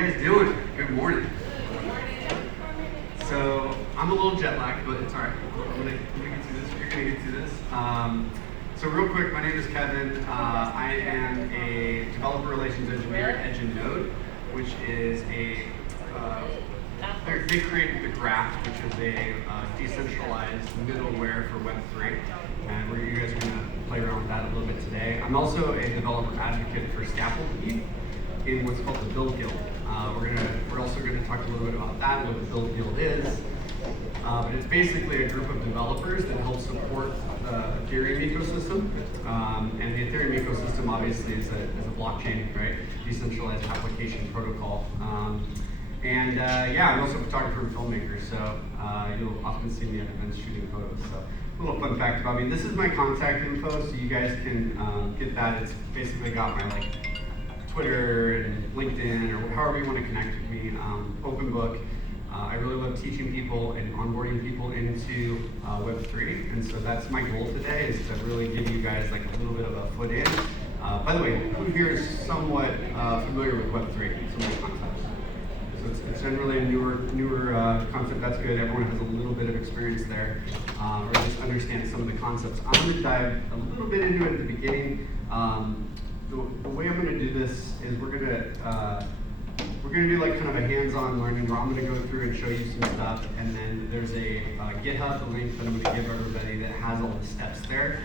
you guys doing? Good morning. So I'm a little jet lagged, but it's all right. I'm gonna get through this. You're gonna get through this. So real quick, my name is Kevin. I am a developer relations engineer at Edge and Node, which is they created the Graph, which is a decentralized middleware for Web3, and you guys are gonna play around with that a little bit today. I'm also a developer advocate for Scaffold in what's called the Build Guild. We're also going to talk a little bit about that, what the Build Guild is. But it's basically a group of developers that help support the Ethereum ecosystem. And the Ethereum ecosystem obviously is a blockchain, right? Decentralized application protocol. I'm also a photographer and filmmaker, so you'll often see me at events shooting photos. So a little fun fact about me: this is my contact info, so you guys can get that. It's basically got my Twitter and LinkedIn, or however you want to connect with me. Open book. I really love teaching people and onboarding people into Web3, and so that's my goal today, is to really give you guys a little bit of a foot in. By the way, who here is somewhat familiar with Web3, some of the concepts? So it's generally a newer concept. That's good. Everyone has a little bit of experience there, or at least understands some of the concepts. I'm going to dive a little bit into it at the beginning. The way I'm going to do this is we're going to do kind of a hands-on learning where I'm going to go through and show you some stuff, and then there's a GitHub link that I'm going to give everybody that has all the steps there.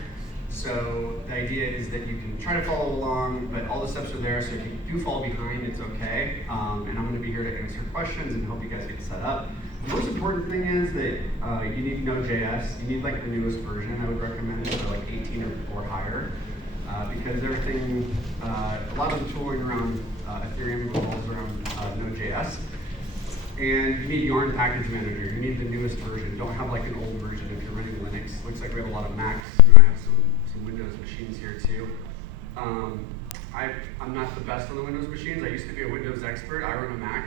So the idea is that you can try to follow along, but all the steps are there, so if you do fall behind, it's okay. And I'm going to be here to answer questions and help you guys get set up. The most important thing is that you need Node.js. You need the newest version. I would recommend it for 18 or higher. Because everything, a lot of the tooling around Ethereum revolves around Node.js. And you need Yarn Package Manager. You need the newest version. Don't have an old version if you're running Linux. Looks like we have a lot of Macs. We might have some Windows machines here too. I'm not the best on the Windows machines. I used to be a Windows expert. I run a Mac.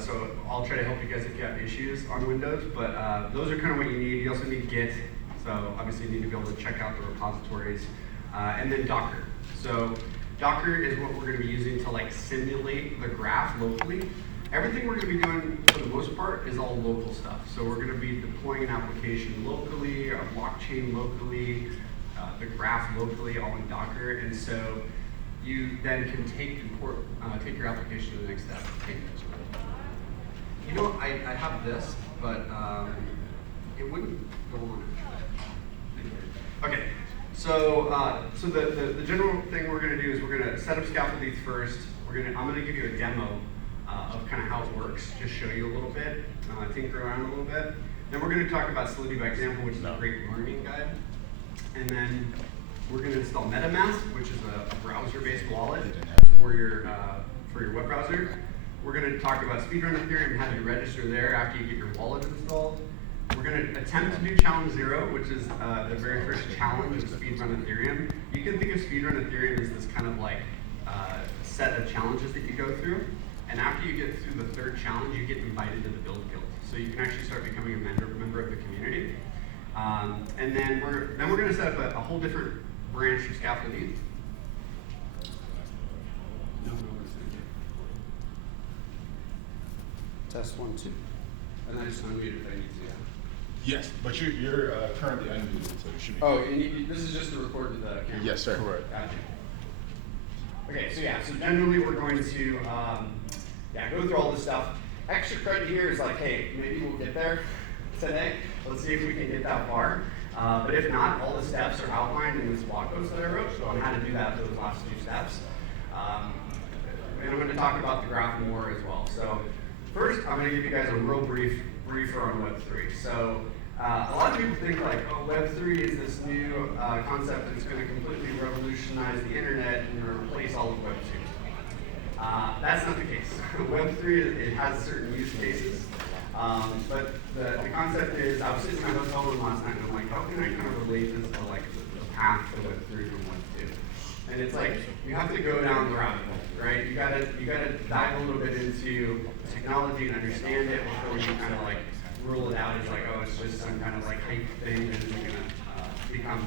So I'll try to help you guys if you have issues on Windows. But those are kind of what you need. You also need Git. So obviously you need to be able to check out the repositories. And then Docker. So Docker is what we're going to be using to simulate the graph locally. Everything we're going to be doing for the most part is all local stuff. So we're going to be deploying an application locally, a blockchain locally, the graph locally, all in Docker. And so you then can take your application to the next step. I have this, but it wouldn't go on actually. Okay. So the general thing we're going to do is we're going to set up scaffold leads first. I'm going to give you a demo of kind of how it works, just show you a little bit, tinker around a little bit. Then we're going to talk about Solidity by Example, which is a great learning guide. And then we're going to install MetaMask, which is a browser-based wallet for your web browser. We're going to talk about Speedrun Ethereum and how you register there after you get your wallet installed. We're going to attempt to do Challenge 0, which is the very first challenge of Speedrun Ethereum. You can think of Speedrun Ethereum as this kind of set of challenges that you go through. And after you get through the third challenge, you get invited to the Build Guild. So you can actually start becoming a member of the community. And then we're going to set up a whole different branch of Scaffold Leads. Test 1, 2. And I just unmute if I need to. Yes, but you're currently unmuted, so you should be. Oh, and this is just to record to the camera? Yes, sir. Correct. Gotcha. Okay, so generally we're going to go through all this stuff. Extra credit here is hey, maybe we'll get there today. Let's see if we can get that far. But if not, all the steps are outlined in this blog post that I wrote on how to do that, those last two steps. And I'm going to talk about the graph more as well. So first, I'm going to give you guys a real briefer on Web3. So a lot of people think Web3 is this new concept that's going to completely revolutionize the internet and replace all of Web2. That's not the case. Web3, it has certain use cases, but the concept is, I was sitting in my hotel room last night and I'm how can I kind of relate this to the path to Web3 from Web2? And it's you have to go down the rabbit hole, right? You gotta dive a little bit into technology and understand it before you kind of rule it out as it's just some kind of hype thing that isn't gonna become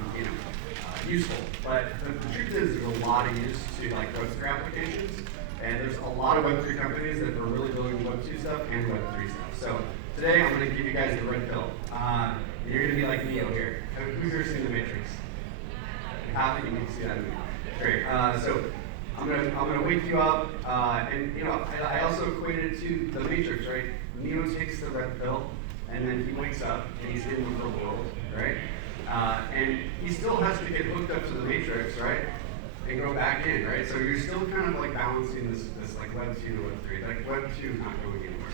useful. But the truth is there's a lot of use to Web3 applications. And there's a lot of Web3 companies that are really building Web2 stuff and Web3 stuff. So today I'm going to give you guys the red pill. You're going to be like Neo here. Who's here seen The Matrix? Half of you need to see that movie. Great. So I'm gonna wake you up, and you know I also equated it to The Matrix, right? Neo takes the red pill, and then he wakes up and he's in the real world, right? And he still has to get hooked up to the Matrix, right? And go back in, right? So you're still kind of like balancing this like Web 2 to Web 3. Like Web 2 is not going anywhere.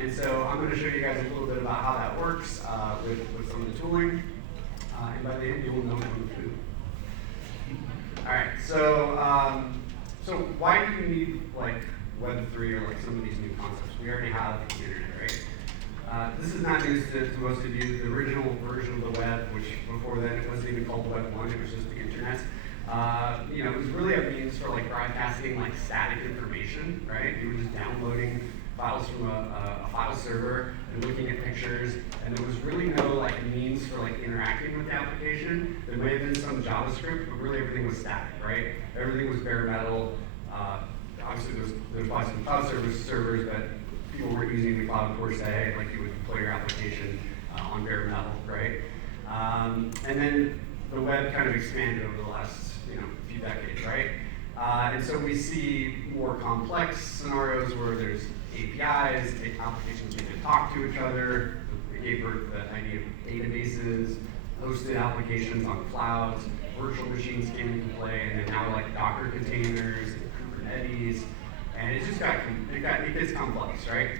And so I'm going to show you guys a little bit about how that works with some of the tooling. And by the end, you will know Web 2. All right, so why do you need like Web 3 or like some of these new concepts? We already have the internet, right? This is not news to most of you. The original version of the web, which before then it wasn't even called Web 1, it was just the internet. You know, it was really a means for like broadcasting like static information, right? You were just downloading files from a file server and looking at pictures, and there was really no like means for like interacting with the application. There may have been some JavaScript, but really everything was static, right? Everything was bare metal. Obviously there's probably some cloud servers, but people weren't using the cloud per se, like you would deploy your application on bare metal, right? And then the web kind of expanded over the last few decades, right? And so we see more complex scenarios where there's APIs, applications need to talk to each other. It gave birth to the idea of databases, hosted applications on clouds, virtual machines came into play, and then now like Docker containers and Kubernetes, and it just it gets complex, right?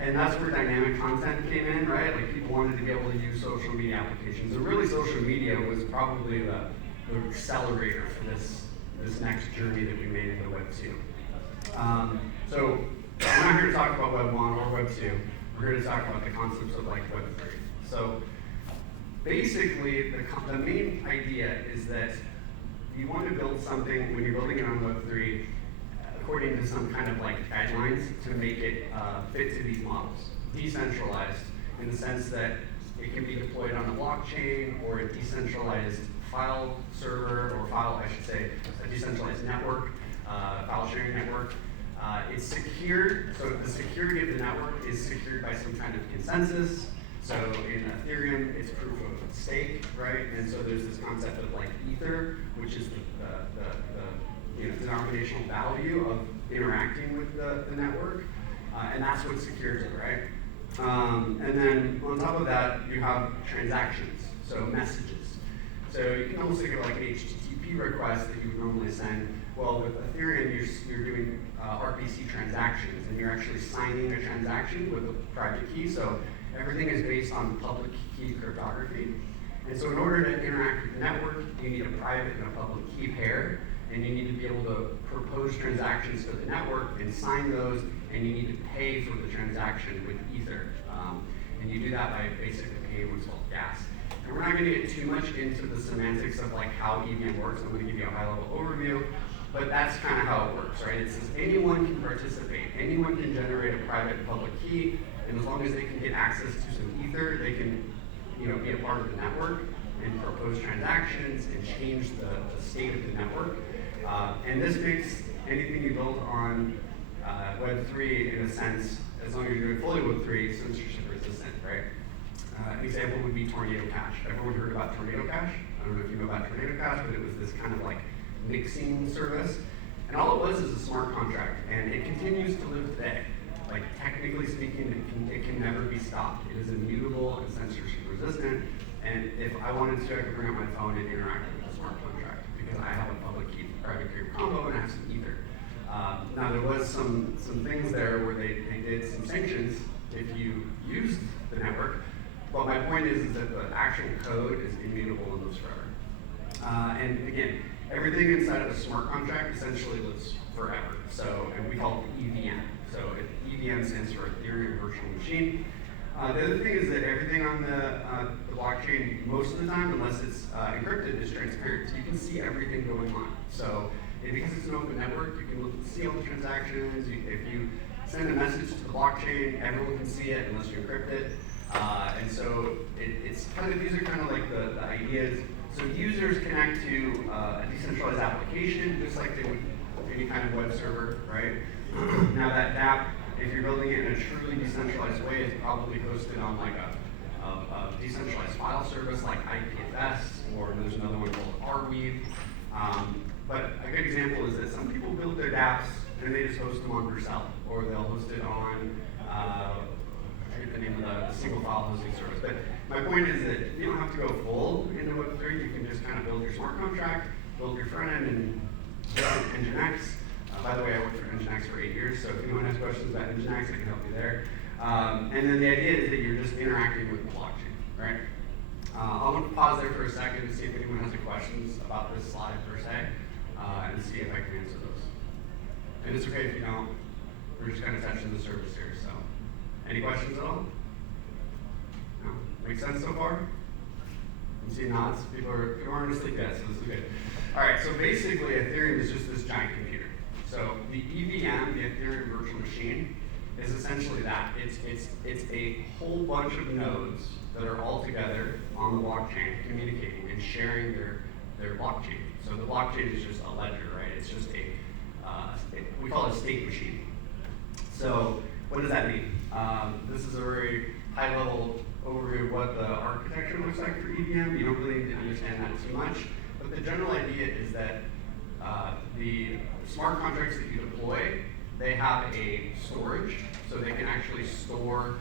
And that's where dynamic content came in, right? Like people wanted to be able to use social media applications. And really social media was probably the accelerator for this next journey that we made into Web 2. So we're not here to talk about Web 1 or Web 2. We're here to talk about the concepts of like Web 3. So basically, the main idea is that you want to build something when you're building it on Web 3 according to some kind of like guidelines to make it fit to these models. Decentralized in the sense that it can be deployed on a blockchain or a decentralized file server, or I should say, a decentralized network, file sharing network. It's secured, so the security of the network is secured by some kind of consensus. So in Ethereum, it's proof of stake, right? And so there's this concept of like Ether, which is the denominational value of interacting with the network, and that's what secures it, right? And then on top of that, you have transactions, so messages. So you can almost think of like an HTTP request that you would normally send. Well, with Ethereum, you're doing RPC transactions, and you're actually signing a transaction with a private key. So everything is based on public key cryptography. And so in order to interact with the network, you need a private and a public key pair, and you need to be able to propose transactions to the network and sign those, and you need to pay for the transaction with Ether. And you do that by basically paying what's called gas. And we're not going to get too much into the semantics of like how EVM works. I'm going to give you a high-level overview, but that's kind of how it works, right? It says anyone can participate, anyone can generate a private and public key, and as long as they can get access to some Ether, they can, be a part of the network and propose transactions and change the state of the network. And this makes anything you build on Web3, in a sense, as long as you're doing fully Web3, censorship resistant, right? An example would be Tornado Cash. Everyone heard about Tornado Cash? I don't know if you know about Tornado Cash, but it was this kind of like mixing service. And all it was is a smart contract, and it continues to live today. Like technically speaking, it can never be stopped. It is immutable and censorship resistant. And if I wanted to, I could bring up my phone and interact with the smart contract because I have a public key private key combo and I have some Ether. Now there was some things there where they did some sanctions if you used the network. But my point is that the actual code is immutable and lives forever. And again, everything inside of a smart contract essentially lives forever. So, and we call it EVM. So EVM stands for Ethereum Virtual Machine. The other thing is that everything on the blockchain, most of the time, unless it's encrypted, is transparent. So you can see everything going on. So because it's an open network, you can see all the transactions. If you send a message to the blockchain, everyone can see it unless you encrypt it. And so it's kind of, these are kind of like the ideas. So users connect to a decentralized application just like they would any kind of web server, right? Now that dApp, if you're building it in a truly decentralized way, it's probably hosted on like a decentralized file service like IPFS, or there's another one called Arweave. But a good example is that some people build their dApps and they just host them on Vercel, or they'll host it on, I forget the name of the single file hosting service. But my point is that you don't have to go full into Web3. You can just kind of build your smart contract, build your front end, and Nginx. By the way, I worked for Nginx for 8 years, so if anyone has questions about Nginx, I can help you there. And then the idea is that you're just interacting with the blockchain, right? I want to pause there for a second to see if anyone has any questions about this slide per se, and see if I can answer those. And it's okay if you don't. We're just kind of touching the surface here, so. Any questions at all? No? Make sense so far? You see nods? People aren't asleep yet, so this is good. All right, so basically Ethereum is just this giant computer. So the EVM, the Ethereum virtual machine, is essentially that. It's a whole bunch of nodes that are all together on the blockchain communicating and sharing their blockchain. So the blockchain is just a ledger, right? It's just we call it a state machine. So what does that mean? This is a very high level overview of what the architecture looks like for EVM. You don't really need to understand that too much. But the general idea is that the smart contracts that you deploy, they have a storage, so they can actually store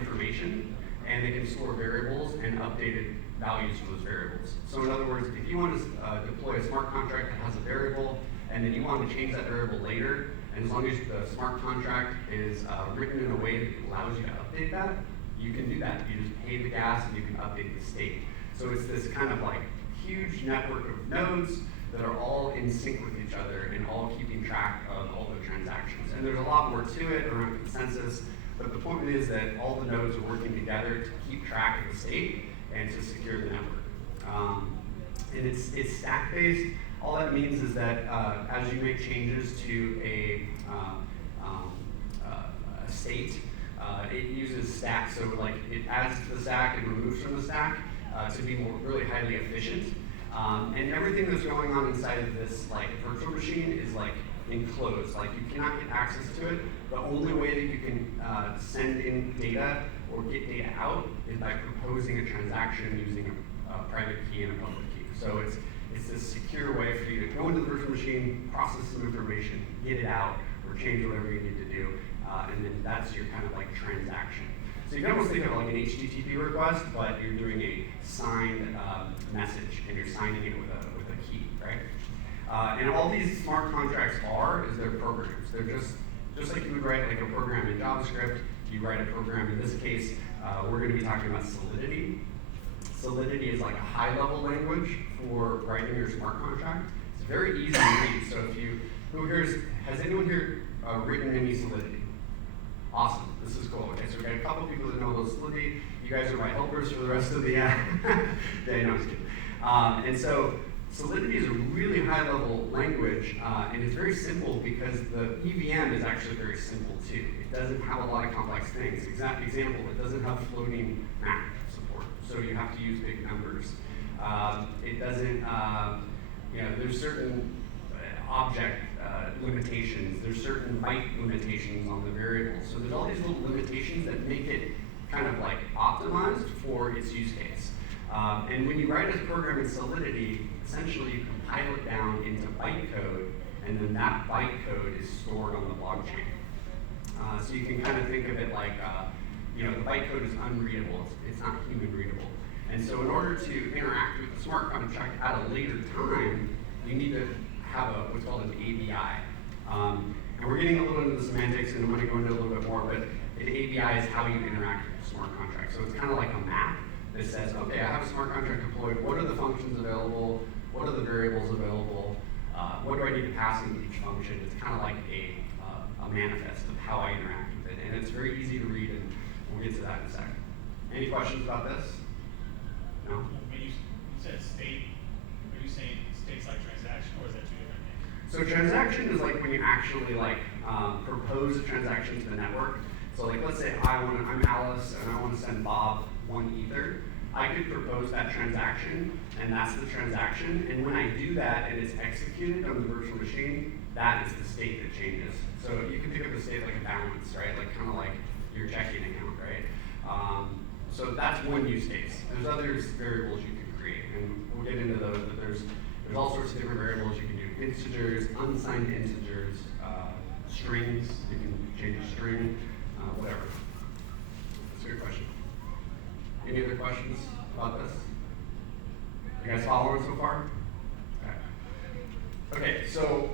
information, and they can store variables and updated values for those variables. So in other words, if you want to deploy a smart contract that has a variable, and then you want to change that variable later, and as long as the smart contract is written in a way that allows you to update that, you can do that. You just pay the gas and you can update the state. So it's this kind of like huge network of nodes that are all in sync with each other and all keeping track of all the transactions. And there's a lot more to it around consensus, but the point is that all the nodes are working together to keep track of the state and to secure the network. And it's stack-based. All that means is that as you make changes to a state, it uses stack, so like it adds to the stack and removes from the stack to be really highly efficient. And everything that's going on inside of this like virtual machine is like enclosed. Like you cannot get access to it. The only way that you can send in data or get data out is by proposing a transaction using a private key and a public key. So it's this secure way for you to go into the virtual machine, process some information, get it out, or change whatever you need to do, and then that's your kind of like transaction. So you can almost think of like an HTTP request, but you're doing a signed message, and you're signing it with a key, right? And all these smart contracts is they're programs. They're just like you would write like a program in JavaScript. You write a program. In this case, we're going to be talking about Solidity. Solidity is like a high-level language for writing your smart contract. It's very easy to read. So has anyone here written any Solidity? Awesome, this is cool. Okay, so we've got a couple people that know about Solidity. You guys are my helpers for the rest of the day. No, I'm just kidding. And so Solidity is a really high-level language, and it's very simple because the EVM is actually very simple too. It doesn't have a lot of complex things. Example, it doesn't have floating map support, so you have to use big numbers. It doesn't, there's certain object limitations, there's certain byte limitations on the variables. So there's all these little limitations that make it kind of like optimized for its use case. And when you write a program in Solidity, essentially you compile it down into bytecode, and then that bytecode is stored on the blockchain. So you can kind of think of it like, the bytecode is unreadable, it's not human readable. And so in order to interact with the smart contract at a later time, you need to have what's called an ABI. And we're getting a little into the semantics, and I'm going to go into a little bit more, but an ABI is how you interact with the smart contract. So it's kind of like a map that says, okay, I have a smart contract deployed, what are the functions available, what are the variables available, what do I need to pass into each function? It's kind of like a manifest of how I interact with it, and it's very easy to read, and we'll get to that in a second. Any questions about this? No? When you said state, are you saying states like transaction, or is that two different things? So transaction is like when you actually like propose a transaction to the network. So like let's say I'm Alice and I want to send Bob 1 Ether. I could propose that transaction, and that's the transaction. And when I do that and it's executed on the virtual machine, that is the state that changes. So you can think of the state like a balance, right? Like kind of like your checking account, right? So that's one use case. There's other variables you can create, and we'll get into those. But there's all sorts of different variables you can do: integers, unsigned integers, strings. You can change a string, whatever. That's a good question. Any other questions about this? You guys following so far? Okay, so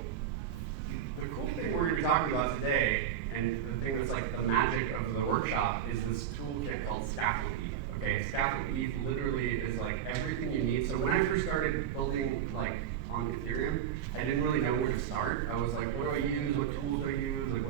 the cool thing we're going to be talking about today, and the thing that's like the magic of the workshop, is this toolkit called Scaffold E. Okay, Scaffold E literally is like everything you need. So when I first started building like on Ethereum, I didn't really know where to start. I was like, what do I use? What tools do I use? Like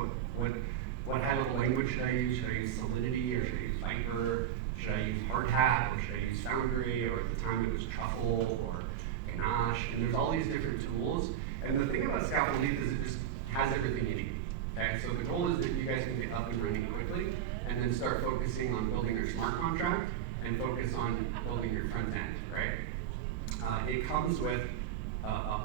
what high-level language should I use? Should I use Solidity, or should I use Viper? Should I use Hardhat, or should I use Foundry, or at the time it was Truffle, or Ganache? And there's all these different tools. And the thing about Scaffold E is it just has everything you need. Okay, so the goal is that you guys can get up and running quickly, and then start focusing on building your smart contract, and focus on building your front end, right? It comes with a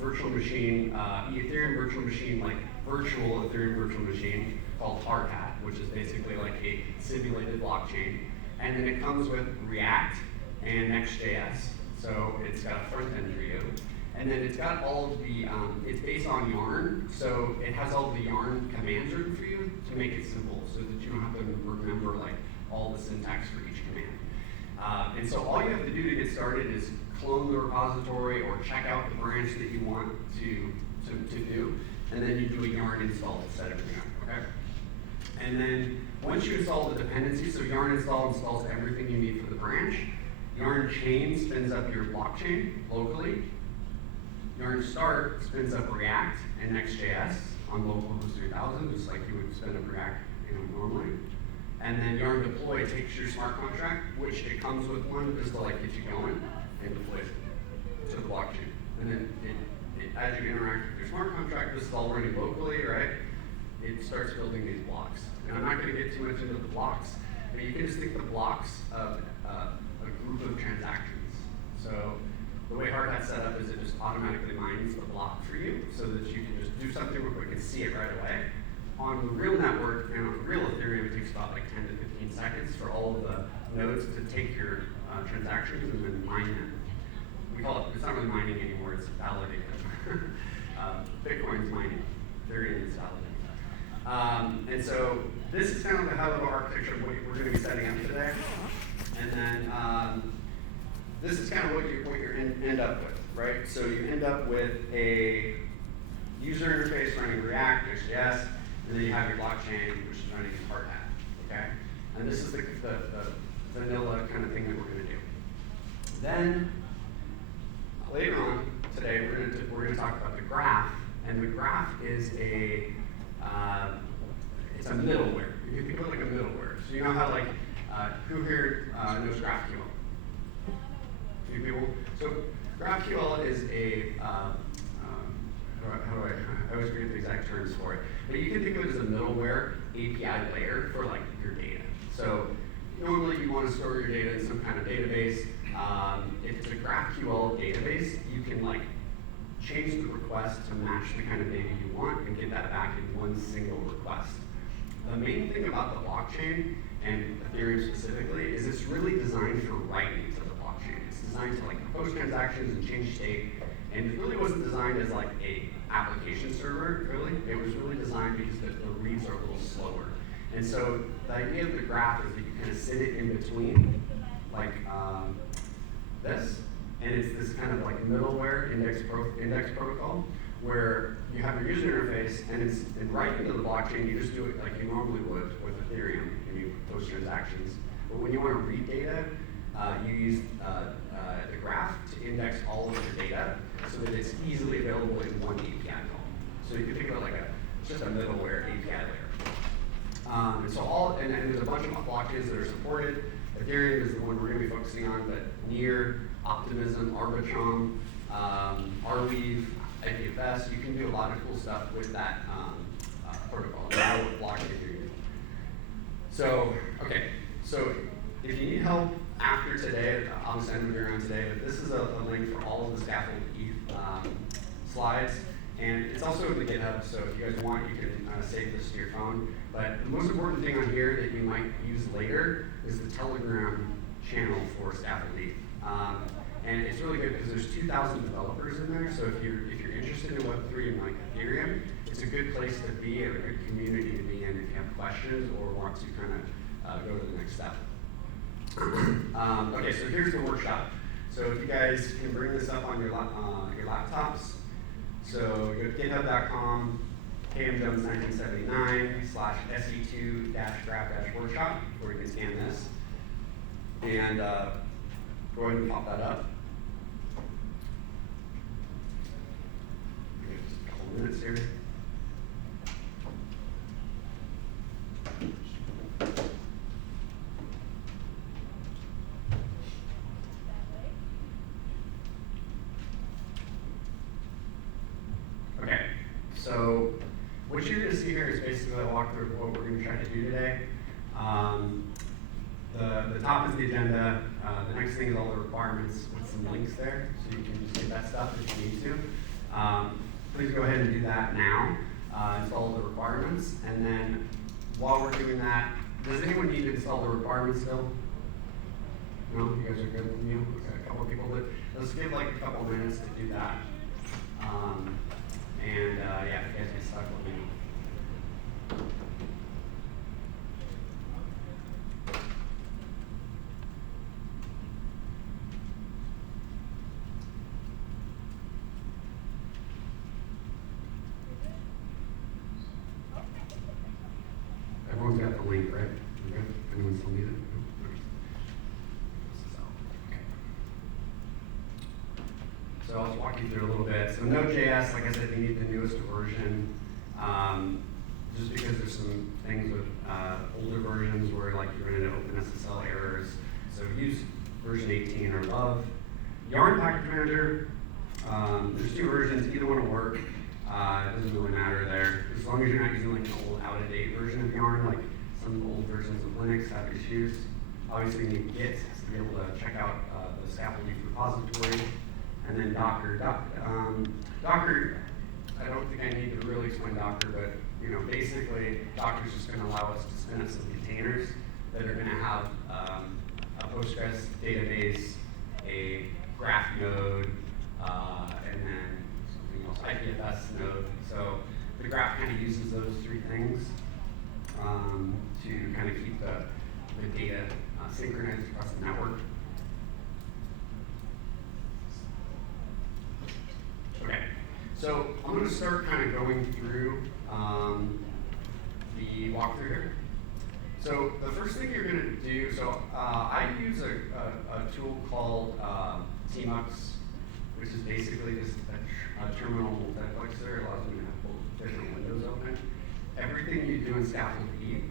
virtual machine, Ethereum virtual machine, like virtual Ethereum virtual machine called Hardhat, which is basically like a simulated blockchain. And then it comes with React and Next.js. So it's got a front end for you. And then it's got all of the, it's based on Yarn, so it has all the Yarn commands written for you to make it simple, so that you don't have to remember like all the syntax for each command. And so all you have to do to get started is clone the repository or check out the branch that you want to do, and then you do a Yarn install to set everything up, okay? And then once you install the dependencies, so Yarn install installs everything you need for the branch. Yarn chain spins up your blockchain locally. Yarn start spins up React and Next.js on localhost 3000, just like you would spin up React normally. And then Yarn deploy takes your smart contract, which it comes with one just to like get you going, and deploys it to the blockchain. And then as you interact with your smart contract, this is all running locally, right? It starts building these blocks. And I'm not going to get too much into the blocks, but you can just think the blocks of a group of transactions. So the way Hardhat's set up is it just automatically mines the block for you, so that you can just do something real quick and see it right away. On the real network and on real Ethereum, it takes about like 10 to 15 seconds for all of the nodes to take your transactions and then mine them. We call it, it's not really mining anymore, it's validated. Bitcoin's mining, Ethereum is validated. And so this is kind of the high-level architecture of what we're going to be setting up today. And then this is kind of what you end up with, right? So you end up with a user interface running React, Next.js, and then you have your blockchain, which is running Hardhat, okay? And this is the vanilla kind of thing that we're going to do. Then later on today, we're going to talk about the graph, and the graph is it's a middleware. You can think of it like a middleware. So you know how like who here knows GraphQL? A few people. So GraphQL is a I always forget the exact terms for it, but you can think of it as a middleware API layer for like your data. So normally you want to store your data in some kind of database. If it's a GraphQL database, you can like change the request to match the kind of data you want and get that back in one single request. The main thing about the blockchain, and Ethereum specifically, is it's really designed for writing to the blockchain. It's designed to like post transactions and change state. And it really wasn't designed as like a application server, really. It was really designed because the reads are a little slower. And so the idea of the graph is that you kind of sit it in between, like this, and it's this kind of like middleware index protocol where you have your user interface, and it's right into the blockchain. You just do it like you normally would with Ethereum, and you post transactions. But when you want to read data, you use the graph to index all of your data so that it's easily available in one API call. So you can think of it like just a middleware API layer. And so and there's a bunch of blockchains that are supported. Ethereum is the one we're going to be focusing on, but Near, Optimism, Arbitrum, Arweave, IPFS, you can do a lot of cool stuff with that protocol. Now what blockchain you're using. So, okay, so if you need help after today, obviously I'm moving around today, but this is a link for all of the scaffold slides. And it's also in the GitHub, so if you guys want, you can save this to your phone. But the most important thing on here that you might use later is the Telegram channel for Scaffold ETH. And it's really good because there's 2,000 developers in there, so if you're interested in Web3 and like Ethereum, it's a good place to be, a good community to be in if you have questions or want to kind of go to the next step. Okay, so here's the workshop. So if you guys can bring this up on your laptops, so go to github.com, kmjones1979/se2-graph-workshop, where you can scan this. And go ahead and pop that up. Just a couple minutes here. Okay, so what you're going to see here is basically a walkthrough of what we're going to try to do today. The top is the agenda. The next thing is all the requirements with some links there, so you can just get that stuff if you need to. Please go ahead and do that now. Install the requirements, and then while we're doing that, does anyone need to install the requirements still? No, you guys are good with me? Okay, a couple of people, but let's give like a couple minutes to do that. Yeah, if you guys get stuck, let me know. Everyone's got the link, right? We're good? Anyone still need it? No? Okay. This is out. Okay. So I'll just walk you through a little bit. So Node.js, like I said, you need the newest version. Just because there's some things with older versions where like you're running into OpenSSL errors. So use version 18 or above. Yarn package manager, there's two versions, either one will work. It doesn't really matter there. As long as you're not using like an old out-of-date version of Yarn, like some old versions of Linux have issues. Obviously you need Git to be able to check out the Scaffold ETH repository. And then Docker. Docker, I don't think I need to really explain Docker, but basically Docker's just going to allow us to spin up some containers that are going to have a Postgres database, a graph node, and then something else, IPFS node. So the graph kind of uses those three things to kind of keep the data synchronized across the network. Okay, so I'm going to start kind of going through the walkthrough here. So the first thing you're going to do, so I use a tool called Tmux, which is basically just a terminal multiplexer. It allows me to have both different windows open. Everything you do in Scaffold ETH,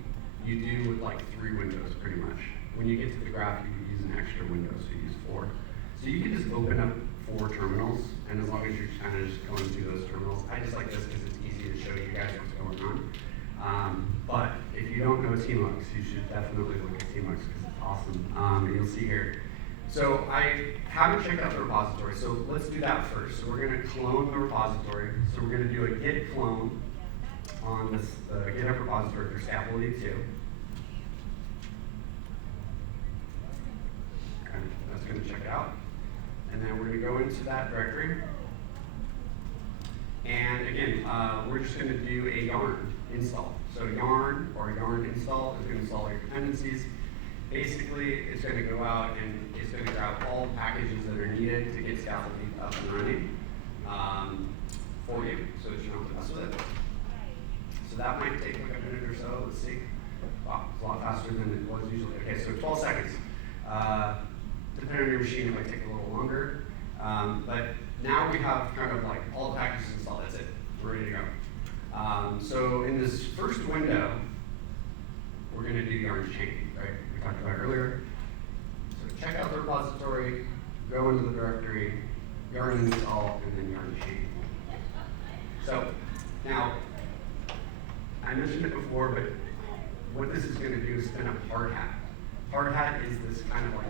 you do with like 3 windows pretty much. When you get to the graph, you can use an extra window, so you use 4. So you can just open up 4 terminals, and as long as you're kind of just going through those terminals, I just like this because it's easy to show you guys what's going on. But if you don't know Tmux, you should definitely look at Tmux because it's awesome. And you'll see here. So I haven't checked out the repository, so let's do that first. So we're going to clone the repository. So we're going to do a git clone on this GitHub repository for Scaffold ETH 2. Okay, that's going to check out. And then we're going to go into that directory. And again, we're just going to do a yarn install. So yarn or yarn install is going to install your dependencies. Basically, it's going to go out and it's going to grab all the packages that are needed to get Scaffold ETH up and running for you, so that you don't have to mess with it. So that might take like a minute or so. Let's see. Wow, it's a lot faster than it was usually. Okay, so 12 seconds. Depending on your machine, it might take a little longer. But now we have kind of like all the packages installed. That's it. We're ready to go. So in this first window, we're going to do yarn chain, right? We talked about earlier. So check out the repository, go into the directory, yarn install, and then yarn chain. So now, I mentioned it before, but what this is going to do is spin up hard hat. Hard hat is this kind of like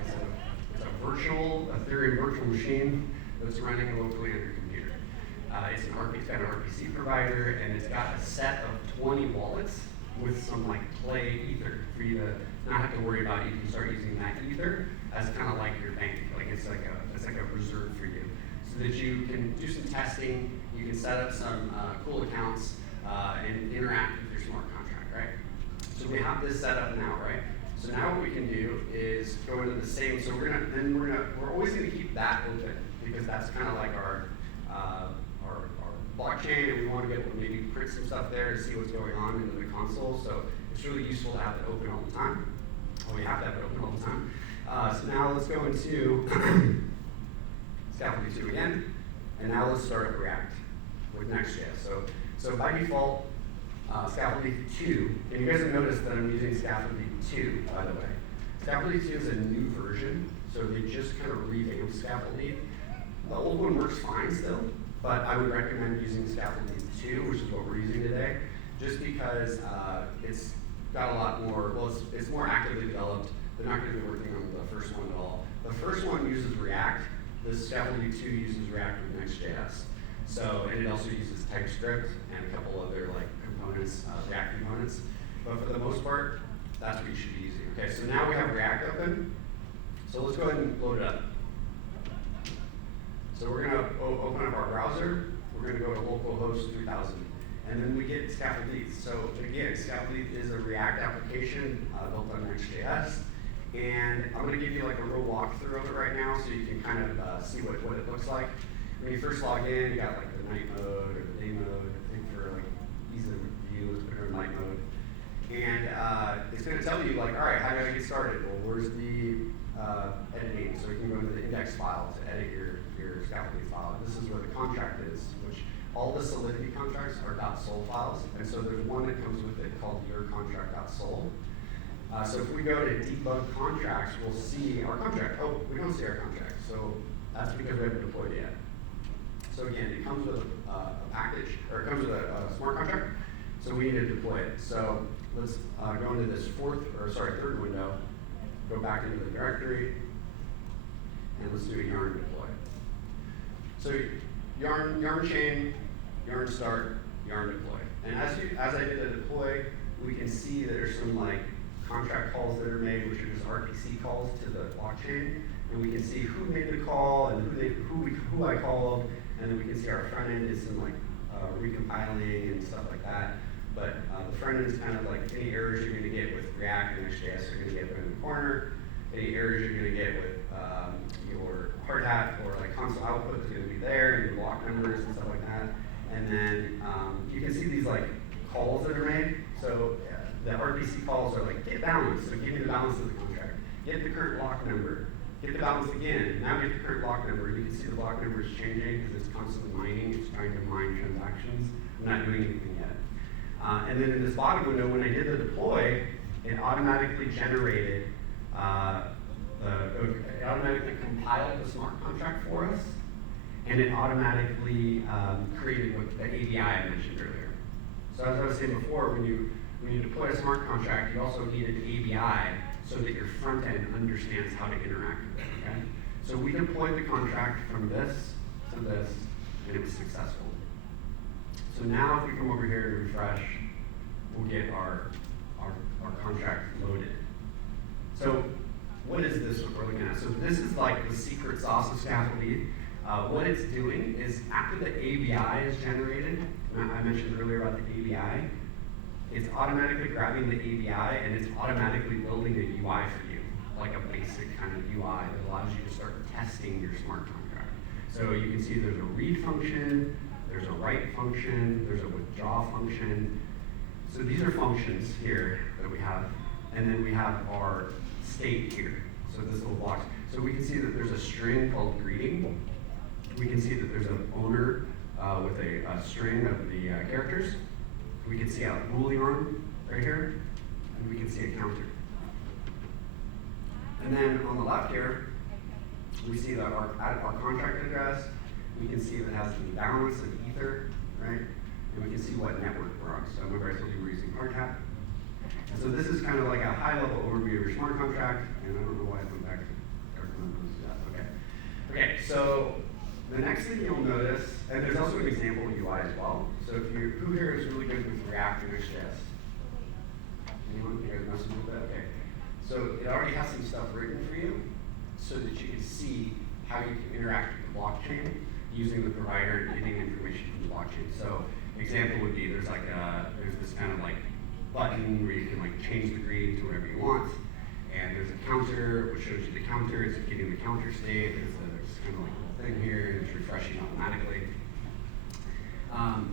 it's a virtual Ethereum virtual machine that's running locally on your computer. It's got an RPC provider, and it's got a set of 20 wallets with some like play ether for you to not have to worry about. You can start using that ether as kind of like your bank. Like it's like a reserve for you, so that you can do some testing. You can set up some cool accounts and interact with your smart contract, right? So we have this set up now, right? So now what we can do is go into the same. So we're always gonna keep that open because that's kind of like our blockchain, and we want to be able to maybe print some stuff there to see what's going on in the console. So it's really useful to have it open all the time. Well, we have to have it open all the time. So now let's go into Scaffold 2 again, and now let's start up React with Next.js. So by default, Scaffold 2, and you guys have noticed that I'm using Scaffold 2, by the way. Scaffold 2 is a new version, so they just kind of revamped Scaffold. The old one works fine still, but I would recommend using Scaffold 2, which is what we're using today, just because it's got a lot more, well, it's more actively developed. They're not going to be working on the first one at all. The first one uses React. The Scaffold 2 uses React with Next.js. So, and it also uses TypeScript and a couple other like components, React components. But for the most part, that's what you should be using. Okay, so now we have React open. So let's go ahead and load it up. So we're going to open up our browser. We're going to go to localhost 3000. And then we get Scaffold. So again, Scaffold is a React application built on Next.js. And I'm going to give you like a real walkthrough of it right now so you can kind of see what it looks like. When you first log in, you got like the night mode or the day mode. I think for like ease of view, let's put it in night mode. And it's going to tell you like, all right, how do I get started? Well, where's the editing? So you can go into the index file to edit your Scaffold file. This is where the contract is, which all the Solidity contracts are .sol files. And so there's one that comes with it called your contract.sol. So if we go to debug contracts, we'll see our contract. Oh, we don't see our contract. So that's because we haven't deployed it yet. So again, it comes with a package, or it comes with a smart contract. So we need to deploy it. So let's go into this third window, go back into the directory, and let's do a yarn deploy. So yarn chain, yarn start, yarn deploy. And as I did a deploy, we can see that there's some like contract calls that are made, which are just RPC calls to the blockchain, and we can see who made the call and who I called, and then we can see our front end is some like recompiling and stuff like that. But the front end is kind of like any errors you're going to get with React and Next.js are going to get put in the corner. Any errors you're going to get with your hard hat or like console output is going to be there, and your block numbers and stuff like that. And then you can see these like calls that are made. So the RPC calls are like get balance, so give me the balance of the contract. Get the current block number. Get the balance again. Now get the current block number. You can see the block number is changing because it's constantly mining. It's trying to mine transactions. I'm not doing anything yet. And then in this bottom window, when I did the deploy, it automatically generated, it automatically compiled the smart contract for us, and it automatically created the ABI I mentioned earlier. So as I was saying before, when you deploy a smart contract, you also need an ABI so that your front end understands how to interact with it, okay? So we deployed the contract from this to this, and it was successful. So now if we come over here and refresh, we'll get our contract loaded. So what is this what we're looking at? So this is like the secret sauce of Scaffold. What it's doing is after the ABI is generated, I mentioned earlier about the ABI, it's automatically grabbing the ABI and it's automatically building a UI for you, like a basic kind of UI that allows you to start testing your smart contract. So you can see there's a read function, there's a write function, there's a withdraw function. So these are functions here that we have, and then we have our state here. So this little box. So we can see that there's a string called greeting. We can see that there's an owner with a string of the characters. We can see a Boolean right here, and we can see a counter. And then on the left here, we see that our contract address. We can see that it has the balance of ether, right? And we can see what network we're on. So remember I told you we're using hard hat. So this is kind of like a high-level overview of your smart contract, and I don't know why I went back to everyone knows that. Okay. Okay, so the next thing you'll notice, and there's also an example UI as well. So if you, who here is really good with React or Next.js? Anyone? You guys messing with that? Okay. So it already has some stuff written for you so that you can see how you can interact with the blockchain using the provider and getting information from the blockchain. So example would be there's this kind of like button where you can like change the green to whatever you want. And there's a counter which shows you the counter, it's getting the counter state. There's kind of like a little thing here, and it's refreshing automatically.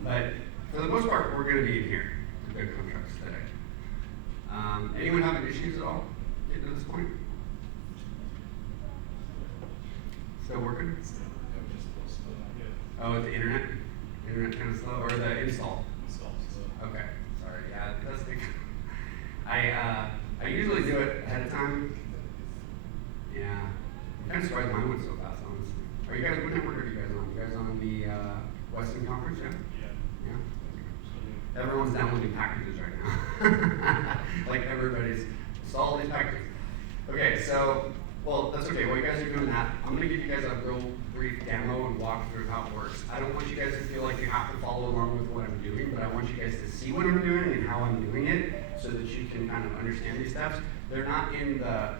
But for the most part, we're going to be in here, the good contracts today. Anyone having issues at all getting to this point? Still working? Oh, the internet? Internet kind of slow, or the install? Okay, sorry. Yeah, it does take. I usually do it ahead of time. Yeah, I'm kind of surprised mine went so fast, honestly. Are you guys? What network are you guys on? You guys on the Western Conference? Yeah. Yeah. Everyone's downloading packages right now. Like everybody's install these packages. Okay, so well, that's okay. While you guys are doing that, I'm going to give you guys a real brief demo and walk through how it works. I don't want you guys to feel like you have to follow along with what I'm doing, but I want you guys to see what I'm doing and how I'm doing it so that you can kind of understand these steps. They're not in the,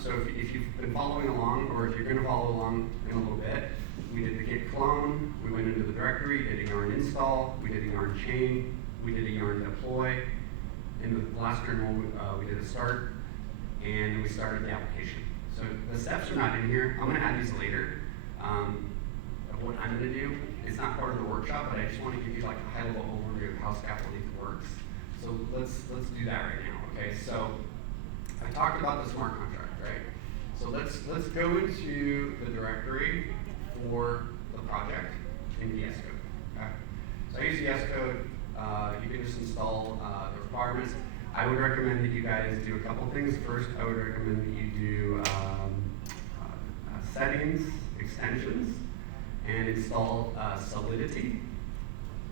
so if you've been following along, or if you're going to follow along in a little bit, we did the git clone, we went into the directory, did a yarn install, we did a yarn chain, we did a yarn deploy. In the last terminal, we did a start, and we started the application. So the steps are not in here. I'm going to add these later of what I'm going to do. It's not part of the workshop, but I just want to give you like a high-level overview of how scaffolding works. So let's do that right now. Okay. So I talked about the smart contract, right? So let's go into the directory for the project in VS Code. Okay. So I use VS Code. You can just install the requirements. I would recommend that you guys do a couple things. First, I would recommend that you do settings, extensions, and install Solidity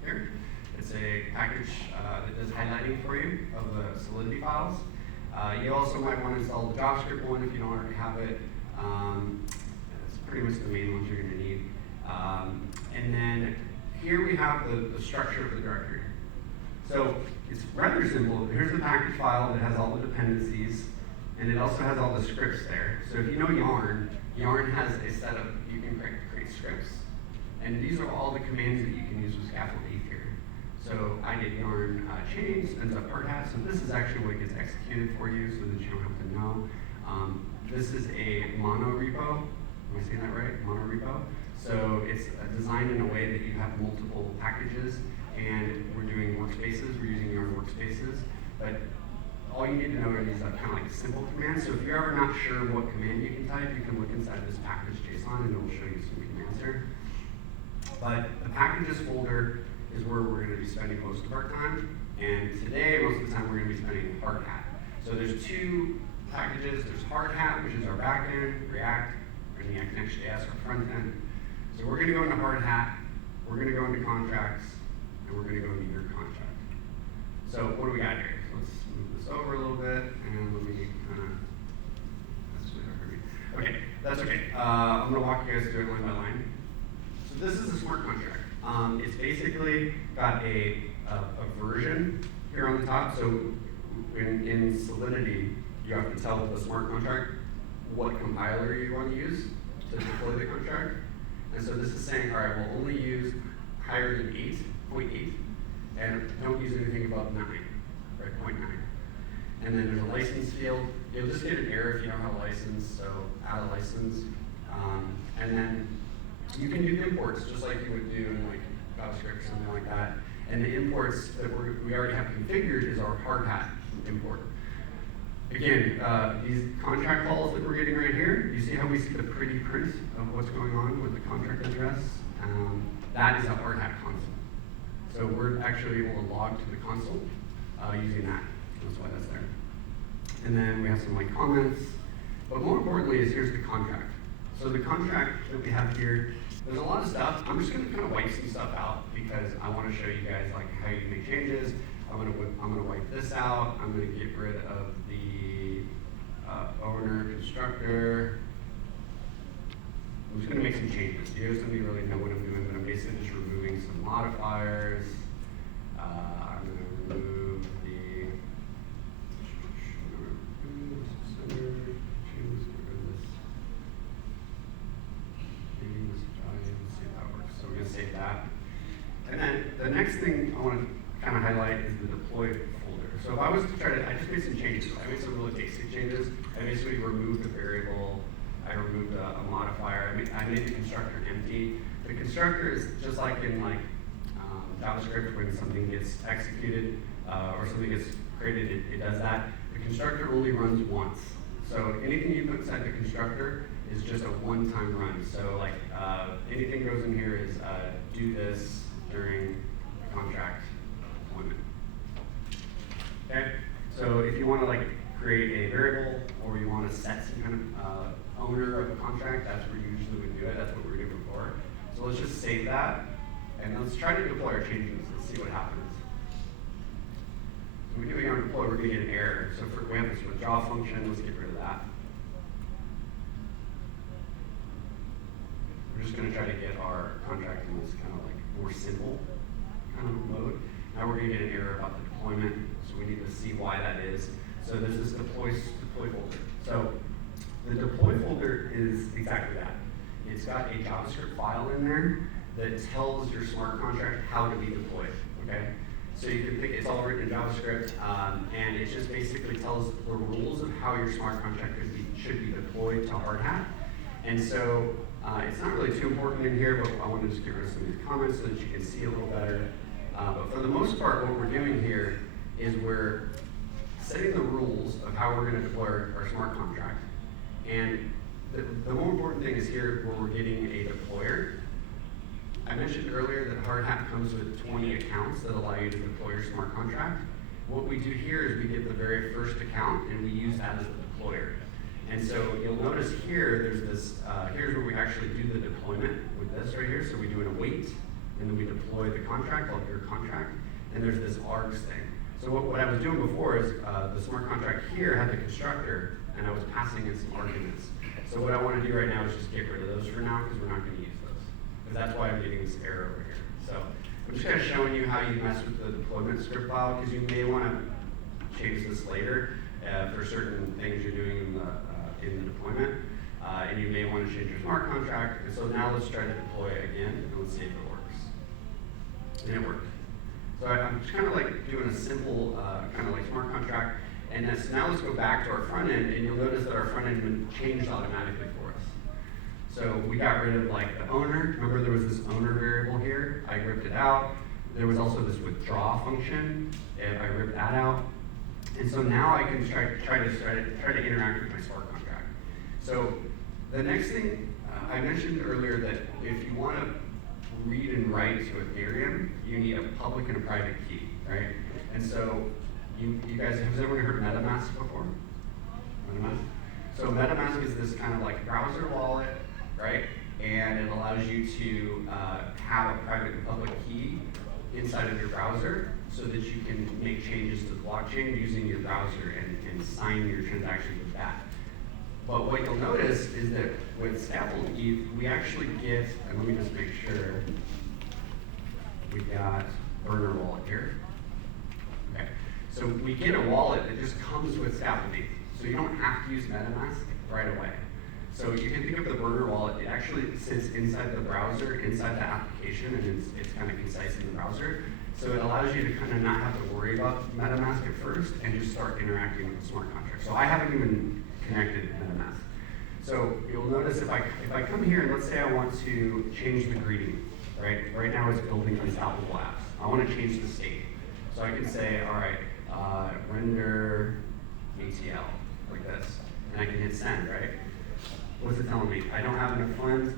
here. It's a package that does highlighting for you of the Solidity files. You also might want to install the JavaScript one if you don't already have it. It's pretty much the main ones you're going to need. And then here we have the structure of the directory. So it's rather simple. Here's the package file that has all the dependencies, and it also has all the scripts there. So if you know Yarn, Yarn has a set of, you can create scripts. And these are all the commands that you can use with Scaffold ETH here. So I did Yarn chain, spins up hard hat. So this is actually what gets executed for you so that you don't have to know. This is a mono repo. Am I saying that right? Mono repo. So it's designed in a way that you have multiple packages, and we're doing workspaces. We're using Yarn workspaces. But all you need to know are these kind of like simple commands. So if you're ever not sure what command you can type, you can look inside this package JSON, and it will show you some commands here. But the packages folder is where we're going to be spending most of our time. And today, most of the time, we're going to be spending hard hat. So there's two packages. There's hard hat, which is our backend, React, or Next.js, our front end. So we're going to go into hard hat. We're going to go into contracts, and we're going to go into your contract. So what do we got here? So let's move this over a little bit, and let me kind of, that's really hard for me. Okay, that's okay. I'm going to walk you guys through it line by line. So this is a smart contract. It's basically got a version here on the top. So in Solidity, you have to tell the smart contract what compiler you want to use to deploy the contract. And so this is saying, all right, we'll only use higher than 8.8, and don't use anything above 9, right, 0.9. And then there's a license field. You'll just get an error if you don't have a license, so add a license. And then you can do imports just like you would do in like JavaScript or something like that. And the imports that we already have configured is our hard hat import. Again, these contract calls that we're getting right here, you see how we see the pretty print of what's going on with the contract address? That is a hard hat console. So we're actually able to log to the console using that. That's why that's there. And then we have some like comments. But more importantly is here's the contract. So the contract that we have here, there's a lot of stuff. I'm just going to kind of wipe some stuff out because I want to show you guys like how you can make changes. I'm gonna wipe this out. I'm gonna get rid of the owner constructor. I'm just gonna make some changes. You guys don't even really know what I'm doing, but I'm basically just removing some modifiers. I'm gonna remove the center, choose, get rid of this. Let's see if that works. So we're gonna save that. And then the next thing I want to kind of highlight is the deploy folder. So if I was to try to, I just made some changes. I made some really basic changes. I basically removed a variable. I removed a modifier. I made the constructor empty. The constructor is just like in JavaScript when something gets executed or something gets created, it does that. The constructor only runs once. So anything you put inside the constructor is just a one-time run. So like anything goes in here is do this during the contract deployment. Okay. So if you want to like create a variable or you want to set some kind of owner of a contract, that's where you usually would do it. That's what we were doing before. So let's just save that and let's try to deploy our changes. Let's see what happens. So when we do yarn deploy, we're going to get an error. So for we have this withdraw function. Let's get rid of that. We're just going to try to get our contract in this kind of like more simple kind of mode. Now we're going to get an error about the deployment, so we need to see why that is. So there's this deploy folder. So the deploy folder is exactly that. It's got a JavaScript file in there that tells your smart contract how to be deployed. Okay, so you can think it's all written in JavaScript, and it just basically tells the rules of how your smart contract should be deployed to hard hat. And so it's not really too important in here, but I want to just get rid of some of these comments so that you can see a little better. But for the most part, what we're doing here is we're setting the rules of how we're going to deploy our smart contract. And the more important thing is here where we're getting a deployer. I mentioned earlier that hard hat comes with 20 accounts that allow you to deploy your smart contract. What we do here is we get the very first account and we use that as the deployer. And so you'll notice here, there's this, here's where we actually do the deployment with this right here. So we do an await, and then we deploy the contract, like your contract, and there's this args thing. So what I was doing before is the smart contract here had the constructor, and I was passing in some arguments. So what I want to do right now is just get rid of those for now, because we're not going to use those. Because that's why I'm getting this error over here. So I'm just kind of showing you how you mess with the deployment script file, because you may want to change this later for certain things you're doing in the deployment. And you may want to change your smart contract. And so now let's try to deploy again, and let's see if it works. And it worked. So I'm just kind of like doing a simple kind of like smart contract. And so now let's go back to our front end, and you'll notice that our front end been changed automatically for us. So we got rid of like the owner. Remember there was this owner variable here. I ripped it out. There was also this withdraw function, and I ripped that out. And so now I can try to interact with my smart contract. So the next thing, I mentioned earlier that if you want to read and write to Ethereum, you need a public and a private key, right? And so you guys, has everyone heard MetaMask before? MetaMask? So MetaMask is this kind of like browser wallet, right? And it allows you to have a private and public key inside of your browser so that you can make changes to the blockchain using your browser and sign your transactions with that. But what you'll notice is that with Scaffold ETH, we actually get, and let me just make sure, we got burner wallet here. Okay, so we get a wallet that just comes with Scaffold ETH. So you don't have to use MetaMask right away. So you can pick up the burner wallet. It actually sits inside the browser, inside the application, and it's kind of concise in the browser. So it allows you to kind of not have to worry about MetaMask at first and just start interacting with the smart contract. So I haven't even connected MetaMask. So you'll notice if I come here and let's say I want to change the greeting, right? Right now it's building unstoppable apps. I want to change the state. So I can say, all right, RenderATL, like this. And I can hit send, right? What's it telling me? I don't have enough funds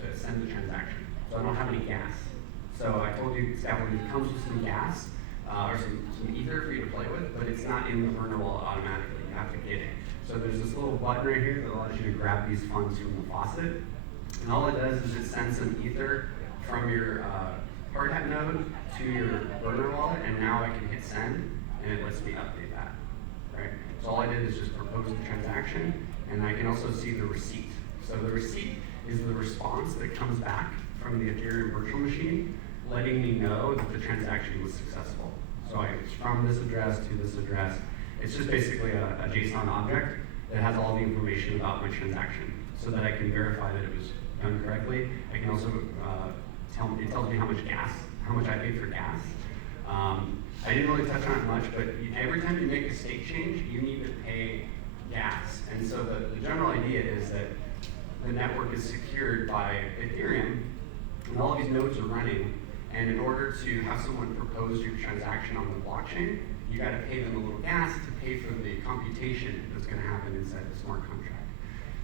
to send the transaction. So I don't have any gas. So I told you Scaffold comes with some gas or some ether for you to play with, but it's not in the burner wallet automatically. You have to get it. So there's this little button right here that allows you to grab these funds from the faucet. And all it does is it sends some ether from your hard hat node to your burner wallet, and now I can hit send, and it lets me update that, right? So all I did is just propose the transaction, and I can also see the receipt. So the receipt is the response that comes back from the Ethereum virtual machine, letting me know that the transaction was successful. So it's from this address to this address. It's just basically a JSON object that has all the information about my transaction, so that I can verify that it was done correctly. I can also it tells me how much I paid for gas. I didn't really touch on it much, but every time you make a state change, you need to pay gas. And so the general idea is that the network is secured by Ethereum, and all of these nodes are running. And in order to have someone propose your transaction on the blockchain, you got to pay them a little gas to pay for the computation that's going to happen inside the smart contract.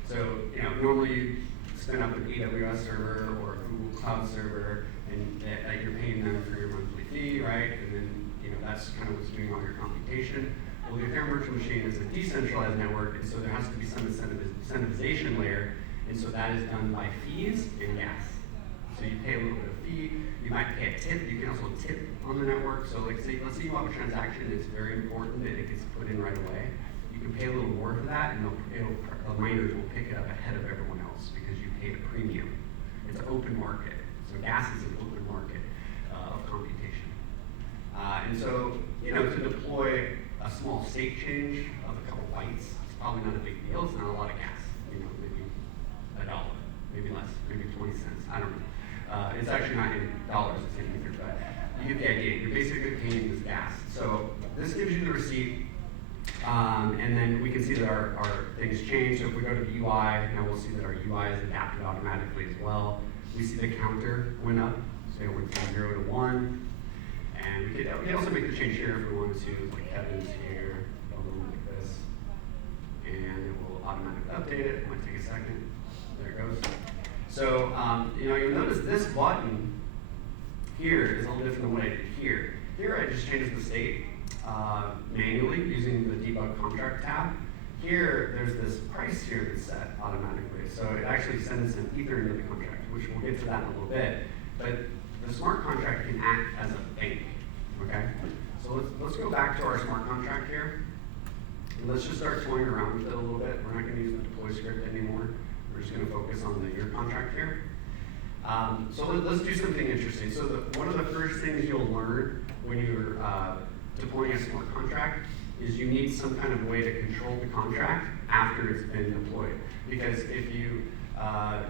So, normally you spin up an AWS server or a Google Cloud server, and you're paying them for your monthly fee, right? And then, that's kind of what's doing all your computation. Well, the Ethereum virtual machine is a decentralized network, and so there has to be some incentivization layer, and so that is done by fees and gas. So you pay a little bit of fee, you might pay a tip, you can also tip on the network. So let's say you have a transaction, it's very important that it gets put in right away. You can pay a little more for that, and the miners will pick it up ahead of everyone else because you paid a premium. It's an open market. So gas is an open market of computation. And so, to deploy a small state change of a couple bytes, it's probably not a big deal. It's not a lot of gas. Maybe $1, maybe less, maybe 20 cents. I don't know. It's actually not in dollars, it's in Ether, but you get the idea. You're basically paying this gas. So this gives you the receipt, and then we can see that our things change. So if we go to the UI, now we'll see that our UI is adapted automatically as well. We see the counter went up, so it went from 0 to 1. And we could also make the change here if we wanted to, like Kevin's here, a little like this. And it will automatically update it. It might take a second. There it goes. So, you'll notice this button here is a little different than what I did here. Here I just changed the state manually using the debug contract tab. Here, there's this price here that's set automatically. So it actually sends an Ether into the contract, which we'll get to that in a little bit. But the smart contract can act as a bank, okay? So let's go back to our smart contract here. And let's just start toying around with it a little bit. We're not going to use the deploy script anymore. We're just going to focus on the year contract here. So let's do something interesting. So one of the first things you'll learn when you're deploying a smart contract is you need some kind of way to control the contract after it's been deployed. Because if you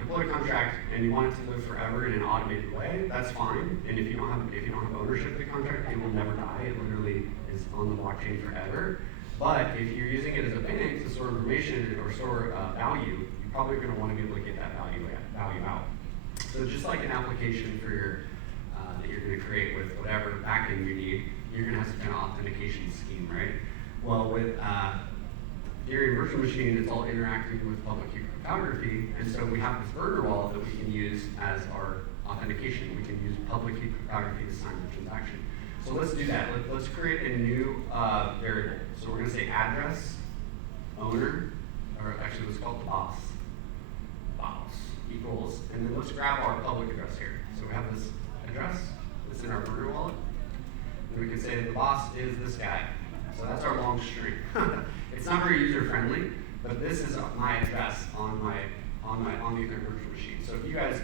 deploy a contract and you want it to live forever in an automated way, that's fine. And if you don't have ownership of the contract, it will never die. It literally is on the blockchain forever. But if you're using it as a bank to store information or store value, you're probably going to want to be able to get that value out. So just like an application for your that you're going to create with whatever backend you need, you're going to have some kind of authentication scheme, right? Well, with Ethereum virtual machine, it's all interacting with public key cryptography, and so we have this burner wallet that we can use as our authentication. We can use public key cryptography to sign the transaction. So let's do that. Let's create a new variable. So we're going to say address, owner, or actually let's call it the boss equals, and then let's grab our public address here. So we have this address that's in our burner wallet, and we can say the boss is this guy. So that's our long string. It's not very user friendly, but this is my address on the Ethereum virtual machine. So if you guys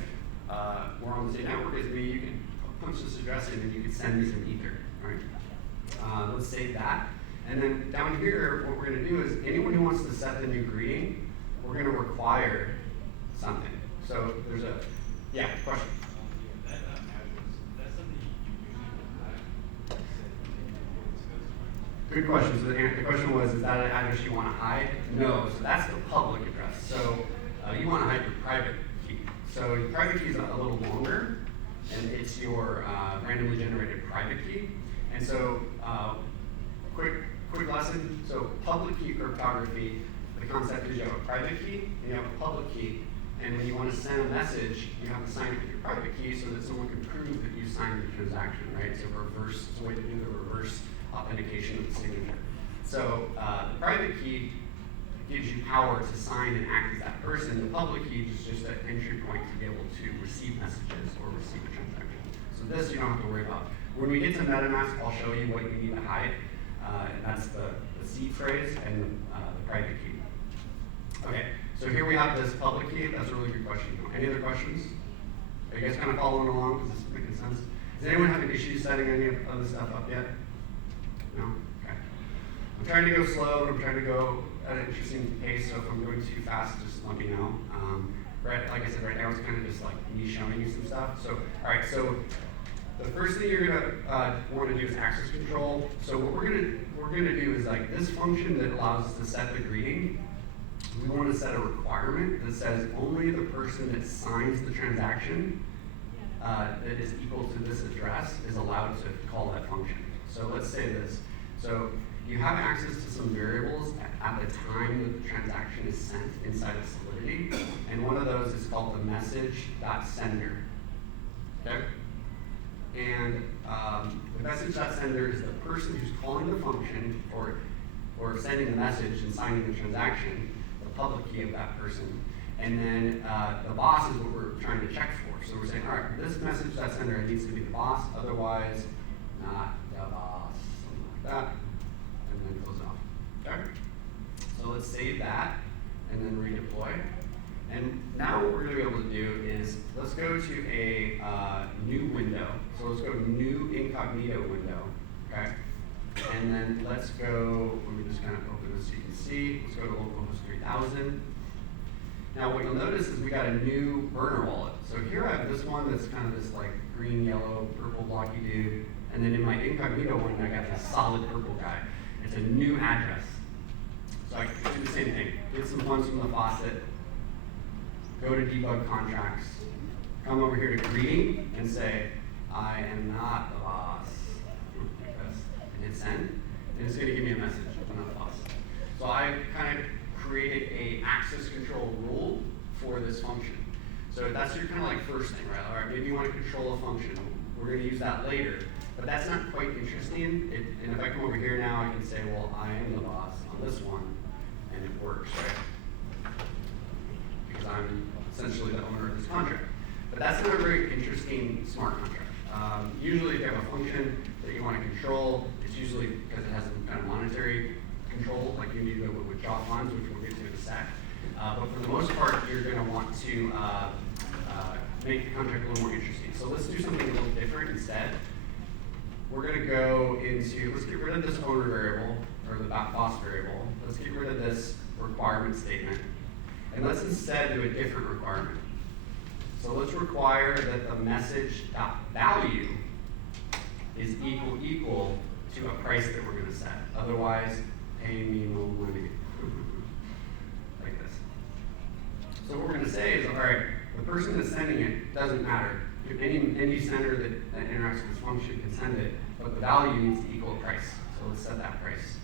were on the same network as me, you can punch this address in and you can send me some Ether, right? Let's save that. And then down here, what we're going to do is anyone who wants to set the new greeting, we're going to require something. So there's a, question. Good question. So the question was, is that an address you want to hide? No. So that's the public address. So you want to hide your private key. So your private key is a little longer, and it's your randomly generated private key. And so quick lesson. So public key cryptography, the concept is you have a private key and you have a public key. And when you want to send a message, you have to sign it with your private key so that someone can prove that you signed the transaction, right? So it's a way to do the reverse authentication of the signature. So the private key gives you power to sign and act as that person. The public key is just an entry point to be able to receive messages or receive a transaction. So this you don't have to worry about. When we get to MetaMask, I'll show you what you need to hide. And that's the seed phrase and the private key. Okay, so here we have this public key. That's a really good question. Any other questions? Are you guys kind of following along? Is this making sense? Does anyone have an issue setting any of this stuff up yet? No? Okay. I'm trying to go slow, and I'm trying to go at an interesting pace, so if I'm going too fast, just let me know. Right, like I said, right now it's kind of just like me showing you some stuff. So, all right, so the first thing you're gonna want to do is access control. So what we're gonna do is like this function that allows us to set the greeting. We want to set a requirement that says only the person that signs the transaction that is equal to this address is allowed to call that function. So let's say this. So you have access to some variables at the time that the transaction is sent inside of Solidity, and one of those is called the message.sender. Okay? And the message.sender is the person who's calling the function or sending the message and signing the transaction, the public key of that person. And then the boss is what we're trying to check for. So we're saying, all right, this message.sender needs to be the boss, otherwise not the boss. Something like that. And then close it off. Okay? So let's save that and then redeploy. And now what we're going to be able to do is let's go to a new window. So let's go to new incognito window. Okay? And then let's go, let me just kind of open this so you can see. Let's go to localhost 3000. Now what you'll notice is we got a new burner wallet. So here I have this one that's kind of this like green, yellow, purple blocky dude. And then in my incognito one, I got this solid purple guy. It's a new address. So I can do the same thing. Get some funds from the faucet, go to debug contracts, come over here to greeting and say, I am not the boss. And hit send, and it's gonna give me a message, I'm not the boss. So I kind of created a access control rule for this function. So that's your kind of like first thing, right? All right, maybe you want to control a function. We're gonna use that later, but that's not quite interesting. And if I come over here now, I can say, well, I am the boss on this one, and it works, right? Because I'm essentially the owner of this contract. But that's not a very interesting smart contract. Usually if you have a function that you want to control, it's usually because it has some kind of monetary control, like you need to go with job funds, which we'll get to in a sec. But for the most part, you're going to want to make the contract a little more interesting. So let's do something a little different instead. We're going to go into, let's get rid of this owner variable, or the boss variable. Let's get rid of this requirement statement. And let's instead do a different requirement. So let's require that the message.value is equal to a price that we're going to set. Otherwise, pay me no money. Like this. So what we're going to say is, all right, the person that's sending it doesn't matter. Any sender that interacts with this function can send it, but the value needs to equal a price. So let's set that price.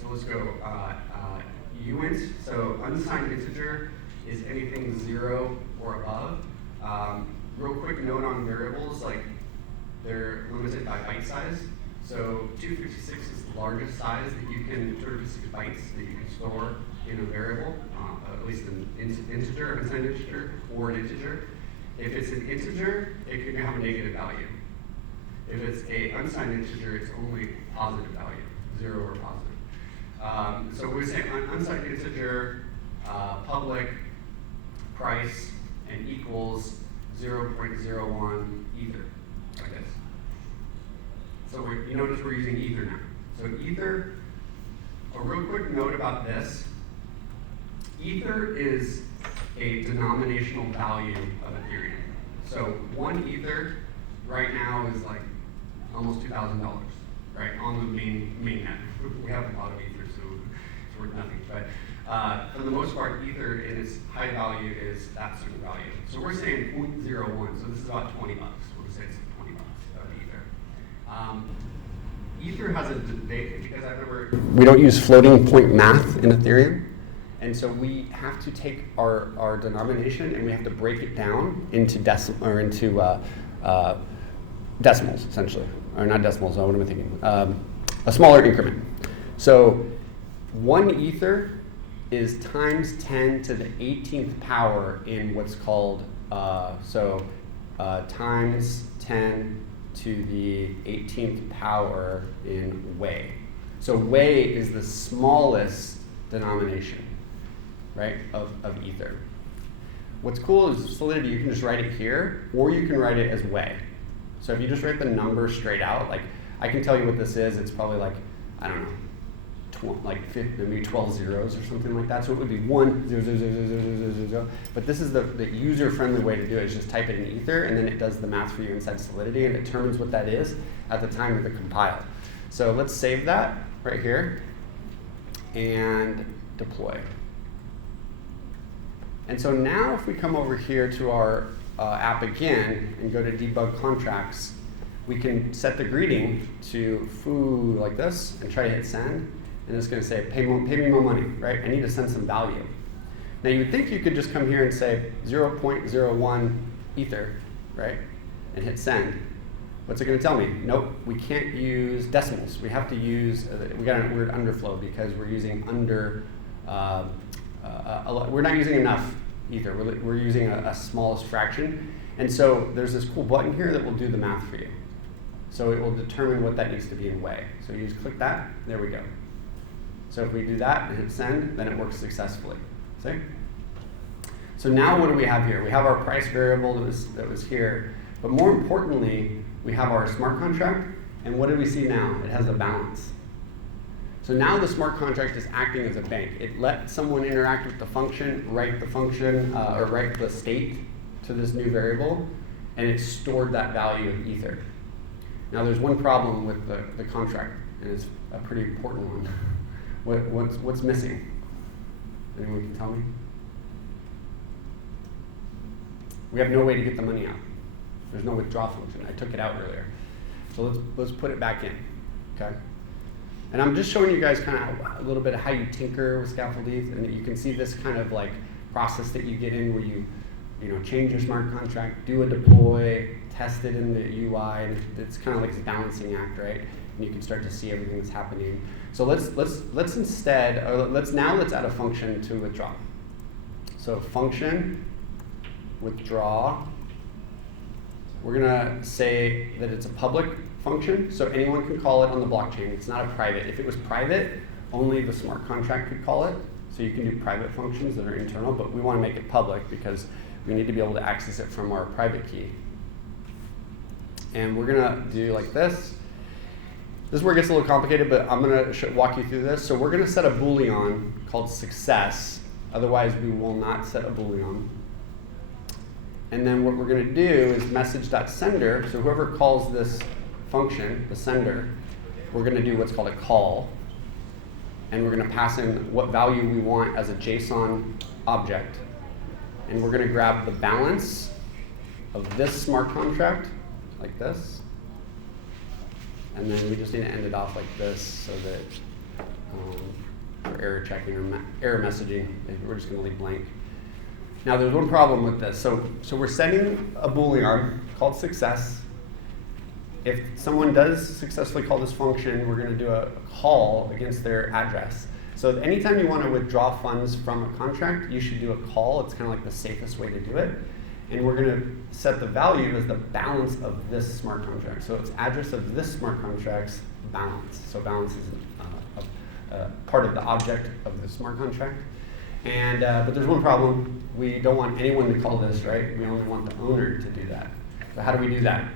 So let's go uint. So unsigned integer is anything 0 or above. Real quick note on variables, like they're limited by byte size. So 256 is the largest size that you can, 256 bytes that you can store in a variable, at least an integer, unsigned integer, or an integer. If it's an integer, it can have a negative value. If it's an unsigned integer, it's only positive value, 0 or positive. So we say unsigned integer, public, price, and equals 0.01 ether, like this. So you notice we're using ether now. So ether, a real quick note about this, ether is a denominational value of Ethereum. So 1 ether right now is like almost $2,000, right, on the main net. We have a lot of ether, so it's worth nothing. But for the most part, ether in its high value is that certain value. So we're saying 0.01, so this is about $20. We'll just say it's $20 of ether. Ether has a debate because I've never. We don't use floating point math in Ethereum. And so we have to take our denomination and we have to break it down into decimals, essentially. Or not decimals, what am I thinking? A smaller increment. So 1 ether is times 10 to the 18th power in what's called, times 10 to the 18th power in Wei. So Wei is the smallest denomination, right, of ether. What's cool is Solidity, you can just write it here, or you can write it as Wei. So if you just write the number straight out, like I can tell you what this is, it's probably like, I don't know, maybe 12 zeros or something like that. So it would be 1, 0, 0, 0, 0, 0, 0, 0, 0. But this is the user-friendly way to do it, is just type it in ether, and then it does the math for you inside Solidity, and it determines what that is at the time of the compile. So let's save that right here and deploy. And so now if we come over here to our app again and go to debug contracts, we can set the greeting to foo like this and try to hit send. And it's going to say, pay me more money, right? I need to send some value. Now you would think you could just come here and say 0.01 ether, right? And hit send. What's it going to tell me? Nope, we can't use decimals. We have to use, we got a weird underflow because we're using we're not using enough ether. We're using a smallest fraction. And so there's this cool button here that will do the math for you. So it will determine what that needs to be in Wei. So you just click that, there we go. So if we do that and hit send, then it works successfully. See? So now what do we have here? We have our price variable that was here, but more importantly, we have our smart contract, and what do we see now? It has a balance. So now the smart contract is acting as a bank. It let someone interact with the function, write the function, or write the state to this new variable, and it stored that value of ether. Now there's one problem with the contract, and it's a pretty important one. What's missing? Anyone can tell me? We have no way to get the money out. There's no withdraw function. I took it out earlier. So let's put it back in, okay? And I'm just showing you guys kind of a little bit of how you tinker with scaffolding, and you can see this kind of like process that you get in where you change your smart contract, do a deploy, test it in the UI, and it's kind of like this balancing act, right? And you can start to see everything that's happening. So let's add a function to withdraw. So function withdraw. We're gonna say that it's a public function, so anyone can call it on the blockchain. It's not a private. If it was private, only the smart contract could call it. So you can do private functions that are internal, but we want to make it public because we need to be able to access it from our private key. And we're gonna do like this. This is where it gets a little complicated, but I'm gonna walk you through this. So we're gonna set a Boolean called success. Otherwise, we will not set a Boolean. And then what we're gonna do is message.sender. So whoever calls this function, the sender, we're gonna do what's called a call. And we're gonna pass in what value we want as a JSON object. And we're gonna grab the balance of this smart contract, like this. And then we just need to end it off like this so that for error checking or error messaging, we're just gonna leave blank. Now there's one problem with this. So we're sending a Boolean called success. If someone does successfully call this function, we're gonna do a call against their address. So anytime you want to withdraw funds from a contract, you should do a call. It's kind of like the safest way to do it. And we're gonna set the value as the balance of this smart contract. So it's address of this smart contract's balance. So balance is part of the object of the smart contract. And but there's one problem. We don't want anyone to call this, right? We only want the owner to do that. So how do we do that?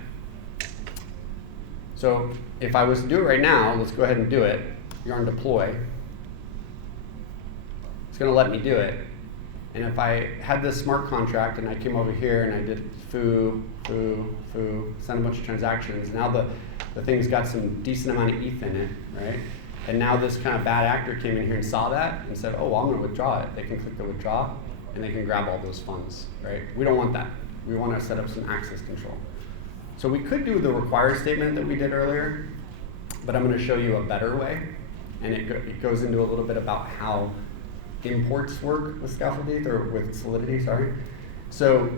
So if I was to do it right now, let's go ahead and do it. You're on deploy. It's going to let me do it. And if I had this smart contract and I came over here and I did foo, send a bunch of transactions, now the thing's got some decent amount of ETH in it, right? And now this kind of bad actor came in here and saw that and said, oh, well, I'm going to withdraw it. They can click the withdraw and they can grab all those funds, right? We don't want that. We want to set up some access control. So we could do the require statement that we did earlier, but I'm going to show you a better way. And it goes into a little bit about how imports work with scaffolding, or with Solidity, sorry. So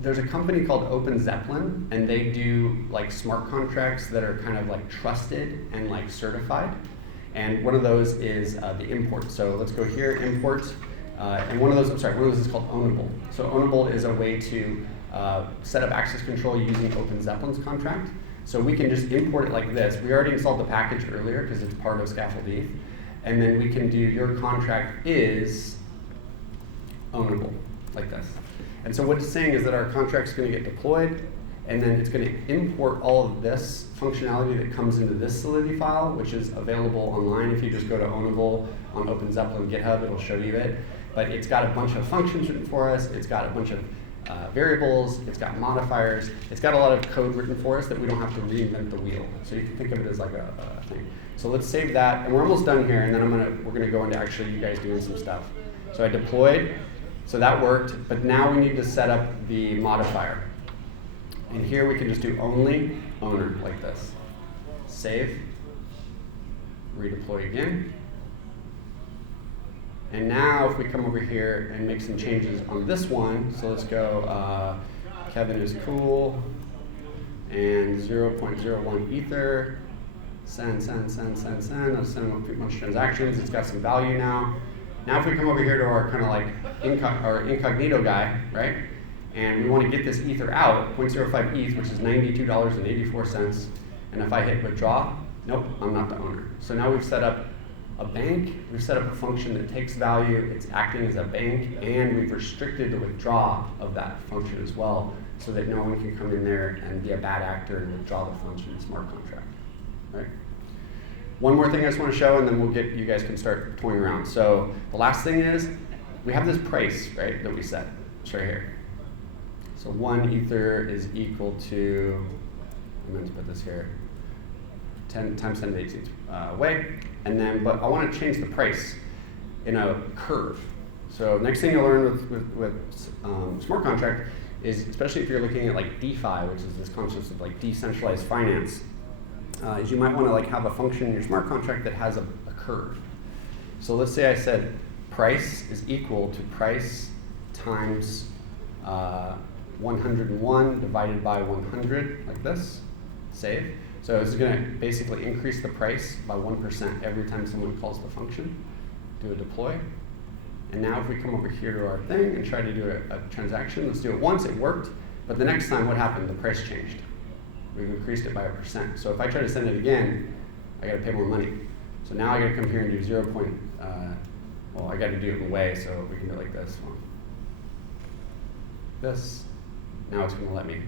there's a company called Open Zeppelin, and they do like smart contracts that are kind of like trusted and like certified. And one of those is the import. So let's go here, import and one of those is called ownable. So ownable is a way to set up access control using OpenZeppelin's contract. So we can just import it like this. We already installed the package earlier because it's part of Scaffold ETH. And then we can do your contract is ownable, like this. And so what it's saying is that our contract's going to get deployed, and then it's going to import all of this functionality that comes into this Solidity file, which is available online. If you just go to ownable on OpenZeppelin GitHub, it'll show you it. But it's got a bunch of functions written for us. It's got a bunch of variables, it's got modifiers, it's got a lot of code written for us that we don't have to reinvent the wheel. So you can think of it as like a thing. So let's save that, and we're almost done here, and then we're gonna go into actually you guys doing some stuff. So I deployed, so that worked, but now we need to set up the modifier. And here we can just do only owner like this. Save, redeploy again. And now if we come over here and make some changes on this one, so let's go Kevin is cool, and 0.01 ether, send, let's send him a bunch of transactions, it's got some value now. Now if we come over here to our kind of like our incognito guy, right, and we want to get this ether out, 0.05 ETH, which is $92.84, and if I hit withdraw, nope, I'm not the owner. So now we've set up a bank, we've set up a function that takes value, it's acting as a bank, and we've restricted the withdraw of that function as well, so that no one can come in there and be a bad actor and withdraw the funds from the smart contract, right? One more thing I just want to show, and then you guys can start toying around. So the last thing is, we have this price, right, that we set. It's right here. So 1 ether is equal to, I meant to put this here, 10 times 10 to the 18th way. And then, but I want to change the price in a curve. So next thing you'll learn with smart contract is, especially if you're looking at like DeFi, which is this concept of like decentralized finance, is you might want to like have a function in your smart contract that has a curve. So let's say I said price is equal to price times 101 divided by 100, like this, save. So this is going to basically increase the price by 1% every time someone calls the function. Do a deploy. And now if we come over here to our thing and try to do a transaction, let's do it once, it worked. But the next time, what happened? The price changed. We've increased it by 1%. So if I try to send it again, I got to pay more money. So now I got to come here and do 0. Well, I got to do it in a way, so we can do it like this one. This. Now it's going to let me.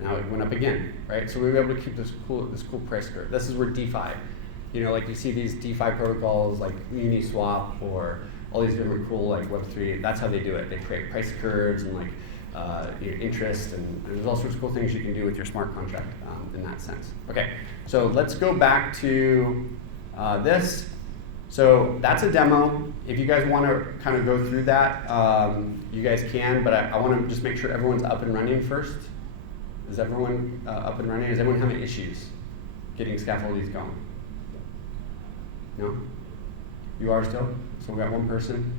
Now it went up again, right? So we were able to keep this cool price curve. This is where DeFi, like you see these DeFi protocols like Uniswap or all these different cool like Web3. That's how they do it. They create price curves and like interest, and there's all sorts of cool things you can do with your smart contract in that sense. Okay, so let's go back to this. So that's a demo. If you guys want to kind of go through that, you guys can, but I want to just make sure everyone's up and running first. Is everyone up and running? Is everyone having issues getting scaffoldies going? No? You are still? So we got one person.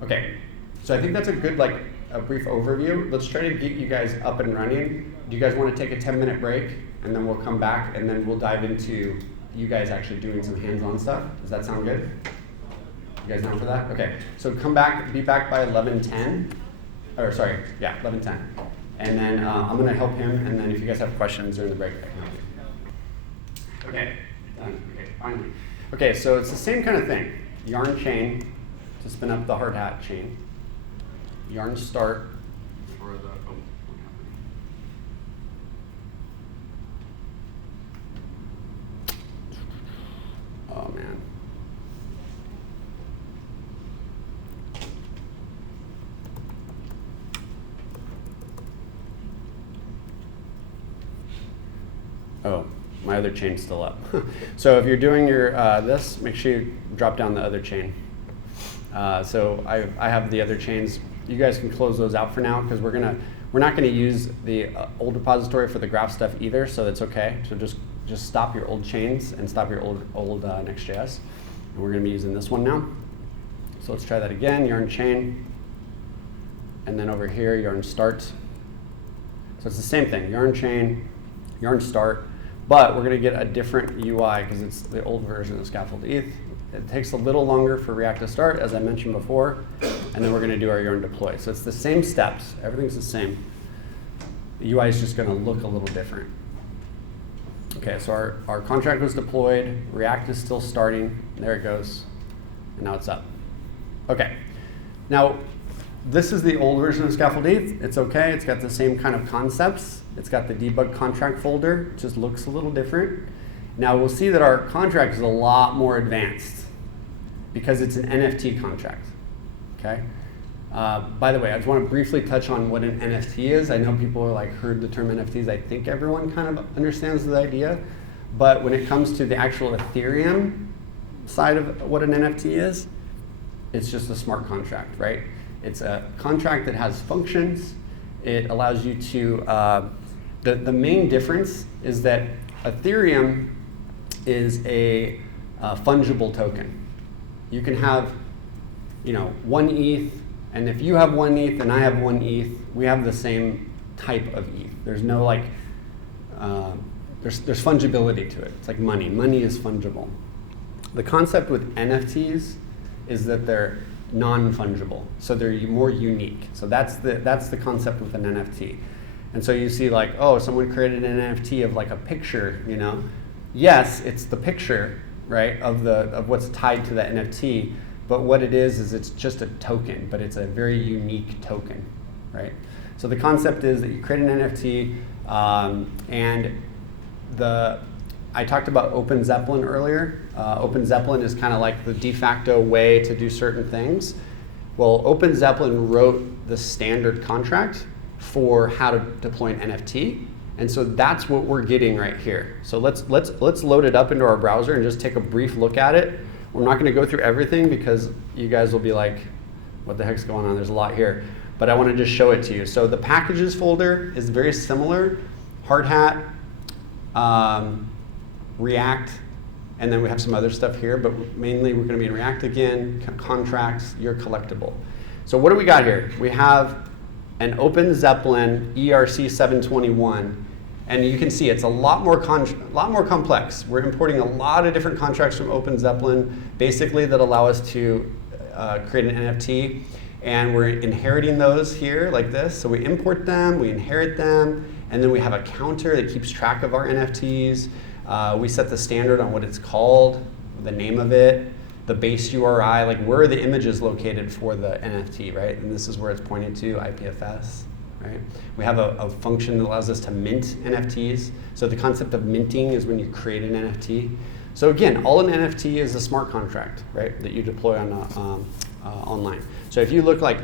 Okay, so I think that's a good, like, a brief overview. Let's try to get you guys up and running. Do you guys want to take a 10-minute break? And then we'll come back, and then we'll dive into you guys actually doing some hands-on stuff. Does that sound good? You guys down for that? Okay, so be back by 11:10. Or sorry, yeah, 11:10. And then I'm going to help him, and then if you guys have questions during the break, I can help you. Okay, done. Okay, finally. Okay, so it's the same kind of thing. Yarn chain to spin up the hard hat chain. Yarn start for the, oh man. Oh, my other chain's still up. So if you're doing your this, make sure you drop down the other chain. So I have the other chains. You guys can close those out for now because we're not gonna use the old repository for the graph stuff either, so that's okay. So just stop your old chains and stop your old Next.js, and we're gonna be using this one now. So let's try that again. Yarn chain, and then over here yarn start. So it's the same thing. Yarn chain, yarn start. But we're going to get a different UI because it's the old version of Scaffold ETH. It takes a little longer for React to start, as I mentioned before, and then we're going to do our yarn deploy. So it's the same steps. Everything's the same. The UI is just going to look a little different. Okay, so our contract was deployed. React is still starting. There it goes. And now it's up. Okay. Now, this is the old version of Scaffold 8. It's okay. It's got the same kind of concepts. It's got the debug contract folder. It just looks a little different. Now, we'll see that our contract is a lot more advanced because it's an NFT contract. Okay. By the way, I just want to briefly touch on what an NFT is. I know people are like heard the term NFTs. I think everyone kind of understands the idea. But when it comes to the actual Ethereum side of what an NFT is, it's just a smart contract, right? It's a contract that has functions. It allows you to, the main difference is that Ethereum is a fungible token. You can have, 1 ETH, and if you have 1 ETH and I have 1 ETH, we have the same type of ETH. There's no like, there's fungibility to it. It's like money. Money is fungible. The concept with NFTs is that they're non-fungible, so they're more unique. So that's the concept with an NFT. And so you see like, oh, someone created an NFT of like a picture, Yes, it's the picture, right, of what's tied to that NFT, but what it is it's just a token, but it's a very unique token, right? So the concept is that you create an NFT, and I talked about Open Zeppelin earlier. Open Zeppelin is kind of like the de facto way to do certain things. Well, Open Zeppelin wrote the standard contract for how to deploy an NFT, and so that's what we're getting right here. So let's load it up into our browser and just take a brief look at it. We're not going to go through everything because you guys will be like, what the heck's going on? There's a lot here. But I want to just show it to you. So the packages folder is very similar. Hard hat, React, and then we have some other stuff here, but mainly we're going to be in React again, contracts, your collectible. So what do we got here? We have an Open Zeppelin ERC 721, and you can see it's a lot more complex. We're importing a lot of different contracts from Open Zeppelin, basically that allow us to create an NFT, and we're inheriting those here like this. So we import them, we inherit them, and then we have a counter that keeps track of our NFTs. We set the standard on what it's called, the name of it, the base URI, like where are the images located for the NFT, right? And this is where it's pointed to, IPFS, right? We have a function that allows us to mint NFTs. So the concept of minting is when you create an NFT. So again, all an NFT is a smart contract, right, that you deploy on online. So if you look like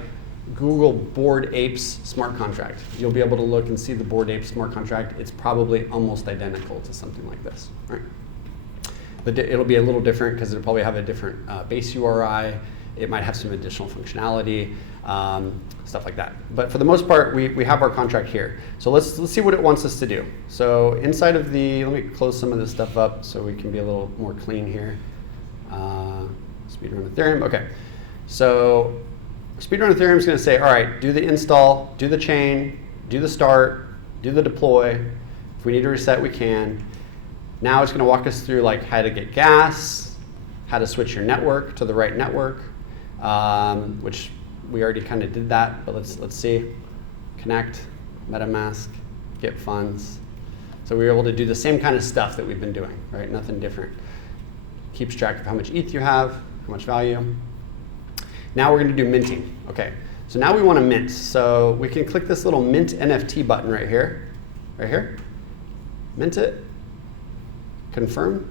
Google Bored Apes smart contract, you'll be able to look and see the Bored Apes smart contract. It's probably almost identical to something like this, right? But it'll be a little different because it'll probably have a different base URI. It might have some additional functionality, stuff like that. But for the most part, we have our contract here. So let's see what it wants us to do. So inside of let me close some of this stuff up so we can be a little more clean here. Speedrun Ethereum, okay. So Speedrun Ethereum is going to say, all right, do the install, do the chain, do the start, do the deploy. If we need to reset, we can. Now it's going to walk us through like how to get gas, how to switch your network to the right network, which we already kind of did that, but let's see. Connect, MetaMask, get funds. So we were able to do the same kind of stuff that we've been doing, right? Nothing different. Keeps track of how much ETH you have, how much value. Now we're going to do minting. Okay, so now we want to mint. So we can click this little mint NFT button right here. Mint it. Confirm.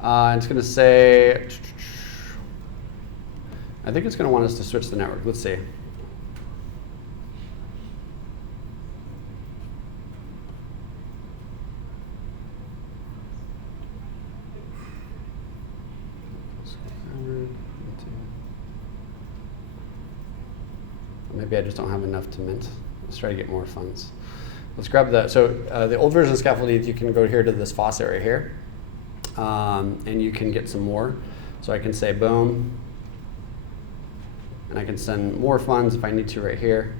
And it's going to say, I think it's going to want us to switch the network. Let's see. Maybe I just don't have enough to mint. Let's try to get more funds. Let's grab that. So the old version of Scaffold, you can go here to this faucet right here, and you can get some more. So I can say boom, and I can send more funds if I need to right here.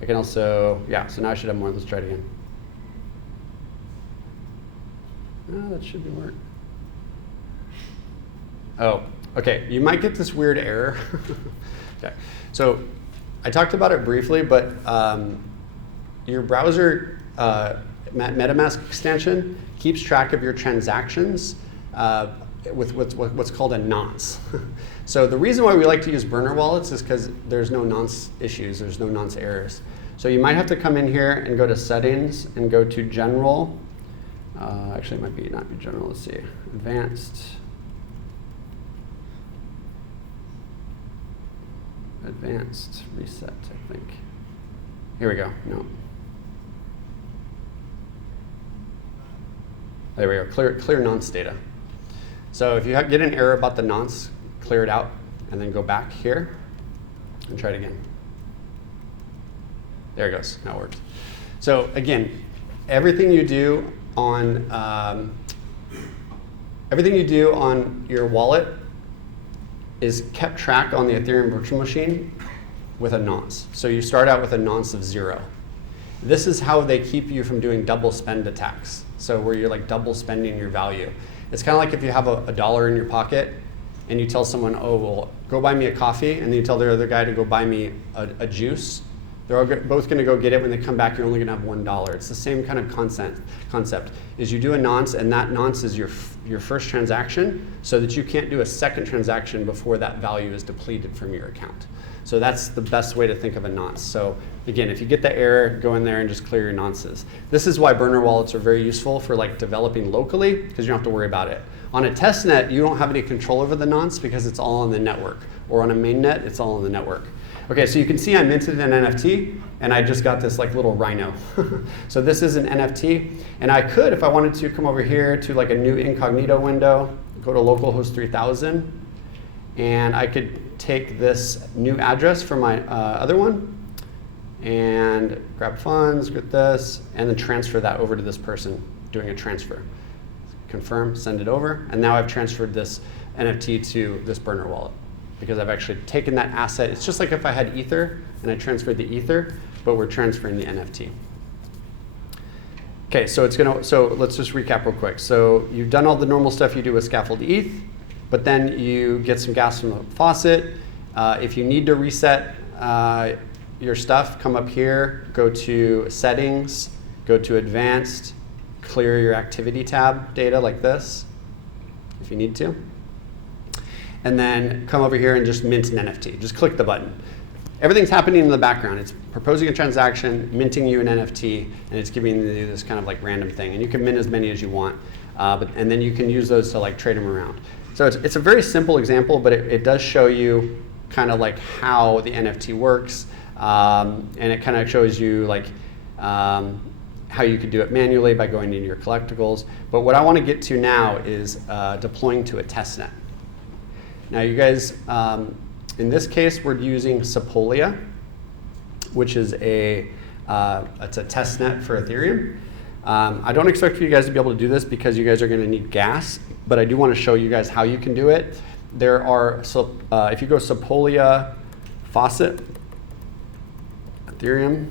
I can also, yeah, so now I should have more. Let's try it again. Oh, that should be work. Oh, okay. You might get this weird error. Okay. So I talked about it briefly, but your browser MetaMask extension keeps track of your transactions with what's called a nonce. So the reason why we like to use burner wallets is because there's no nonce issues, there's no nonce errors. So you might have to come in here and go to settings and go to general. Actually, it might not be general. Let's see, advanced. Advanced reset, I think. Here we go. No. There we go. Clear nonce data. So if you get an error about the nonce, clear it out, and then go back here and try it again. There it goes. Now it works. So again, everything you do on your wallet is kept track on the Ethereum virtual machine with a nonce. So you start out with a nonce of 0. This is how they keep you from doing double spend attacks. So where you're like double spending your value. It's kind of like if you have a dollar in your pocket and you tell someone, oh, well, go buy me a coffee, and then you tell the other guy to go buy me a juice. They're all both going to go get it. When they come back, you're only going to have $1. It's the same kind of concept. Is you do a nonce, and that nonce is your first transaction, so that you can't do a second transaction before that value is depleted from your account. So that's the best way to think of a nonce. So again, if you get the error, go in there and just clear your nonces. This is why burner wallets are very useful for like developing locally, because you don't have to worry about it. On a test net, you don't have any control over the nonce because it's all on the network. Or on a mainnet, it's all on the network. Okay, so you can see I minted an NFT, and I just got this like little rhino. So this is an NFT, and I could, if I wanted to, come over here to like a new incognito window, go to localhost 3000, and I could take this new address from my other one, and grab funds, get this, and then transfer that over to this person doing a transfer. Confirm, send it over, and now I've transferred this NFT to this burner wallet, because I've actually taken that asset. It's just like if I had Ether and I transferred the Ether, but we're transferring the NFT. Okay, so let's just recap real quick. So you've done all the normal stuff you do with Scaffold ETH, but then you get some gas from the faucet. If you need to reset your stuff, come up here, go to settings, go to advanced, clear your activity tab data like this, if you need to. And then come over here and just mint an NFT. Just click the button. Everything's happening in the background. It's proposing a transaction, minting you an NFT, and it's giving you this kind of like random thing. And you can mint as many as you want, and then you can use those to like trade them around. So it's a very simple example, but it does show you kind of like how the NFT works, and it kind of shows you like how you could do it manually by going into your collectibles. But what I want to get to now is deploying to a testnet. Now you guys, in this case, we're using Sepolia, which is it's a test net for Ethereum. I don't expect for you guys to be able to do this because you guys are going to need gas, but I do want to show you guys how you can do it. There are, if you go Sepolia faucet, Ethereum,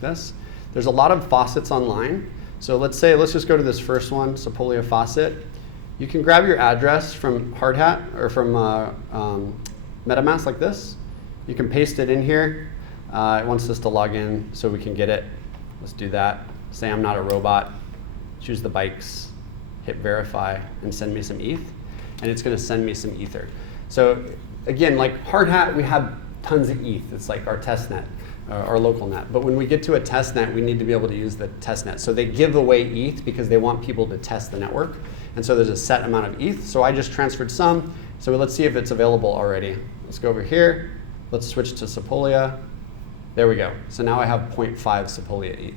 there's a lot of faucets online. So let's just go to this first one, Sepolia faucet. You can grab your address from Hardhat or from MetaMask like this. You can paste it in here. It wants us to log in so we can get it. Let's do that. Say I'm not a robot. Choose the bikes, hit verify, and send me some ETH. And it's going to send me some Ether. So again, like Hardhat, we have tons of ETH. It's like our test net, our local net. But when we get to a test net, we need to be able to use the test net. So they give away ETH because they want people to test the network. And so there's a set amount of ETH. So I just transferred some. So let's see if it's available already. Let's go over here. Let's switch to Sepolia. There we go. So now I have 0.5 Sepolia ETH.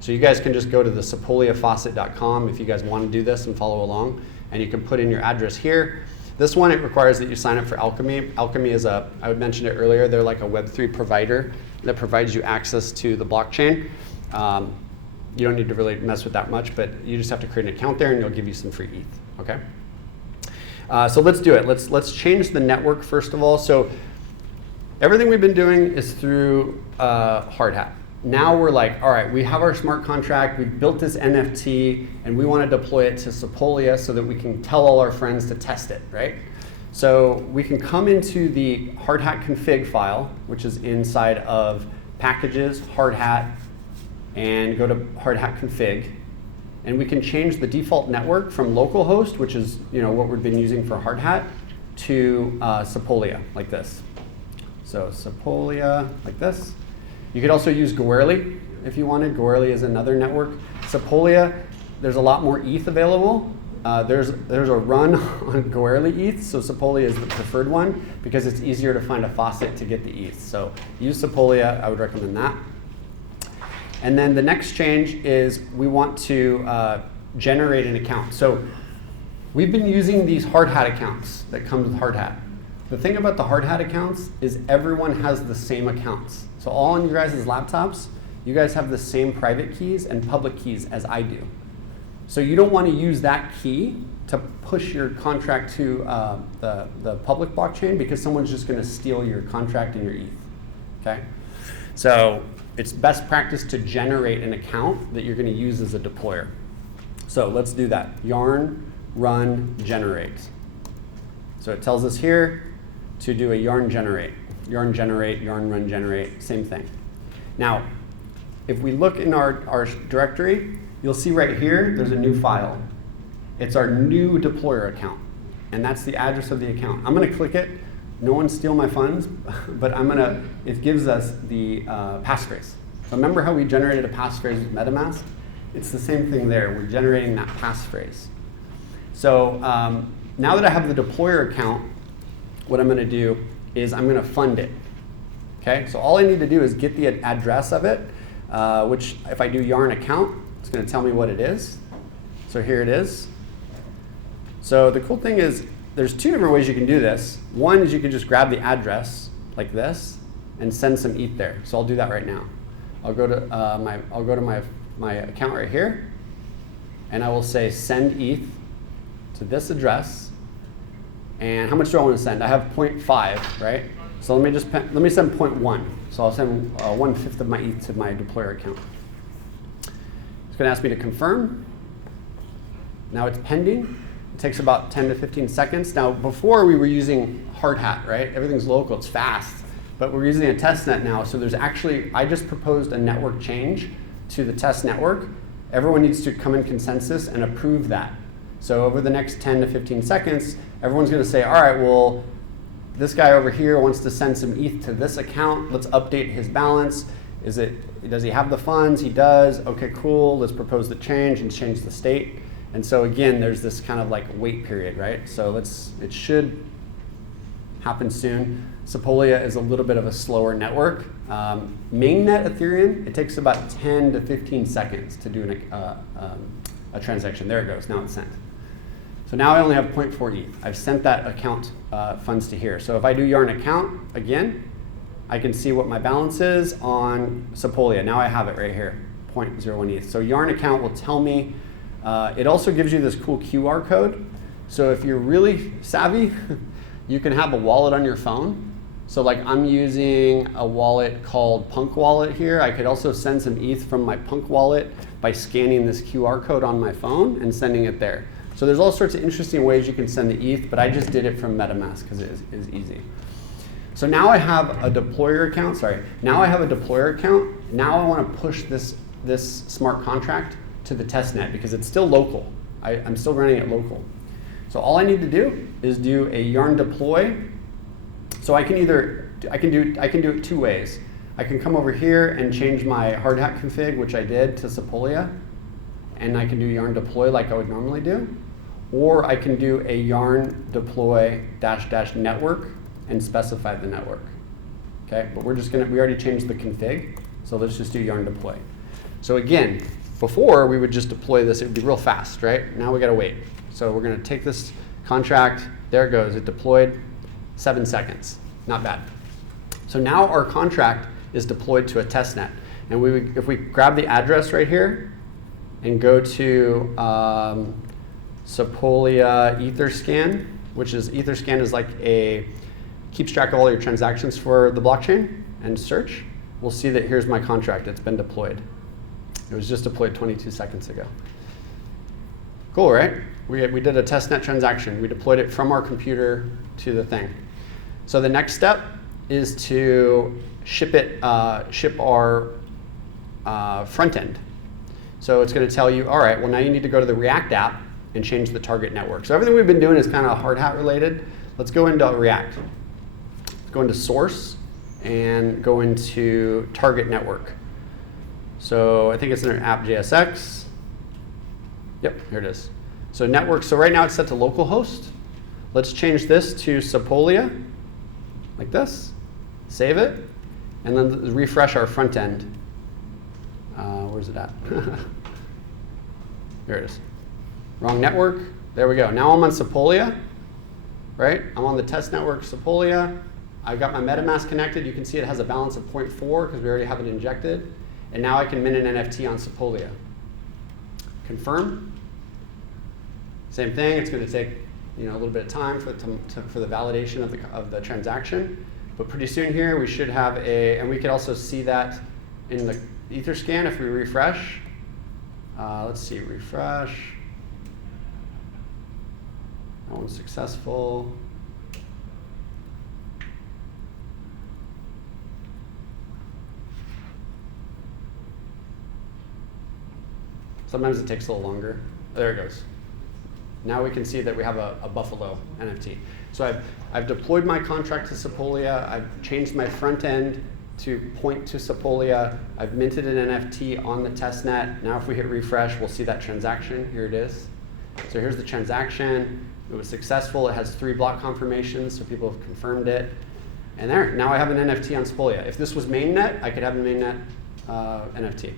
So you guys can just go to the sepoliafaucet.com if you guys want to do this and follow along. And you can put in your address here. This one, it requires that you sign up for Alchemy. Alchemy is I mentioned it earlier, they're like a Web3 provider that provides you access to the blockchain. You don't need to really mess with that much, but you just have to create an account there and it'll give you some free ETH, okay? So let's do it. Let's change the network first of all. So everything we've been doing is through Hardhat. now we're like, all right, we have our smart contract, we've built this NFT, and we want to deploy it to Sepolia so that we can tell all our friends to test it, right? So we can come into the hard hat config file, which is inside of packages, hard hat, and go to hard hat config. And we can change the default network from localhost, which is what we've been using for hard hat, to Sepolia, like this. So Sepolia, like this. You could also use Goerli if you wanted. Goerli is another network. Sepolia, there's a lot more ETH available. There's a run on Goerli ETH, so Sepolia is the preferred one because it's easier to find a faucet to get the ETH. So use Sepolia, I would recommend that. And then the next change is we want to generate an account. So we've been using these hard hat accounts that come with hard hat. The thing about the hard hat accounts is everyone has the same accounts. So all on your guys' laptops, you guys have the same private keys and public keys as I do. So you don't want to use that key to push your contract to the public blockchain because someone's just going to steal your contract and your ETH. Okay? So it's best practice to generate an account that you're going to use as a deployer. So let's do that. Yarn run generate. So it tells us here to do a yarn generate. Yarn generate, yarn run generate, same thing. Now, if we look in our directory, you'll see right here, there's a new file. It's our new deployer account, and that's the address of the account. I'm gonna click it. No one steal my funds, but it gives us the passphrase. So remember how we generated a passphrase with MetaMask? It's the same thing there. We're generating that passphrase. So now that I have the deployer account, what I'm gonna do is I'm gonna fund it. Okay, so all I need to do is get the address of it, which if I do yarn account, it's gonna tell me what it is. So here it is. So the cool thing is there's two different ways you can do this. One is you can just grab the address like this and send some ETH there. So I'll do that right now. I'll go to my account right here, and I will say send ETH to this address. And how much do I want to send? I have 0.5, right? So let me send 0.1. So I'll send 1/5 of my ETH to my deployer account. It's going to ask me to confirm. Now it's pending. It takes about 10 to 15 seconds. Now before we were using hard hat, right? Everything's local, it's fast. But we're using a testnet now, so there's actually, I just proposed a network change to the test network. Everyone needs to come in consensus and approve that. So over the next 10 to 15 seconds, everyone's going to say, all right, well, this guy over here wants to send some ETH to this account. Let's update his balance. Does he have the funds? He does. Okay, cool. Let's propose the change and change the state. And so again, there's this kind of like wait period, right? So it should happen soon. Sepolia is a little bit of a slower network. Mainnet Ethereum, it takes about 10 to 15 seconds to do a transaction. There it goes. Now it's sent. So now I only have 0.4 ETH. I've sent that account funds to here. So if I do yarn account again, I can see what my balance is on Sepolia. Now I have it right here, 0.01 ETH. So yarn account will tell me. It also gives you this cool QR code. So if you're really savvy, you can have a wallet on your phone. So like I'm using a wallet called Punk Wallet here. I could also send some ETH from my Punk Wallet by scanning this QR code on my phone and sending it there. So there's all sorts of interesting ways you can send the ETH, but I just did it from MetaMask because it is easy. So now I have a deployer account, Now I have a deployer account. Now I want to push this smart contract to the testnet because it's still local. I'm still running it local. So all I need to do is do a yarn deploy. So I can do it two ways. I can come over here and change my hard hat config, which I did, to Sepolia, and I can do yarn deploy like I would normally do. Or I can do a yarn deploy -- network and specify the network. Okay, but we already changed the config, so let's just do yarn deploy. So again, before we would just deploy this, it would be real fast, right? Now we gotta wait. So we're gonna take this contract, there it goes, it deployed, 7 seconds, not bad. So now our contract is deployed to a testnet. And if we grab the address right here and go to Sepolia Etherscan, which is Etherscan is like keeps track of all your transactions for the blockchain and search. we'll see that here's my contract. It's been deployed. It was just deployed 22 seconds ago. Cool, right? We did a testnet transaction. We deployed it from our computer to the thing. So the next step is to ship our front end. So it's going to tell you, all right, well, now you need to go to the React app and change the target network. So everything we've been doing is kind of hard hat related. Let's go into React. Let's go into source and go into target network. So I think it's in app.jsx. Yep, here it is. So network, so right now it's set to localhost. Let's change this to Sepolia, like this. Save it, and then refresh our front end. Where's it at? Here it is. Wrong network. There we go. Now I'm on Sepolia, right? I'm on the test network Sepolia. I've got my MetaMask connected. You can see it has a balance of 0.4 because we already have it injected. And now I can mint an NFT on Sepolia. Confirm. Same thing. It's going to take a little bit of time for the validation of the transaction. But pretty soon here we should have and we can also see that in the Etherscan if we refresh. Let's see, refresh. That one's successful. Sometimes it takes a little longer. There it goes. Now we can see that we have a Buffalo NFT. So I've deployed my contract to Sepolia. I've changed my front end to point to Sepolia. I've minted an NFT on the testnet. Now if we hit refresh, we'll see that transaction. Here it is. So here's the transaction. It was successful. It has 3 block confirmations, so people have confirmed it. And there, now I have an NFT on Sepolia. If this was mainnet, I could have a mainnet NFT.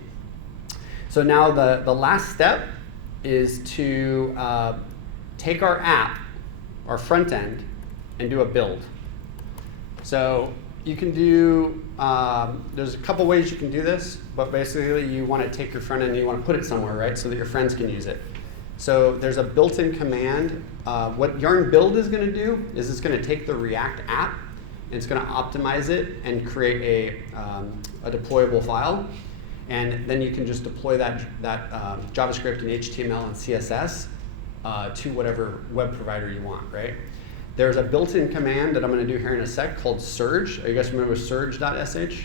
So now the last step is to take our app, our front end, and do a build. So you can do, there's a couple ways you can do this, but basically you want to take your front end and you want to put it somewhere, right, so that your friends can use it. So there's a built-in command. What Yarn build is going to do is it's going to take the React app and it's going to optimize it and create a deployable file. And then you can just deploy that JavaScript and HTML and CSS to whatever web provider you want, right? There's a built-in command that I'm going to do here in a sec called surge. Are you guys familiar with surge.sh?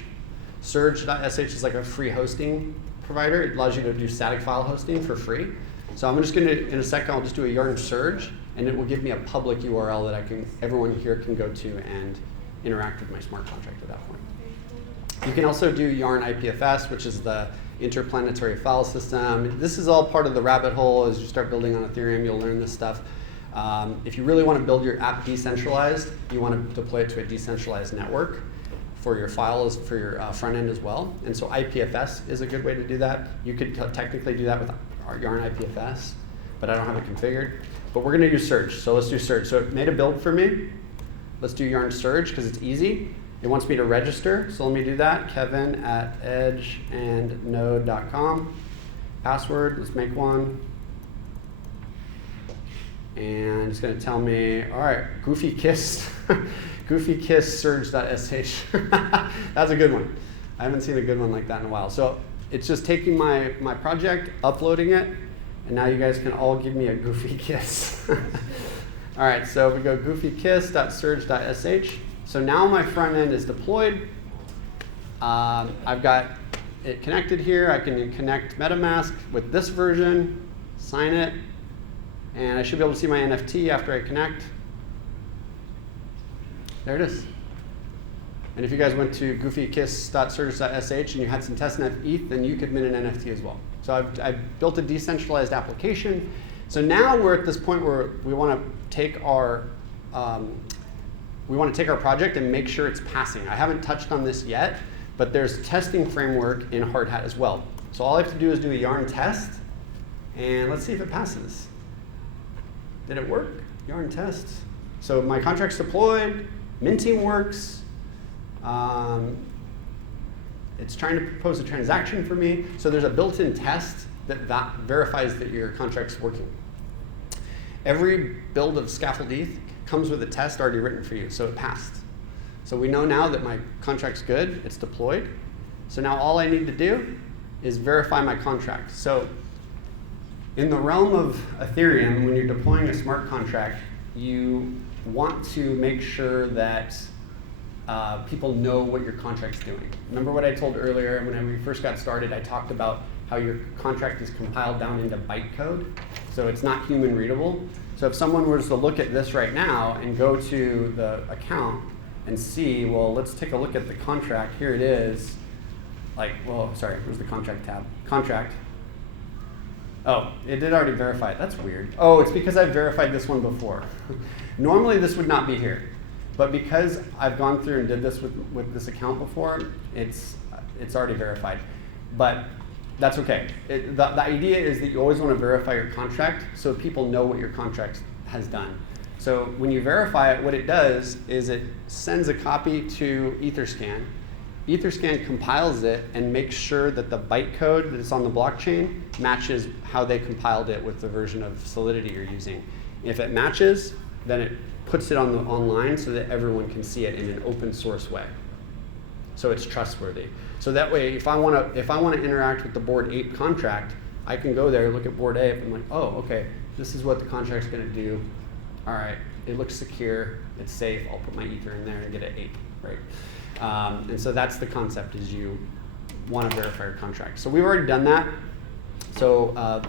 Surge.sh is like a free hosting provider. It allows you to do static file hosting for free. So I'm just going to, in a second, I'll just do a yarn surge, and it will give me a public URL that everyone here can go to and interact with my smart contract at that point. You can also do yarn IPFS, which is the interplanetary file system. This is all part of the rabbit hole. As you start building on Ethereum, you'll learn this stuff. If you really want to build your app decentralized, you want to deploy it to a decentralized network for your files, for your front end as well. And so IPFS is a good way to do that. You could technically do that with our yarn IPFS, but I don't have it configured. But we're going to use Surge, so let's do Surge. So it made a build for me. Let's do yarn Surge because it's easy. It wants me to register, so let me do that. Kevin@edgeandnode.com. Password, let's make one. And it's going to tell me, all right, Goofy Kiss, Goofy Kiss Surge.sh. That's a good one. I haven't seen a good one like that in a while. So it's just taking my project, uploading it, and now you guys can all give me a Goofy Kiss. All right, so we go goofykiss.surge.sh. So now my front end is deployed. I've got it connected here. I can connect MetaMask with this version, sign it, and I should be able to see my NFT after I connect. There it is. And if you guys went to goofykiss.surge.sh and you had some testnet ETH, then you could mint an NFT as well. So I've built a decentralized application. So now we're at this point where we want to take our project and make sure it's passing. I haven't touched on this yet, but there's testing framework in Hardhat as well. So all I have to do is do a yarn test, and let's see if it passes. Did it work? Yarn test. So my contract's deployed, minting works. It's trying to propose a transaction for me. So there's a built-in test that verifies that your contract's working. Every build of Scaffold ETH comes with a test already written for you, so it passed. So we know now that my contract's good, it's deployed. So now all I need to do is verify my contract. So in the realm of Ethereum, when you're deploying a smart contract, you want to make sure that people know what your contract's doing. Remember what I told earlier when we first got started, I talked about how your contract is compiled down into bytecode, so it's not human readable. So if someone was to look at this right now and go to the account and see, well, let's take a look at the contract. Here it is. Where's the contract tab? Contract. Oh, it did already verify it. That's weird. Oh, it's because I verified this one before. Normally this would not be here. But because I've gone through and did this with this account before, it's already verified. But that's okay. The idea is that you always want to verify your contract so people know what your contract has done. So when you verify it, what it does is it sends a copy to Etherscan. Etherscan compiles it and makes sure that the bytecode that is on the blockchain matches how they compiled it with the version of Solidity you're using. If it matches, then it puts it online so that everyone can see it in an open source way. So it's trustworthy. So that way, if I want to interact with the board 8 contract, I can go there, look at board 8, and I'm like, oh, okay, this is what the contract's going to do. All right, it looks secure, it's safe. I'll put my ether in there and get it 8, right? And so that's the concept: is you want to verify your contract. So we've already done that. So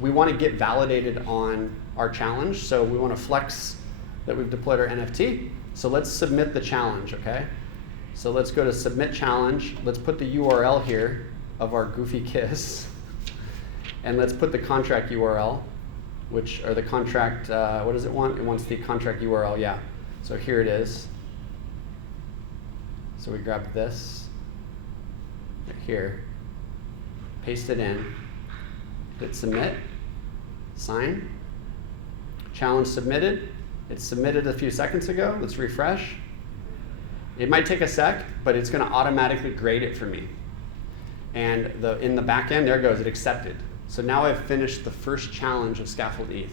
we want to get validated on our challenge. So we want to flex that we've deployed our NFT. So let's submit the challenge, okay? So let's go to submit challenge. Let's put the URL here of our goofy kiss. And let's put the contract URL, or the contract, what does it want? It wants the contract URL, yeah. So here it is. So we grab this right here, paste it in, hit submit, sign, challenge submitted. It's submitted a few seconds ago. Let's refresh. It might take a sec, but it's going to automatically grade it for me. And in the back end, there it goes, it accepted. So now I've finished the first challenge of Scaffold ETH.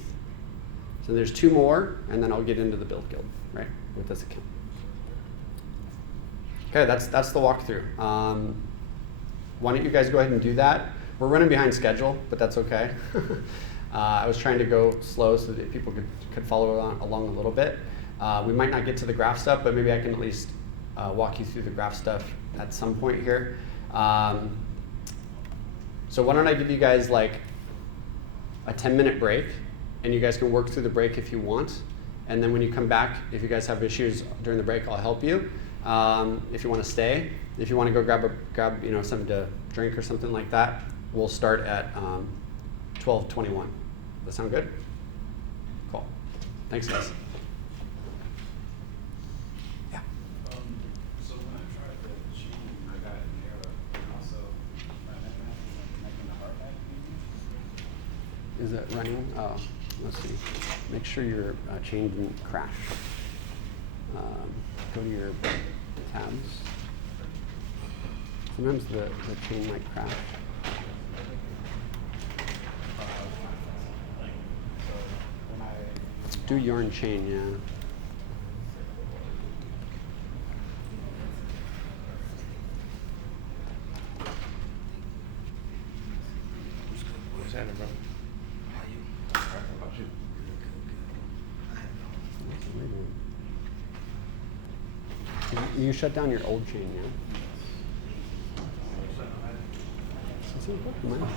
So there's 2 more, and then I'll get into the build guild, right, with this account. Okay, that's the walkthrough. Why don't you guys go ahead and do that? We're running behind schedule, but that's okay. I was trying to go slow so that people could follow along a little bit. We might not get to the graph stuff, but maybe I can at least walk you through the graph stuff at some point here. So why don't I give you guys like a 10-minute break, and you guys can work through the break if you want. And then when you come back, if you guys have issues during the break, I'll help you. If you want to stay, if you want to go grab something to drink or something like that, we'll start at 12:21. Does that sound good? Cool. Thanks, guys. Yeah. So when I tried the cheat, I got an error. And also, my MetaMask is making the hard back. Is it running? Oh, let's see. Make sure your chain didn't crash. Go to your tabs. Sometimes the chain might crash. Do yarn chain, yeah. What's happening, bro? How about you? You shut down your old chain, yeah? Is it working?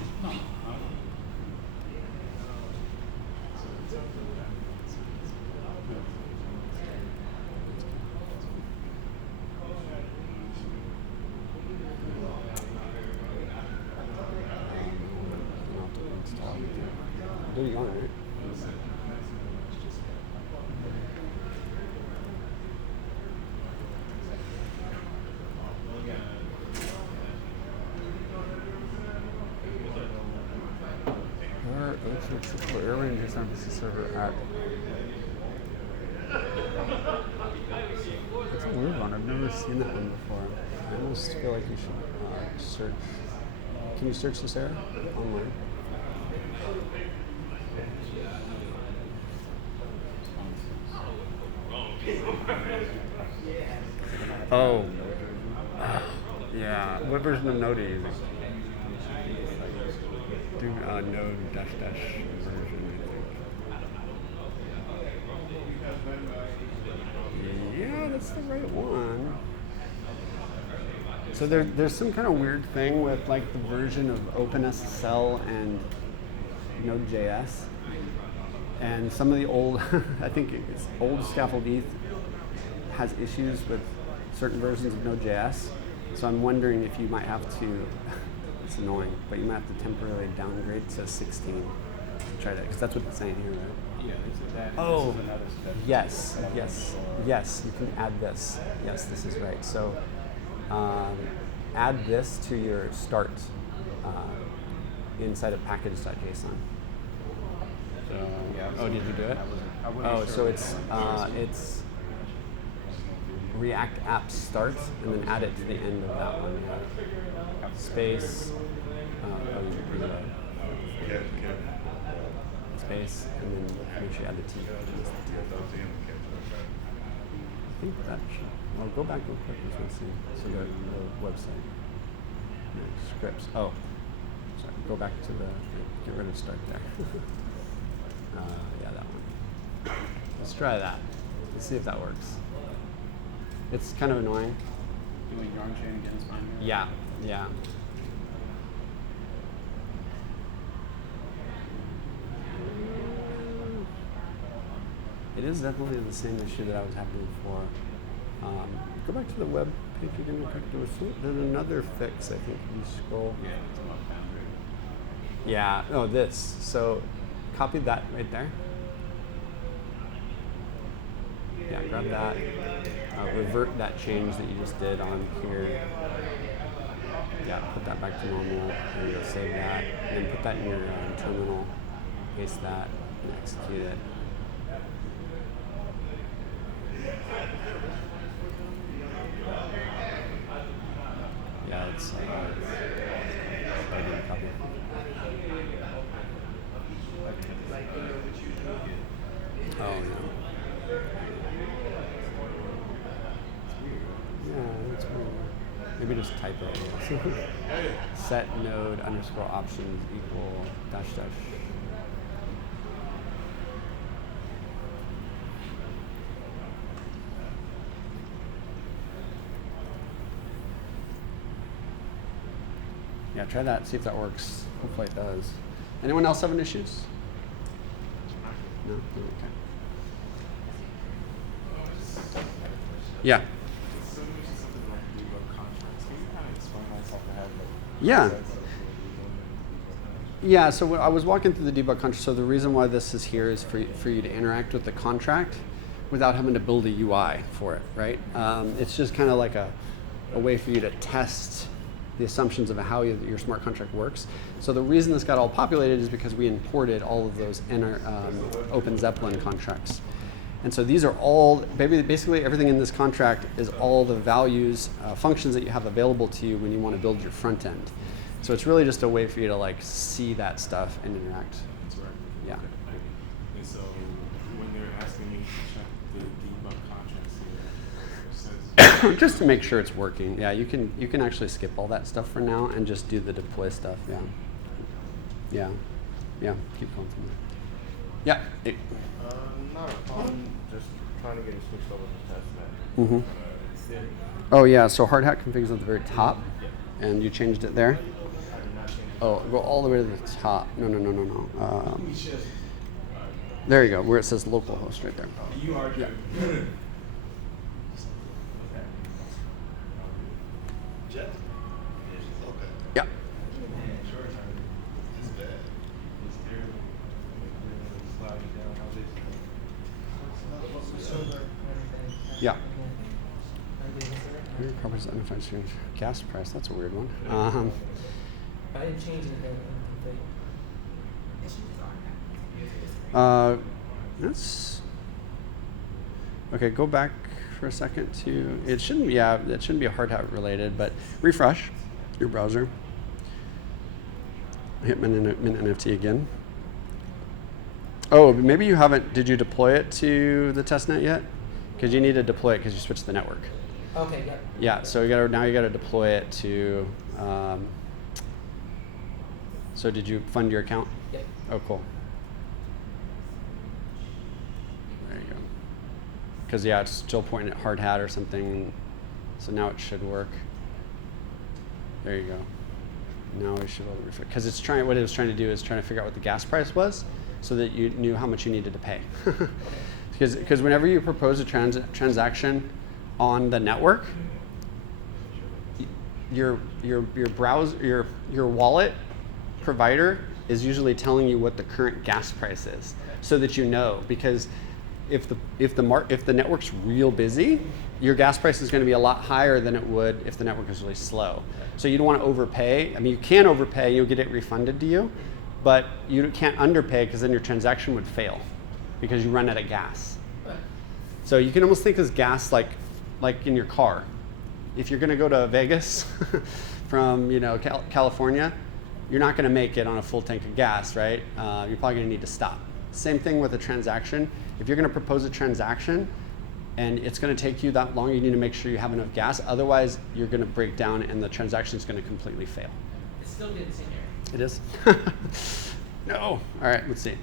Do you want it? Where are we San Francisco server at? That's a weird one. I've never seen that one before. I almost feel like you should search. Can you search this area online? Oh. Yeah. What version of Node are you using? Do Node dash dash version. Yeah, that's the right one. So there's some kind of weird thing with like the version of OpenSSL and Node.js. And some of the old, I think it's old Scaffold ETH has issues with certain versions of Node.js. So I'm wondering if you might have to, it's annoying, but you might have to temporarily downgrade to 16 to try that, because that's what it's saying here, right? Yeah, they said that. Oh, This is another step. yes, you can add this. Yes, this is right. So add this to your start inside of package.json. So, Yeah, oh, did you do it? I wasn't Oh, sure so what it's React app start and then add it to the end of that one. Space. Space, and then make sure you add the T. I think that should. Well, go back real quick. Let's see. So the website. No, scripts. Oh, sorry. Go back to the. Get rid of start there. Yeah, that one. Let's try that. Let's see if that works. It's kind of annoying. doing yarn chain again is fine. Yeah. It is definitely the same issue that I was having before. Go back to the web page again real quick. There's another fix, I think, if you scroll. Yeah, it's about boundary. Yeah, oh, this. So copy that right there. Yeah, grab that. Revert that change that you just did on here. Yeah, put that back to normal. And you'll save that. And then put that in your terminal. Paste that and execute it. Yeah, it's I didn't copy. Oh, yeah. Yeah, that's weird. Maybe just type it. Set node underscore options equal dash dash. Yeah, try that, see if that works. Hopefully it does. Anyone else having issues? No? Okay. Yeah. Yeah. Yeah, so I was walking through the debug contract. So the reason why this is here is for you to interact with the contract without having to build a UI for it, right? It's just kind of like a way for you to test the assumptions of how your smart contract works. So the reason this got all populated is because we imported all of those Open Zeppelin contracts. And so these are all, basically everything in this contract is all the values, functions that you have available to you when you want to build your front end. So it's really just a way for you to like see that stuff and interact. That's right. Yeah. Okay. And so when they're asking me to check the debug contracts here, it says Just to make sure it's working. Yeah, you can actually skip all that stuff for now and just do the deploy stuff. Yeah. Keep going from there. Yeah. Not a problem, just trying to get it switched over to testnet. Mm-hmm. Oh yeah. So hard hat configs at the very top, and you changed it there. Oh, go all the way to the top. No. There you go, where it says localhost right there. you are Yeah. Yeah. Yeah. Your properties identified change. Gas price, that's a weird one. I didn't change anything in That's okay. Go back for a second to it shouldn't be a hard hat related, but refresh your browser. Hit Mint NFT again. Oh, maybe you haven't. Did you deploy it to the testnet yet? Because you need to deploy it because you switched the network. Okay, yep. Yeah, so now you gotta deploy it to, so did you fund your account? Yep. Oh, cool. There you go. Because yeah, it's still pointing at hard hat or something, so now it should work. There you go. Now we should be able to, because it's trying, what it was trying to do is trying to figure out what the gas price was, so that you knew how much you needed to pay. Because whenever you propose a transaction on the network, your wallet provider is usually telling you what the current gas price is, so that you know. Because if the network's real busy, your gas price is going to be a lot higher than it would if the network is really slow. So you don't want to overpay. I mean, you can overpay, you'll get it refunded to you, but you can't underpay, because then your transaction would fail because you run out of gas. So you can almost think of gas like in your car. If you're going to go to Vegas from California, you're not going to make it on a full tank of gas, right? You're probably going to need to stop. Same thing with a transaction. If you're going to propose a transaction and it's going to take you that long, you need to make sure you have enough gas. Otherwise, you're going to break down and the transaction is going to completely fail. It's still getting the same error. It is? No. All right, let's see.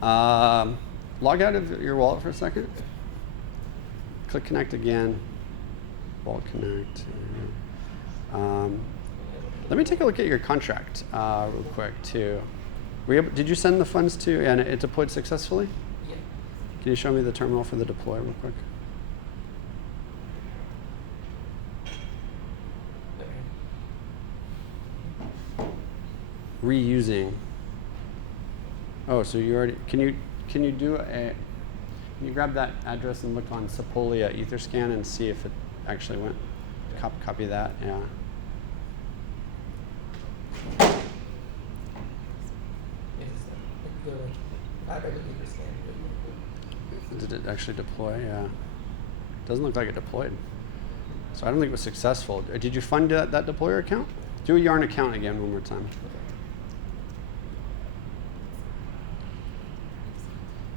Log out of your wallet for a second. Click connect again. Wallet connect. Let me take a look at your contract real quick too. Did you send the funds to, and it deployed successfully? Yeah. Can you show me the terminal for the deploy real quick? Reusing. Oh, so you already, can you grab that address and look on Sepolia Etherscan and see if it actually went? Copy that, yeah. Did it actually deploy? Yeah. Doesn't look like it deployed. So I don't think it was successful. Did you fund that deployer account? Do a yarn account again one more time.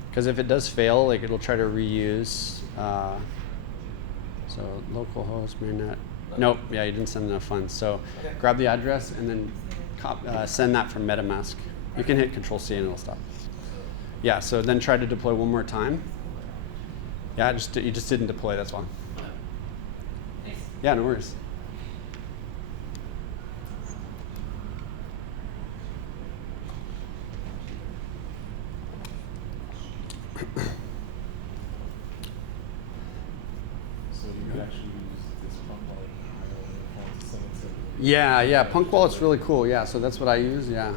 Because if it does fail, like it'll try to reuse. So localhost, mainnet. Nope, yeah, you didn't send enough funds. So grab the address and then send that from MetaMask. You can hit Control-C and it'll stop. Yeah, so then try to deploy one more time. Yeah, you just didn't deploy, that's why. Yeah, no worries. So you could actually use this pump wallet to send it to. Yeah, Punk Wallet's really cool. Yeah, so that's what I use. Yeah,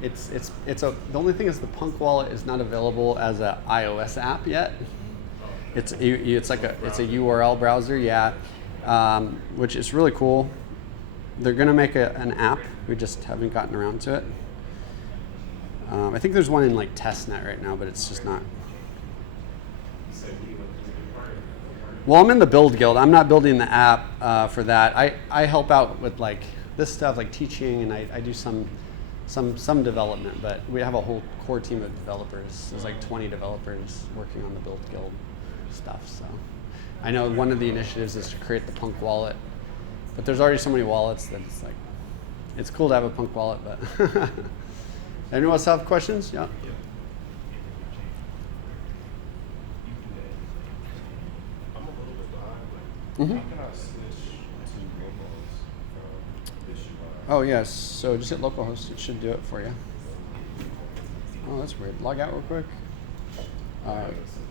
the only thing is the Punk Wallet is not available as an iOS app yet. It's a URL browser. Yeah, which is really cool. They're gonna make an app. We just haven't gotten around to it. I think there's one in like testnet right now, but it's just not. Well, I'm in the build guild. I'm not building the app for that. I help out with like this stuff, like teaching, and I do some development. But we have a whole core team of developers. There's like 20 developers working on the build guild stuff. So I know one of the initiatives is to create the Punk wallet, but there's already so many wallets that it's cool to have a Punk wallet. But anyone else have questions? Yeah. Mm-hmm. How can I switch to localhost from this UI? Oh yes, so just hit localhost. It should do it for you. Oh, that's weird. Log out real quick.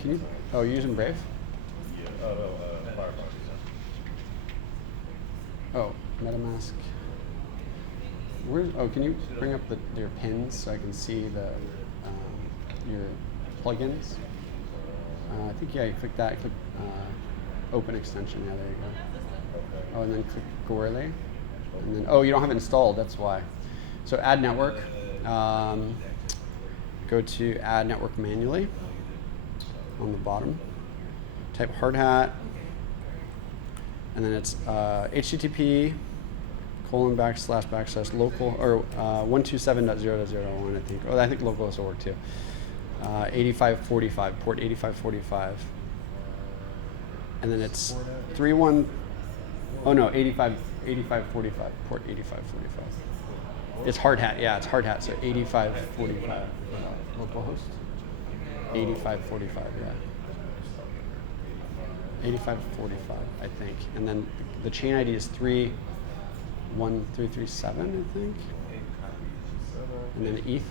Can you? Oh, you're using Brave? Yeah. Oh no, Firefox. Oh, MetaMask. Can you bring up your pins so I can see your plugins? I think you click that. Click open extension. Yeah, there you go. Okay. Oh, and then click Gorley. And then you don't have it installed. That's why. So add network. Go to add network manually on the bottom. Type hard hat, and then it's HTTP // local or 127.0.0.1 I think. Oh, I think localhost will work too. 8545 port 8545. and then it's 31. Oh no, 8545 port 8545. It's hard hat. Yeah, it's hard hat. So 8545 local host. 8545. Yeah. 8545, I think, and then the chain ID is 31337, I think, and then ETH.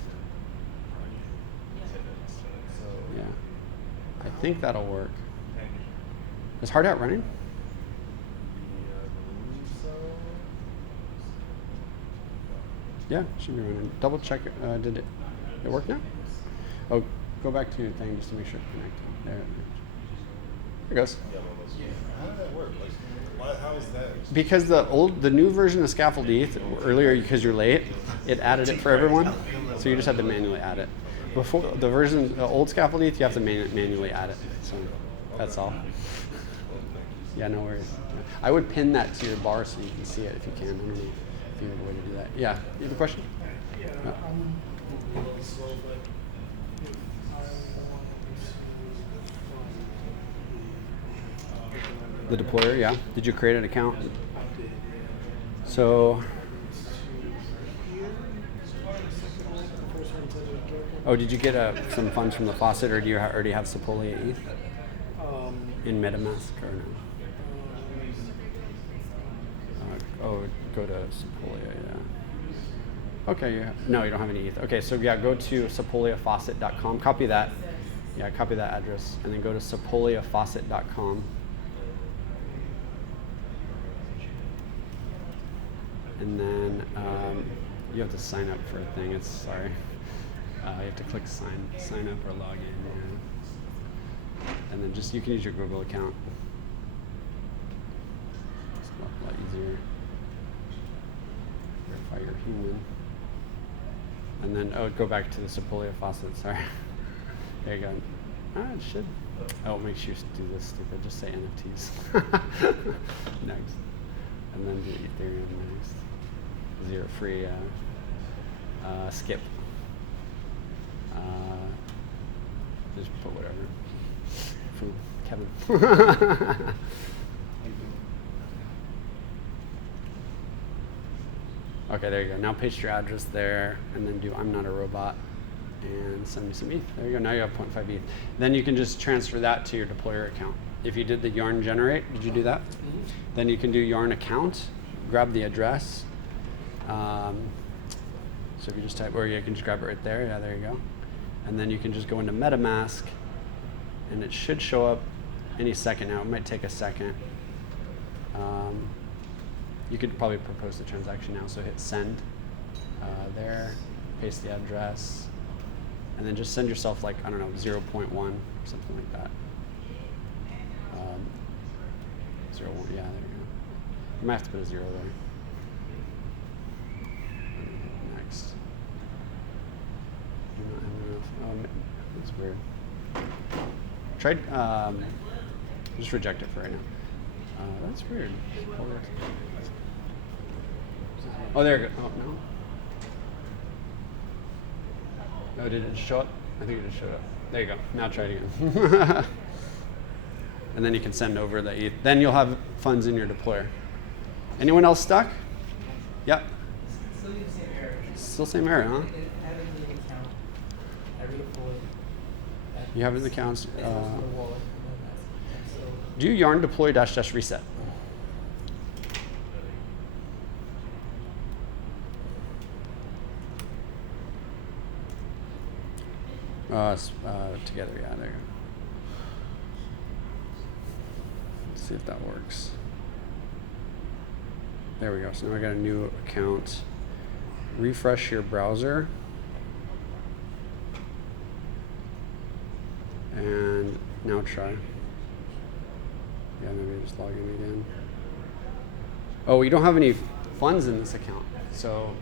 Yeah, I think that'll work. Is hard hat running? Yeah, should be running. Double check it. Did it work now? Oh, go back to your thing just to make sure it's connected. There it goes. How did that work? Like, how is that? Because the new version of Scaffold ETH, earlier because you're late, it added it for everyone, so you just had to manually add it. Before the old Scaffold ETH, you have to manually add it. So that's all. Yeah, no worries. I would pin that to your bar so you can see it if you can. I don't know if you have a way to do that. Yeah, you have a question? Yeah, No. I'm a little slow, but if I wanted to The deployer, yeah. Did you create an account? update it, So, oh, did you get some funds from the faucet, or do you already have Sepolia ETH in MetaMask or no? Go to Sepolia, yeah. Okay, no, you don't have any ETH. Okay, so yeah, go to sepoliafaucet.com. Copy that. Yeah, copy that address, and then go to sepoliafaucet.com. And then you have to sign up for a thing. Sorry. You have to click sign up or log in. Yeah. And then you can use your Google account. It's a lot easier. Verify you're human. And then, go back to the Sepolia faucet. Sorry. There you go. It should. Oh, it makes you do this stupid. Just say NFTs. Next. And then do Ethereum next. 0 free skip. Just put whatever. Food. Kevin. Okay, there you go. Now paste your address there, and then do I'm not a robot, and send me some ETH. There you go. Now you have 0.5 ETH. Then you can just transfer that to your deployer account. If you did the Yarn generate, did you do that? Mm-hmm. Then you can do Yarn account, grab the address. So if you just type, or you can just grab it right there. Yeah, there you go. And then you can just go into MetaMask, and it should show up any second now. It might take a second. You could probably propose the transaction now, so hit send there, paste the address, and then just send yourself like, I don't know, 0.1 or something like that. 0.1, yeah, there you go. You might have to put a 0 there. Next. Do not have enough. Oh, that's weird. Try, just reject it for right now. That's weird. Oh, there you go. Oh, no. No, did it show up? I think it just showed up. There you go. Now try it again. And then you can send over the ETH. Then you'll have funds in your deployer. Anyone else stuck? Yep. Still the same error. Still same error, huh? Having the account, I redeployed. You have it in the accounts. The wallet. Do yarn deploy -- reset. Together, yeah, there you go. Let's see if that works. There we go. So now I got a new account. Refresh your browser. And now try. Yeah, maybe just log in again. Oh, you don't have any funds in this account, so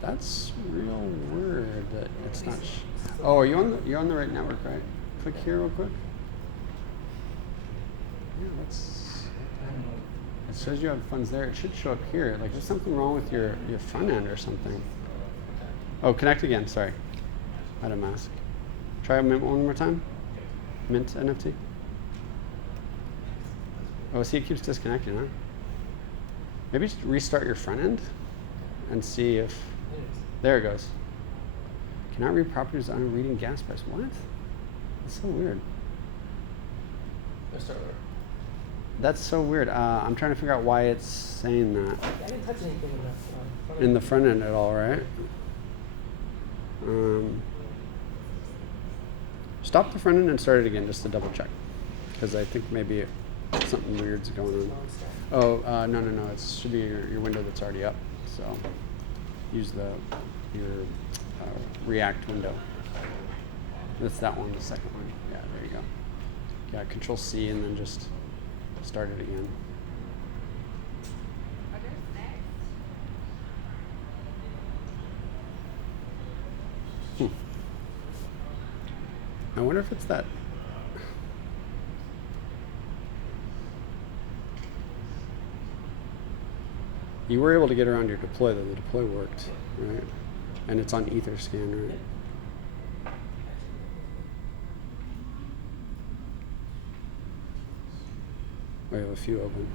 that's real weird that it's not. Oh, are you you're on the right network, right? Click here real quick. Yeah, it says you have funds there. It should show up here. Like there's something wrong with your front end or something. Oh, connect again. Sorry. MetaMask. Try Mint one more time. Mint NFT. Oh, see, it keeps disconnecting, huh? Maybe just restart your front end and see if. There it goes. Cannot read properties on reading gas price. What? That's so weird. Let's start over. That's so weird. I'm trying to figure out why it's saying that. I didn't touch anything in the front In the front end at all, right? Stop the front end and start it again just to double check. Because I think maybe something weird's going on. Oh, no. It should be your window that's already up. So use your React window. That's that one, the second one. Yeah, there you go. Yeah, Control C and then just start it again. I wonder if it's that. You were able to get around your deploy, though. The deploy worked, right? And it's on Etherscan, right? We have a few open.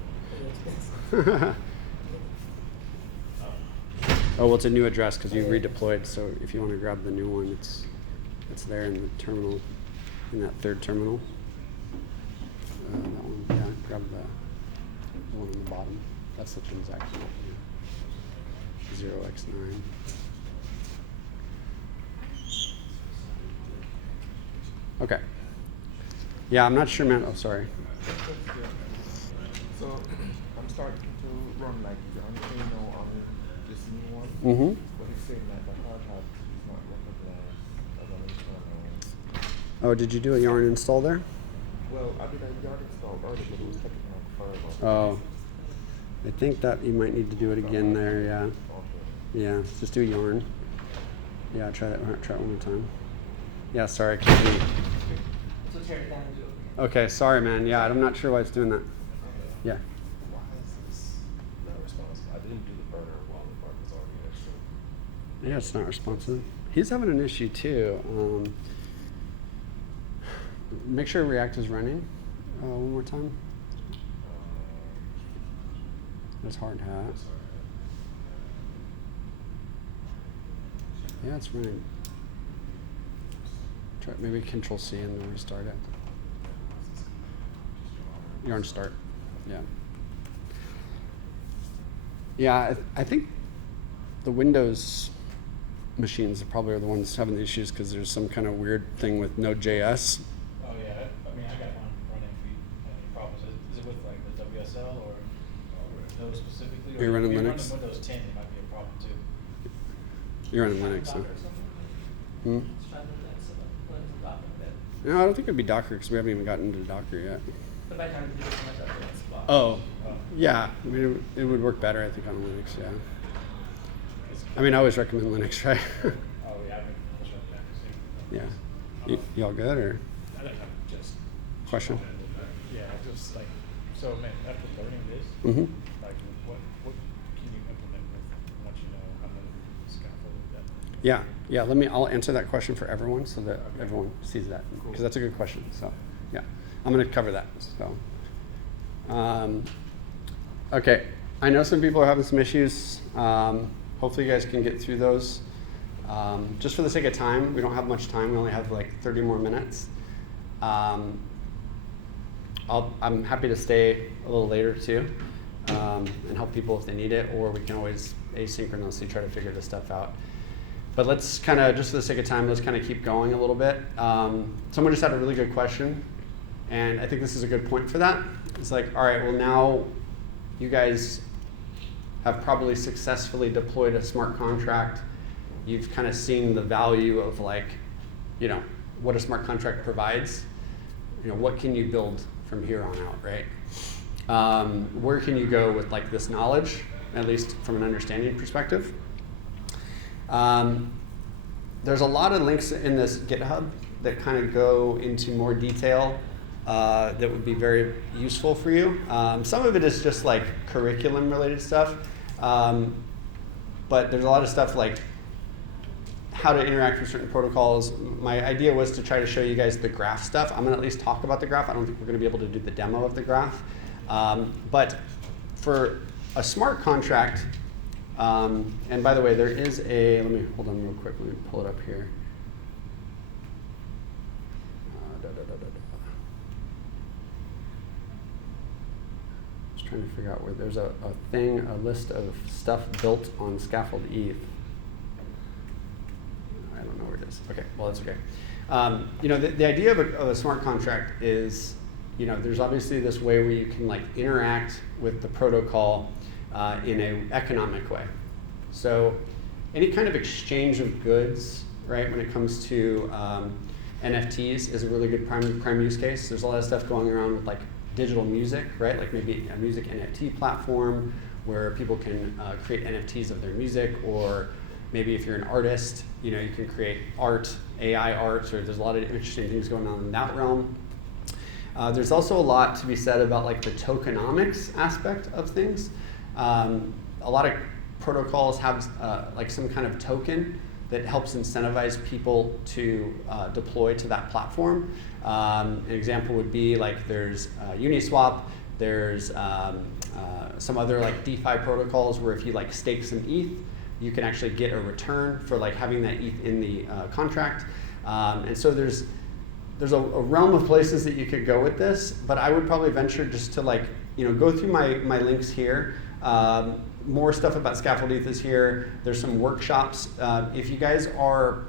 Oh, well, it's a new address because you redeployed. So if you want to grab the new one, it's there in the terminal, in that third terminal. That one, yeah. Grab the one on the bottom. That's the transaction. Yeah. 0x9. Okay. Yeah, I'm not sure, man. Oh, sorry. So I'm starting to run like the Unchained on this new one. Mm-hmm. But it's saying that the hard hat is not recognized as an internal. Oh, did you do a yarn install there? Well, I did a yard install earlier, but it was taking on further. Oh. I think that you might need to do it again there, yeah. Okay. Yeah, just do yarn. Yeah, try it one more time. Yeah, sorry. Could be. So tear it down and do it again. Okay, sorry, man. Yeah, I'm not sure why it's doing that. Yeah. Why is this not responsive? I didn't do the burner while the part was already there, so. Yeah, it's not responsive. He's having an issue too. Make sure React is running one more time. That's hard hat. Yeah, it's running. Try maybe Control C and then restart it. Yarn start. Yeah. Yeah, I think the Windows machines probably are the ones having the issues because there's some kind of weird thing with Node.js. Oh, yeah, I mean, I got one running. If you have any problems, is it with like the WSL or Node specifically? Are you running if you're Linux? running Windows 10, it might be a problem too. You're running Linux, so. Docker or something? Hmm? Just try to do that, so Linux and Docker a bit. No, I don't think it'd be Docker because we haven't even gotten into Docker yet. But by the time you do it, so much up in that spot. Oh, yeah. I mean, it would work better, I think, on Linux, yeah. I mean, I always recommend Linux, right? Oh, yeah, I've been pushing that too. Yeah. You all good, or I don't have just question? Yeah, just like, so man, after learning this, Mm-hmm. like what can you implement with once you know how to scaffold that? Yeah. I'll answer that question for everyone so that everyone sees that because that's a good question. So, yeah, I'm going to cover that. So, okay, I know some people are having some issues. Hopefully, you guys can get through those. Just for the sake of time, we don't have much time. We only have like 30 more minutes. I'm happy to stay a little later too and help people if they need it, or we can always asynchronously try to figure this stuff out. But let's kind of, just for the sake of time, let's kind of keep going a little bit. Someone just had a really good question, and I think this is a good point for that. It's like, all right, well now you guys have probably successfully deployed a smart contract. You've kind of seen the value of like, you know, what a smart contract provides. You know, what can you build from here on out, right? Where can you go with like this knowledge, at least from an understanding perspective? There's a lot of links in this GitHub that kind of go into more detail that would be very useful for you. Some of it is just like curriculum related stuff, but there's a lot of stuff like how to interact with certain protocols. My idea was to try to show you guys the graph stuff. I'm going to at least talk about the graph. I don't think we're going to be able to do the demo of the graph. But for a smart contract, and by the way, there is a, let me, hold on real quick, let me pull it up here. Just trying to figure out where there's a list of stuff built on Scaffold ETH. I don't know where it is. Okay, well, that's okay. The idea of a smart contract is, there's obviously this way where you can like interact with the protocol in an economic way. So any kind of exchange of goods, right, when it comes to NFTs is a really good prime use case. There's a lot of stuff going around with like digital music, right, like maybe a music NFT platform where people can create NFTs of their music, or maybe if you're an artist, you can create art, AI art, or there's a lot of interesting things going on in that realm. There's also a lot to be said about like the tokenomics aspect of things. A lot of protocols have like some kind of token that helps incentivize people to deploy to that platform. An example would be like there's Uniswap, there's some other like DeFi protocols where if you like stake some ETH, you can actually get a return for like having that ETH in the contract. And so there's a realm of places that you could go with this, but I would probably venture just to like, go through my links here. More stuff about Scaffold ETH is here. There's some workshops. If you guys are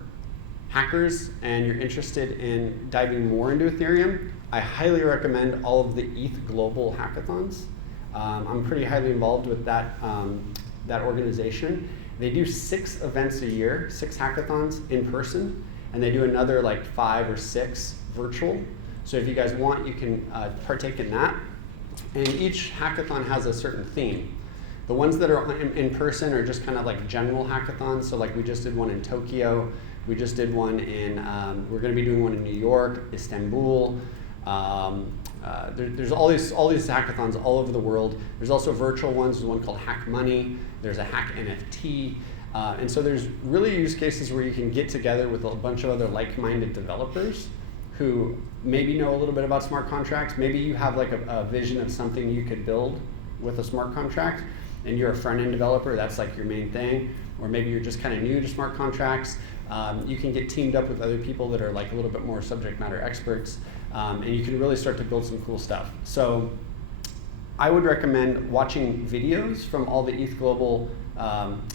hackers and you're interested in diving more into Ethereum, I highly recommend all of the ETH Global hackathons. I'm pretty highly involved with that organization. They do 6 events a year, 6 hackathons in person, and they do another like 5 or 6 virtual. So if you guys want, you can partake in that. And each hackathon has a certain theme. The ones that are in person are just kind of like general hackathons. So like we just did one in Tokyo. We just did one in, we're going to be doing one in New York, Istanbul. There's all these hackathons all over the world. There's also virtual ones. There's one called Hack Money. There's a Hack NFT. And so there's really use cases where you can get together with a bunch of other like-minded developers who maybe know a little bit about smart contracts. Maybe you have like a vision of something you could build with a smart contract, and you're a front-end developer, that's like your main thing. Or maybe you're just kind of new to smart contracts. You can get teamed up with other people that are like a little bit more subject matter experts, and you can really start to build some cool stuff. So I would recommend watching videos from all the ETH Global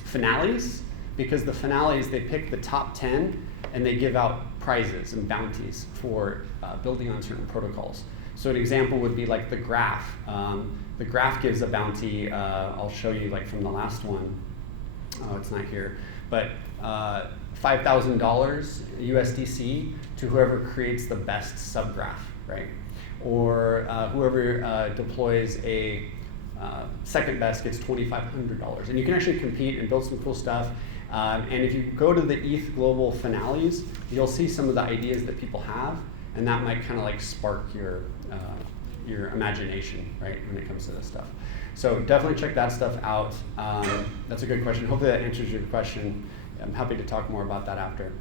finales, because the finales, they pick the top 10 and they give out prizes and bounties for building on certain protocols. So an example would be like the graph. The graph gives a bounty, I'll show you like from the last one. Oh, it's not here, but $5,000 USDC to whoever creates the best subgraph, right? Or whoever deploys a second best gets $2,500. And you can actually compete and build some cool stuff. And if you go to the ETH Global finales, you'll see some of the ideas that people have, and that might kind of like spark your imagination, right, when it comes to this stuff. So definitely check that stuff out. That's a good question. Hopefully that answers your question. I'm happy to talk more about that after.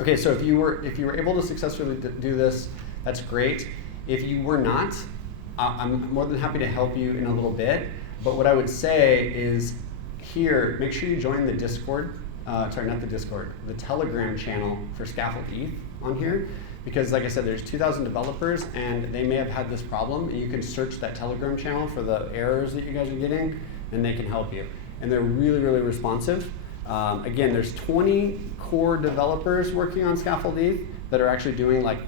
Okay, so if you were able to successfully do this, that's great. If you were not, I'm more than happy to help you in a little bit. But what I would say is here, make sure you join the Discord. Sorry, not the Discord, the Telegram channel for Scaffold ETH on here. Because like I said, there's 2,000 developers and they may have had this problem. And you can search that Telegram channel for the errors that you guys are getting, and they can help you. And they're really, really responsive. Again, there's 20 core developers working on Scaffold ETH that are actually doing like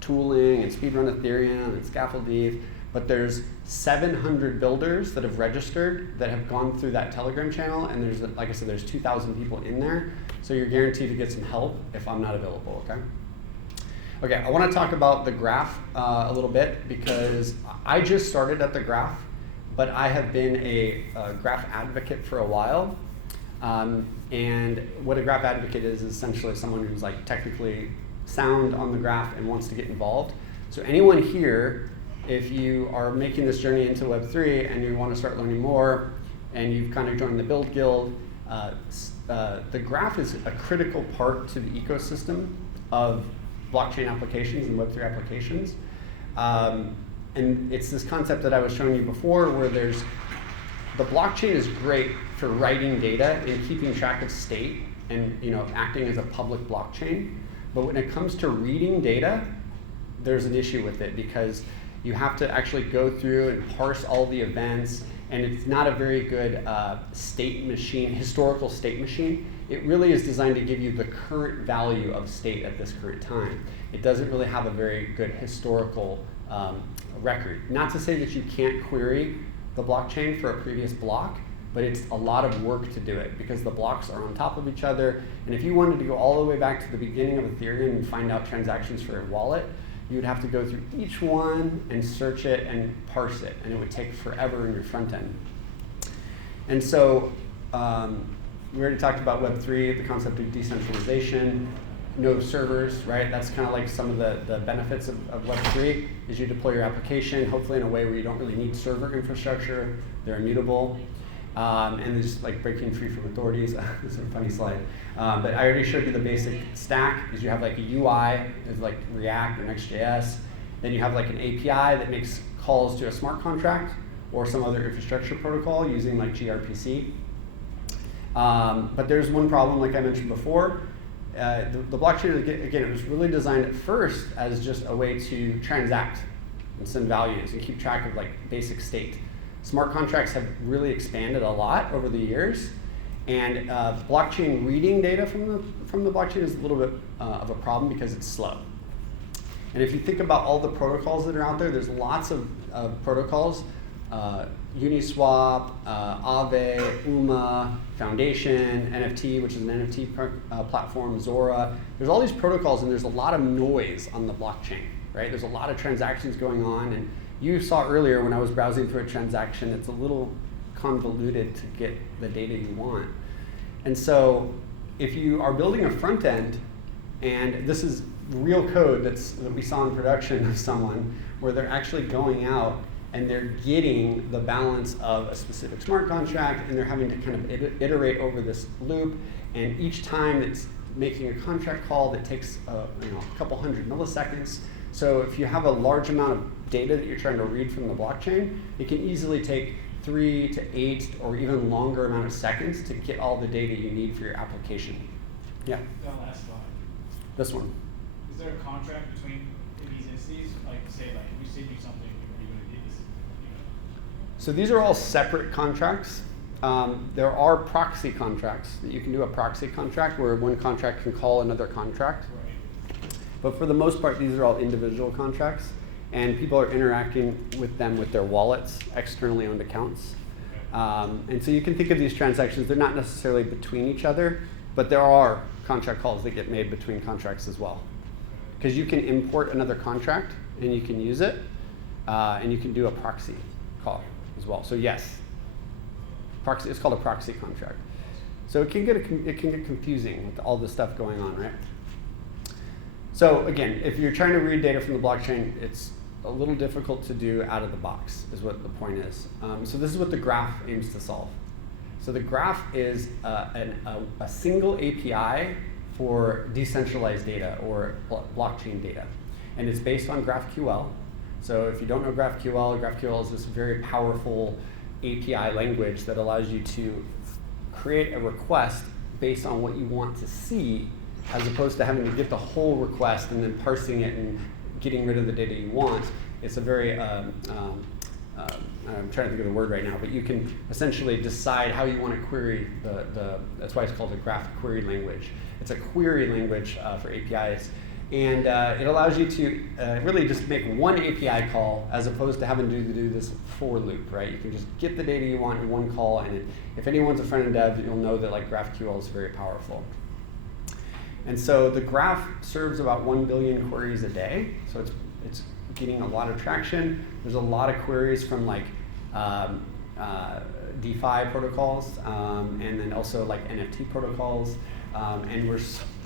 tooling and speedrun Ethereum and Scaffold ETH. But there's 700 builders that have registered that have gone through that Telegram channel. And there's, like I said, there's 2,000 people in there. So you're guaranteed to get some help if I'm not available, okay? Okay, I want to talk about the graph a little bit, because I just started at the graph, but I have been a graph advocate for a while. And what a graph advocate is essentially someone who's like technically sound on the graph and wants to get involved. So anyone here, if you are making this journey into Web3 and you want to start learning more, and you've kind of joined the Build Guild, the graph is a critical part to the ecosystem of blockchain applications and Web3 applications. And it's this concept that I was showing you before where the blockchain is great for writing data and keeping track of state and acting as a public blockchain. But when it comes to reading data, there's an issue with it because you have to actually go through and parse all the events, and it's not a very good state machine, historical state machine. It really is designed to give you the current value of state at this current time. It doesn't really have a very good historical record. Not to say that you can't query the blockchain for a previous block, but it's a lot of work to do it because the blocks are on top of each other. And if you wanted to go all the way back to the beginning of Ethereum and find out transactions for a wallet, you would have to go through each one and search it and parse it, and it would take forever in your front end. And so we already talked about Web3, the concept of decentralization, no servers, right? That's kind of like some of the benefits of Web3 is you deploy your application, hopefully in a way where you don't really need server infrastructure. They're immutable. And there's like breaking free from authorities. It's a funny slide. But I already showed you the basic stack is you have like a UI, is like React or Next.js. Then you have like an API that makes calls to a smart contract or some other infrastructure protocol using like gRPC. But there's one problem, like I mentioned before. The blockchain, again, it was really designed at first as just a way to transact and send values and keep track of like basic state. Smart contracts have really expanded a lot over the years, and blockchain reading data from the blockchain is a little bit of a problem because it's slow. And if you think about all the protocols that are out there, there's lots of protocols, Uniswap, Aave, UMA, Foundation, NFT, which is an NFT platform, Zora. There's all these protocols, and there's a lot of noise on the blockchain, right? There's a lot of transactions going on, and you saw earlier when I was browsing through a transaction, it's a little convoluted to get the data you want. And so if you are building a front end, and this is real code that we saw in production of someone, where they're actually going out and they're getting the balance of a specific smart contract, and they're having to kind of iterate over this loop, and each time it's making a contract call that takes a couple hundred milliseconds. So if you have a large amount of data that you're trying to read from the blockchain, it can easily take 3 to 8 or even longer amount of seconds to get all the data you need for your application. Yeah? That last slide. This one. Is there a contract between these entities? Like, say, like, if we send you something, are you going to get this? So these are all separate contracts. There are proxy contracts that you can do a proxy contract where one contract can call another contract. Right. But for the most part, these are all individual contracts, and people are interacting with them with their wallets, externally owned accounts. And so you can think of these transactions, they're not necessarily between each other, but there are contract calls that get made between contracts as well. Because you can import another contract, and you can use it, and you can do a proxy call as well. So yes, proxy, it's called a proxy contract. So it can get confusing with all this stuff going on, right? So again, if you're trying to read data from the blockchain, it's a little difficult to do out of the box, is what the point is. So this is what the graph aims to solve. So the graph is a single API for decentralized data or blockchain data. And it's based on GraphQL. So if you don't know GraphQL is this very powerful API language that allows you to create a request based on what you want to see, as opposed to having to get the whole request and then parsing it and getting rid of the data you want. It's a very, I'm trying to think of the word right now, but you can essentially decide how you want to query that's why it's called a graph query language. It's a query language for APIs. And it allows you to really just make one API call as opposed to having to do this for loop, right? You can just get the data you want in one call, and if anyone's a front-end dev, you'll know that like GraphQL is very powerful. And so the graph serves about 1 billion queries a day, so it's getting a lot of traction. There's a lot of queries from like DeFi protocols, and then also like NFT protocols, and we're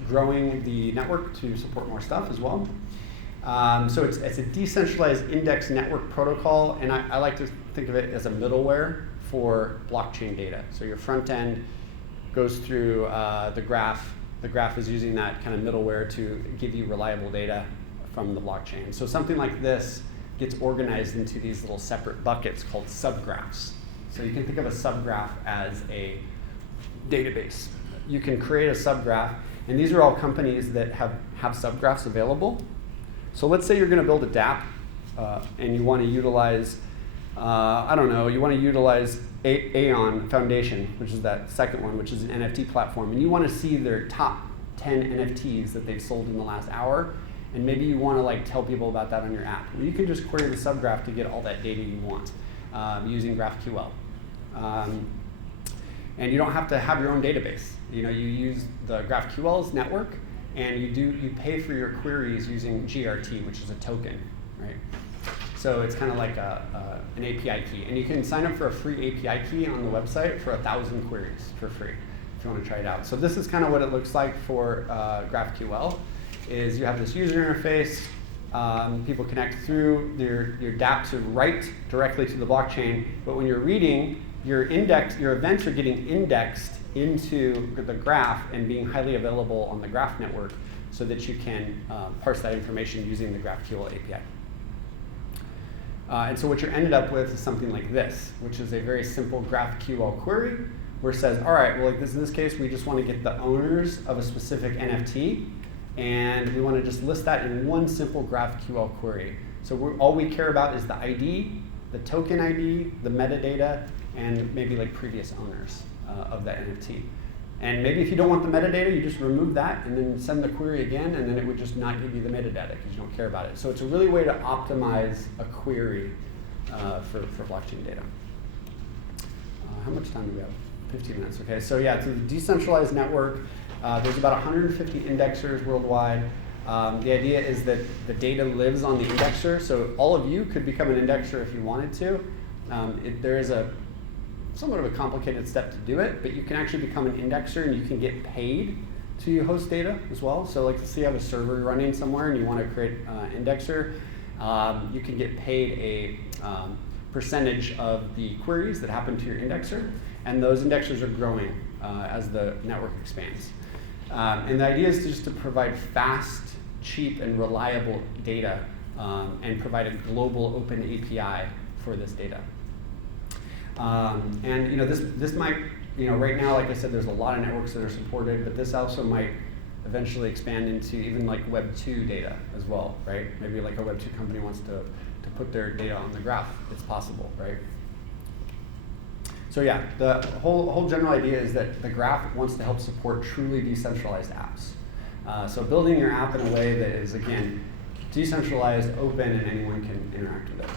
growing the network to support more stuff as well. So it's a decentralized index network protocol, and I like to think of it as a middleware for blockchain data. So your front end goes through the graph. The graph is using that kind of middleware to give you reliable data from the blockchain. So something like this gets organized into these little separate buckets called subgraphs. So you can think of a subgraph as a database. You can create a subgraph, and these are all companies that have subgraphs available. So let's say you're going to build a dApp, and you want to utilize, you want to utilize Aeon Foundation, which is that second one, which is an NFT platform, and you want to see their top 10 NFTs that they've sold in the last hour, and maybe you want to like tell people about that on your app. Well, you can just query the subgraph to get all that data you want using GraphQL. And you don't have to have your own database. You use the GraphQL's network, and you pay for your queries using GRT, which is a token, right? So it's kind of like an API key. And you can sign up for a free API key on the website for 1,000 queries for free if you want to try it out. So this is kind of what it looks like for GraphQL, is you have this user interface. People connect through your dApp to write directly to the blockchain. But when you're reading, your events are getting indexed into the graph and being highly available on the graph network so that you can parse that information using the GraphQL API. And so what you're ended up with is something like this, which is a very simple GraphQL query where it says, all right, well, in this case, we just want to get the owners of a specific NFT, and we want to just list that in one simple GraphQL query. So all we care about is the ID, the token ID, the metadata, and maybe like previous owners of that NFT. And maybe if you don't want the metadata, you just remove that and then send the query again, and then it would just not give you the metadata because you don't care about it. So it's a really way to optimize a query for blockchain data. How much time do we have? 15 minutes, okay. So yeah, it's a decentralized network. There's about 150 indexers worldwide. The idea is that the data lives on the indexer, so all of you could become an indexer if you wanted to. There is a somewhat of a complicated step to do it, but you can actually become an indexer and you can get paid to host data as well. So like, let's say you have a server running somewhere and you want to create an indexer, you can get paid a percentage of the queries that happen to your indexer, and those indexers are growing as the network expands. And the idea is just to provide fast, cheap, and reliable data and provide a global open API for this data. And this might, right now, like I said, there's a lot of networks that are supported, but this also might eventually expand into even like Web 2 data as well, right? Maybe like a Web 2 company wants to put their data on the graph. It's possible, right? So yeah, the whole general idea is that the graph wants to help support truly decentralized apps. So building your app in a way that is, again, decentralized, open, and anyone can interact with it.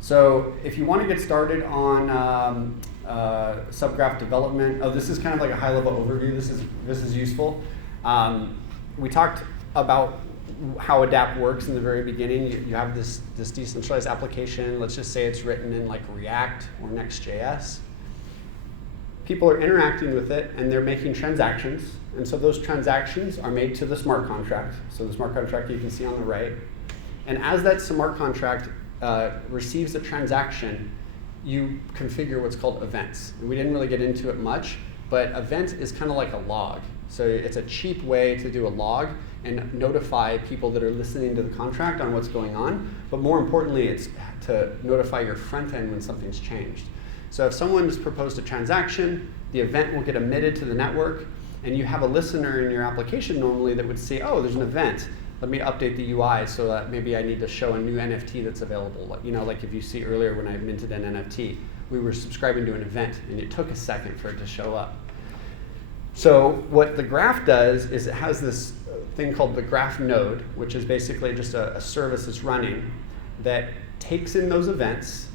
So if you want to get started on subgraph development, this is kind of like a high-level overview. This is useful. We talked about how a dApp works in the very beginning. You have this decentralized application. Let's just say it's written in like React or Next.js. People are interacting with it, and they're making transactions. And so those transactions are made to the smart contract. So the smart contract you can see on the right. And as that smart contract receives a transaction, you configure what's called events. And we didn't really get into it much, but event is kind of like a log. So it's a cheap way to do a log and notify people that are listening to the contract on what's going on. But more importantly, it's to notify your front end when something's changed. So if someone's proposed a transaction, the event will get emitted to the network, and you have a listener in your application normally that would say, oh, there's an event. Let me update the UI so that maybe I need to show a new NFT that's available. Like if you see earlier when I minted an NFT, we were subscribing to an event, and it took a second for it to show up. So what the graph does is it has this thing called the graph node, which is basically just a service that's running that takes in those events,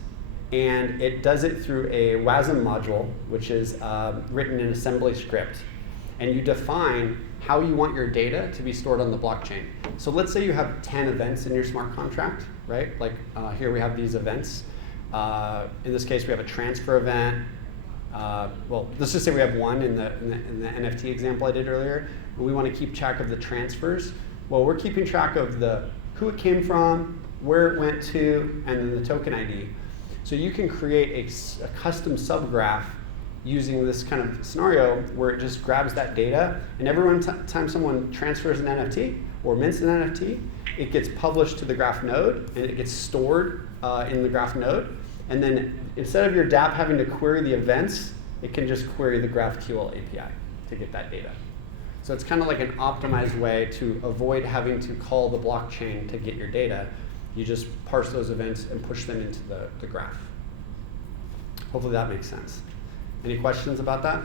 and it does it through a WASM module, which is written in assembly script. And you define how you want your data to be stored on the blockchain. So let's say you have 10 events in your smart contract, right? Like here we have these events. In this case, we have a transfer event. Well, let's just say we have one in the NFT example I did earlier. We want to keep track of the transfers. Well, we're keeping track of who it came from, where it went to, and then the token ID. So you can create a custom subgraph using this kind of scenario where it just grabs that data, and every time someone transfers an NFT or mints an NFT, it gets published to the graph node, and it gets stored in the graph node. And then instead of your dApp having to query the events, it can just query the GraphQL API to get that data. So it's kind of like an optimized way to avoid having to call the blockchain to get your data. You just parse those events and push them into the graph. Hopefully that makes sense. Any questions about that?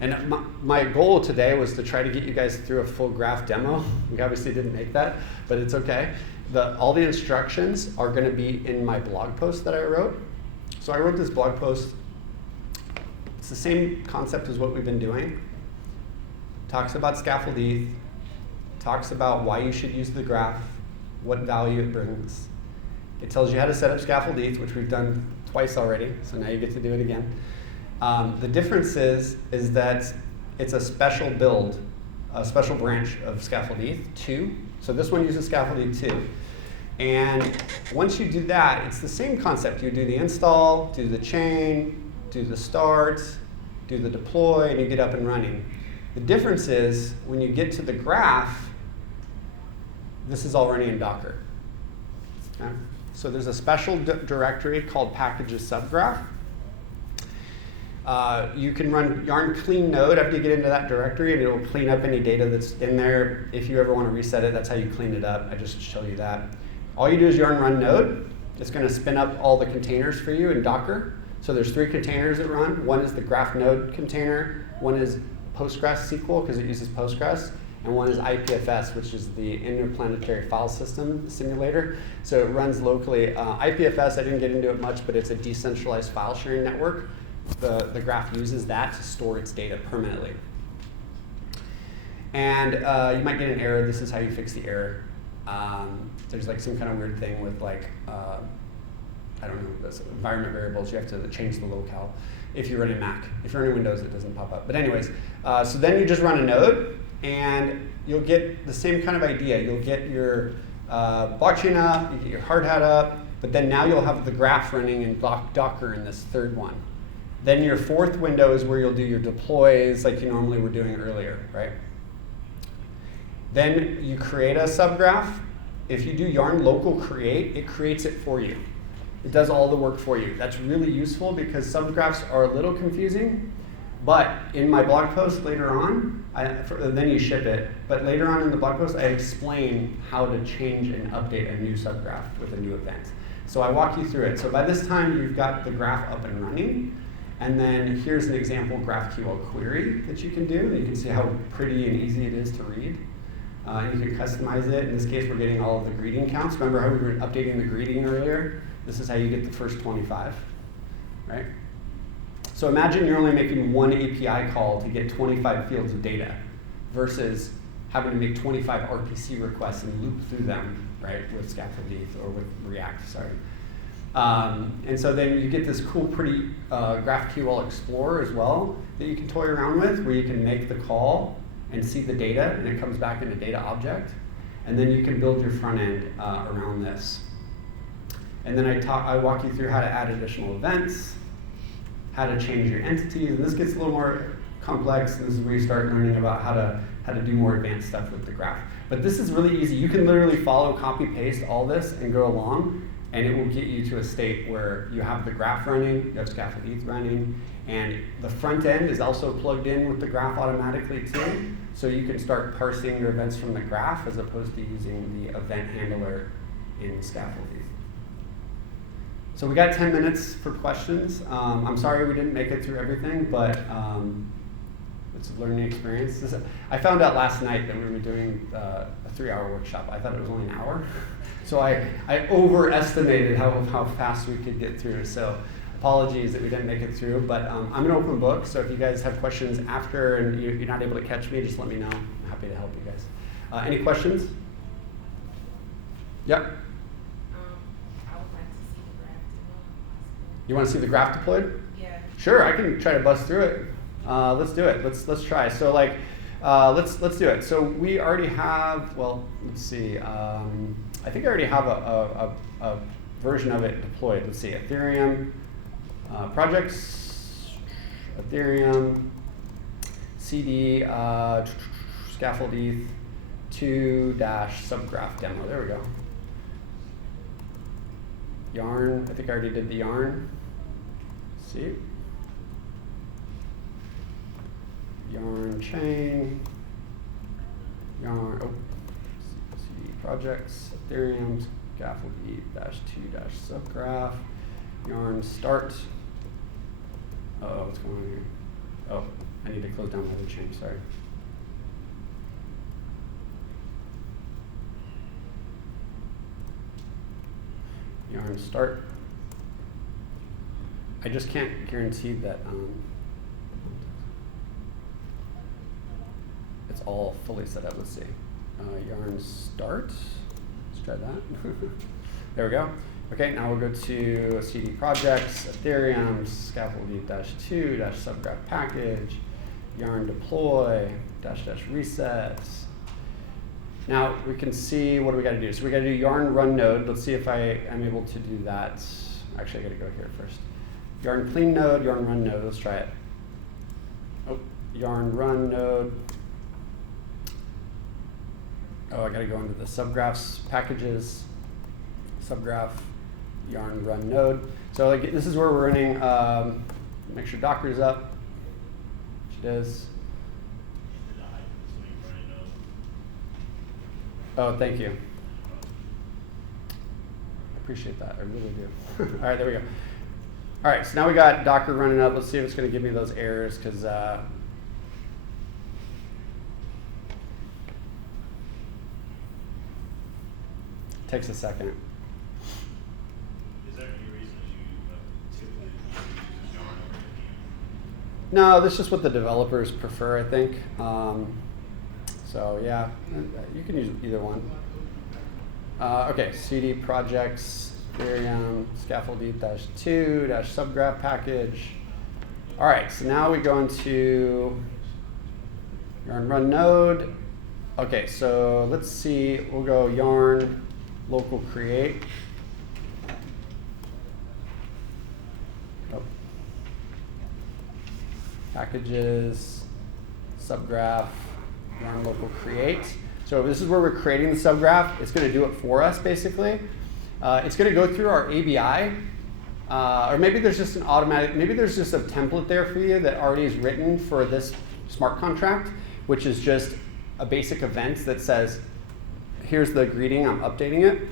And my goal today was to try to get you guys through a full graph demo. We obviously didn't make that, but it's okay. All the instructions are going to be in my blog post that I wrote. So I wrote this blog post. It's the same concept as what we've been doing. Talks about scaffold ETH, talks about why you should use the graph, what value it brings. It tells you how to set up scaffold ETH, which we've done twice already, so now you get to do it again. The difference is that it's a special build, a special branch of scaffold ETH 2. So this one uses scaffold ETH 2. And once you do that, it's the same concept. You do the install, do the chain, do the start, do the deploy, and you get up and running. The difference is when you get to the graph, this is all running in Docker. Okay? So there's a special directory called packages subgraph. You can run yarn clean node after you get into that directory, and it'll clean up any data that's in there. If you ever want to reset it, that's how you clean it up. I just show you that. All you do is yarn run node. It's going to spin up all the containers for you in Docker. So there's 3 containers that run. One is the graph node container. One is PostgreSQL, because it uses Postgres. And one is IPFS, which is the Interplanetary File System Simulator. So it runs locally. IPFS, I didn't get into it much, but it's a decentralized file sharing network. The graph uses that to store its data permanently. And you might get an error. This is how you fix the error. There's like some kind of weird thing with like, I don't know, this environment variables. You have to change the locale if you're running Mac. If you're running Windows, it doesn't pop up. But anyways, so then you just run a node, and you'll get the same kind of idea. You'll get your blockchain up, you get your hard hat up, but then now you'll have the graph running in Docker in this third one. Then your fourth window is where you'll do your deploys like you normally were doing earlier, right? Then you create a subgraph. If you do yarn local create, it creates it for you. It does all the work for you. That's really useful because subgraphs are a little confusing. But in my blog post later on, then you ship it. But later on in the blog post, I explain how to change and update a new subgraph with a new event. So I walk you through it. So by this time, you've got the graph up and running. And then here's an example GraphQL query that you can do. And you can see how pretty and easy it is to read. You can customize it. In this case, we're getting all of the greeting counts. Remember how we were updating the greeting earlier? This is how you get the first 25, right? So imagine you're only making one API call to get 25 fields of data versus having to make 25 RPC requests and loop through them, right, with scaffold ETH or with React, sorry. And so then you get this cool, pretty GraphQL Explorer as well that you can toy around with, where you can make the call and see the data, and it comes back in a data object. And then you can build your front end around this. And then I walk you through how to add additional events, how to change your entities, and this gets a little more complex. This is where you start learning about how to do more advanced stuff with the graph. But this is really easy. You can literally follow, copy, paste all this and go along, and it will get you to a state where you have the graph running, you have scaffold ETH running, and the front end is also plugged in with the graph automatically too. So you can start parsing your events from the graph as opposed to using the event handler in scaffold ETH. So we got 10 minutes for questions. I'm sorry we didn't make it through everything, but it's a learning experience. I found out last night that we were doing a 3-hour workshop. I thought it was only an hour. So I overestimated how fast we could get through. So apologies that we didn't make it through, but I'm an open book. So if you guys have questions after and you're not able to catch me, just let me know. I'm happy to help you guys. Any questions? Yep. You want to see the graph deployed? Yeah. Sure, I can try to bust through it. Let's do it. Let's try. So like, let's do it. So we already have. Well, let's see. I think I already have a version of it deployed. Let's see. Ethereum projects. Ethereum, CD, scaffold ETH, 2-subgraph demo. There we go. Yarn, I think I already did the yarn. Let's see. Yarn chain. Yarn, CD projects, Ethereum, scaffold ETH-2-subgraph. Yarn start. Uh-oh, what's going on here? Oh, I need to close down my other chain, sorry. Yarn start. I just can't guarantee that it's all fully set up. Let's see. Yarn start. Let's try that. There we go. Okay, now we'll go to CD projects, Ethereum, scaffold ETH-2-subgraph package, yarn deploy, --reset. Now we can see what do we got to do. So we got to do yarn run node. Let's see if I am able to do that. Actually, I got to go here first. Yarn clean node, yarn run node. Let's try it. Oh, yarn run node. Oh, I got to go into the subgraphs packages. Subgraph, yarn run node. So like, this is where we're running. Make sure Docker's up. Which it is. Oh, thank you. Appreciate that. I really do. All right, there we go. All right, so now we got Docker running up. Let's see if it's going to give me those errors because takes a second. Is there any reason that you typically use Yarn over Ethereum? No, that's just what the developers prefer, I think. So yeah, you can use either one. Okay, CD projects, Ethereum, scaffold ETH-2-subgraph package. All right, so now we go into yarn run node. Okay, so let's see, we'll go yarn local create. Oh. Packages, subgraph, yarn local create. So this is where we're creating the subgraph. It's going to do it for us, basically. It's going to go through our ABI, or maybe there's just an automatic, maybe there's just a template there for you that already is written for this smart contract, which is just a basic event that says, here's the greeting, I'm updating it.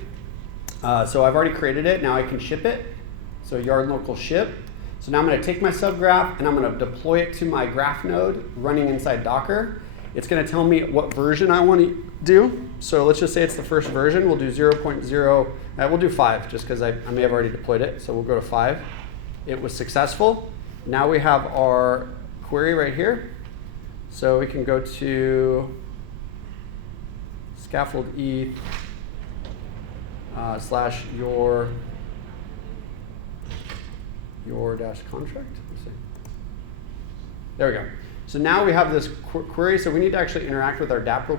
So I've already created it, now I can ship it. So yarn local ship. So now I'm going to take my subgraph and I'm going to deploy it to my graph node running inside Docker. It's going to tell me what version I want to do. So let's just say it's the first version. We'll do 0.0. We'll do 5 just because I may have already deployed it. So we'll go to 5. It was successful. Now we have our query right here. So we can go to scaffold ETH slash your dash contract. Let's see. There we go. So now we have this query. So we need to actually interact with our dApp real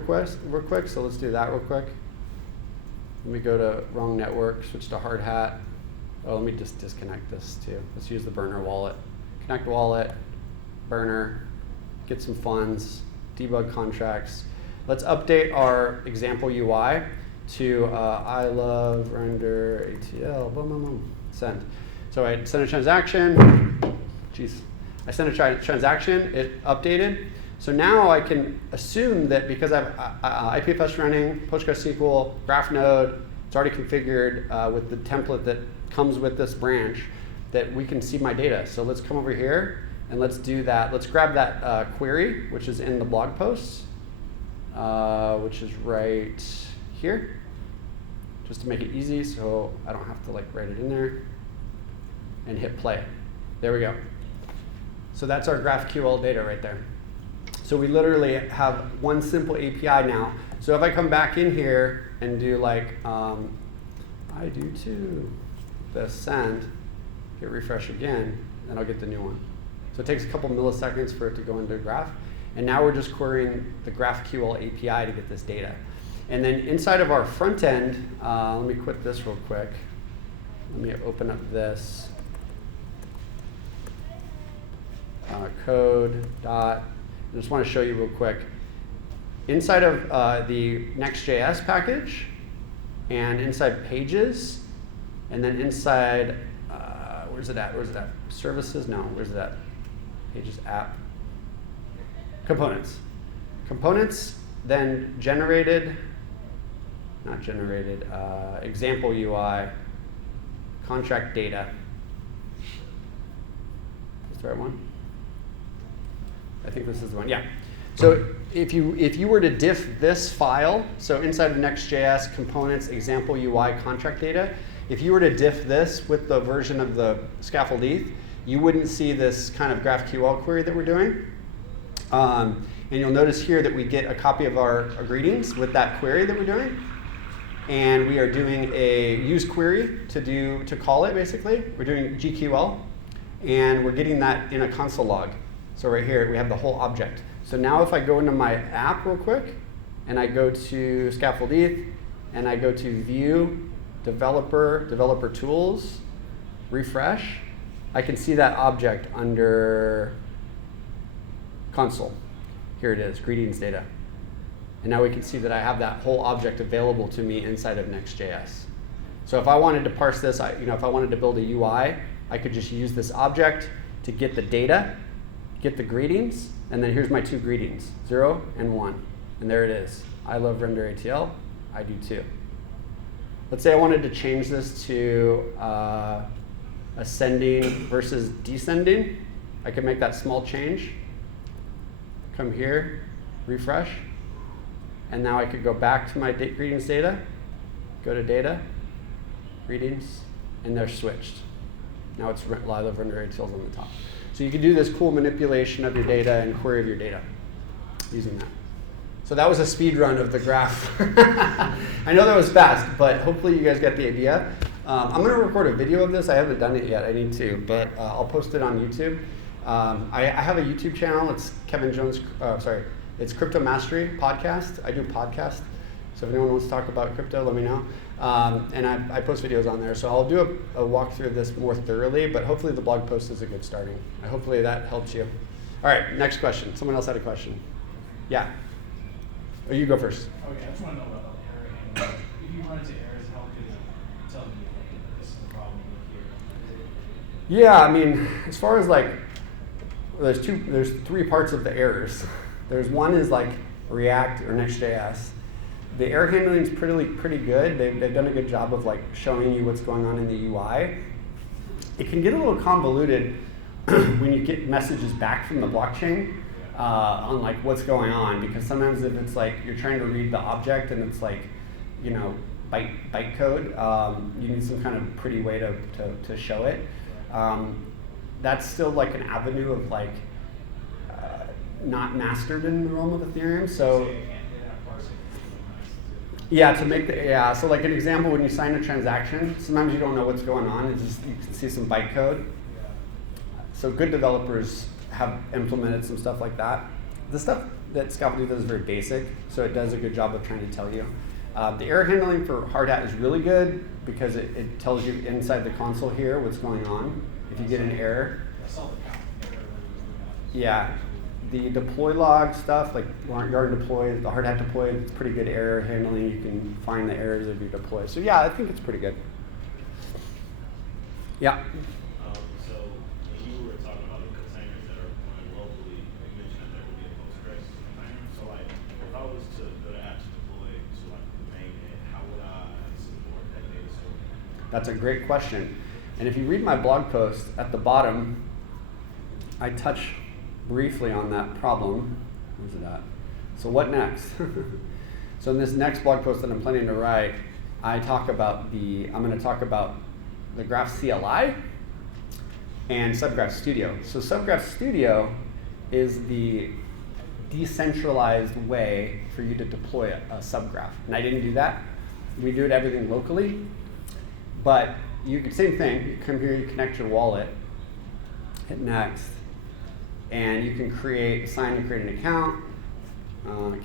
quick. So let's do that real quick. Let me go to wrong network, switch to hard hat. Oh, let me just disconnect this too. Let's use the burner wallet. Connect wallet, burner, get some funds, debug contracts. Let's update our example UI to I love RenderATL, boom, boom, boom, send. So I sent a transaction, geez. I sent a transaction, it updated. So now I can assume that because I have IPFS running, PostgreSQL, graph node, it's already configured with the template that comes with this branch, that we can see my data. So let's come over here and let's do that. Let's grab that query, which is in the blog post, which is right here, just to make it easy so I don't have to like write it in there, and hit play. There we go. So that's our GraphQL data right there. So we literally have one simple API now. So if I come back in here and do like, I do too, the send, hit refresh again, then I'll get the new one. So it takes a couple milliseconds for it to go into graph. And now we're just querying the GraphQL API to get this data. And then inside of our front end, let me quit this real quick. Let me open up this code dot. I just want to show you real quick. Inside of the Next.js package, and inside pages, and then inside, where's it at? Where's it at? Services? No, where's it at? Pages, app. Components. Components, then generated, not generated, example UI, contract data. Is the right one? I think this is the one, yeah. So if you were to diff this file, so inside of Next.js, components, example UI, contract data, if you were to diff this with the version of the scaffold ETH, you wouldn't see this kind of GraphQL query that we're doing. And you'll notice here that we get a copy of our greetings with that query that we're doing. And we are doing a use query to call it, basically. We're doing GQL. And we're getting that in a console log. So right here, we have the whole object. So now if I go into my app real quick, and I go to Scaffold ETH, and I go to View, Developer Tools, refresh, I can see that object under console. Here it is, greetings data. And now we can see that I have that whole object available to me inside of Next.js. So if I wanted to parse this, if I wanted to build a UI, I could just use this object to get the data, get the greetings, and then here's my two greetings, 0 and 1. And there it is. I love RenderATL. I do too. Let's say I wanted to change this to ascending versus descending. I could make that small change. Come here, refresh. And now I could go back to my greetings data, go to data, greetings, and they're switched. Now it's live of RenderATL on the top. So you can do this cool manipulation of your data and query of your data using that. So that was a speed run of the graph. I know that was fast, but hopefully you guys got the idea. I'm going to record a video of this. I haven't done it yet. I need to, but I'll post it on YouTube. I have a YouTube channel. It's it's Crypto Mastery Podcast. I do podcasts. So if anyone wants to talk about crypto, let me know. And I post videos on there. So I'll do a walkthrough of this more thoroughly, but hopefully the blog post is a good starting. Hopefully that helps you. All right, next question. Someone else had a question. Yeah. Oh, you go first. Okay, I just want to know about error handling. If you run into errors, how could it tell you this is the problem here? Yeah, I mean, as far as like, there's three parts of the errors. There's one is like React or Next.js. The error handling is pretty good. They've done a good job of like showing you what's going on in the UI. It can get a little convoluted when you get messages back from the blockchain on like what's going on, because sometimes if it's like you're trying to read the object and it's like, byte code, you need some kind of pretty way to show it. That's still like an avenue of like not mastered in the realm of Ethereum. So yeah, so like an example, when you sign a transaction, sometimes you don't know what's going on. It's just you can see some byte code. So good developers have implemented some stuff like that. The stuff that Scaffold does is very basic, so it does a good job of trying to tell you. The error handling for hard hat is really good because it tells you inside the console here what's going on if you get an error. Yeah. The deploy log stuff, like Yarn deploy, the hard hat deploy, it's pretty good error handling. You can find the errors of your deploy. So yeah, I think it's pretty good. Yeah. So when you were talking about the containers that are running locally, you mentioned that there would be a Postgres container. So like, if I was to build an app to deploy to like the mainnet, how would I support that data store? That's a great question. And if you read my blog post at the bottom, I touch briefly on that problem. Where's it at? So what next? So in this next blog post that I'm planning to write, I'm going to talk about the Graph CLI and Subgraph Studio. So Subgraph Studio is the decentralized way for you to deploy a subgraph. And I didn't do that. We do everything locally. But same thing, you come here, you connect your wallet, hit next, and you can assign and create an account,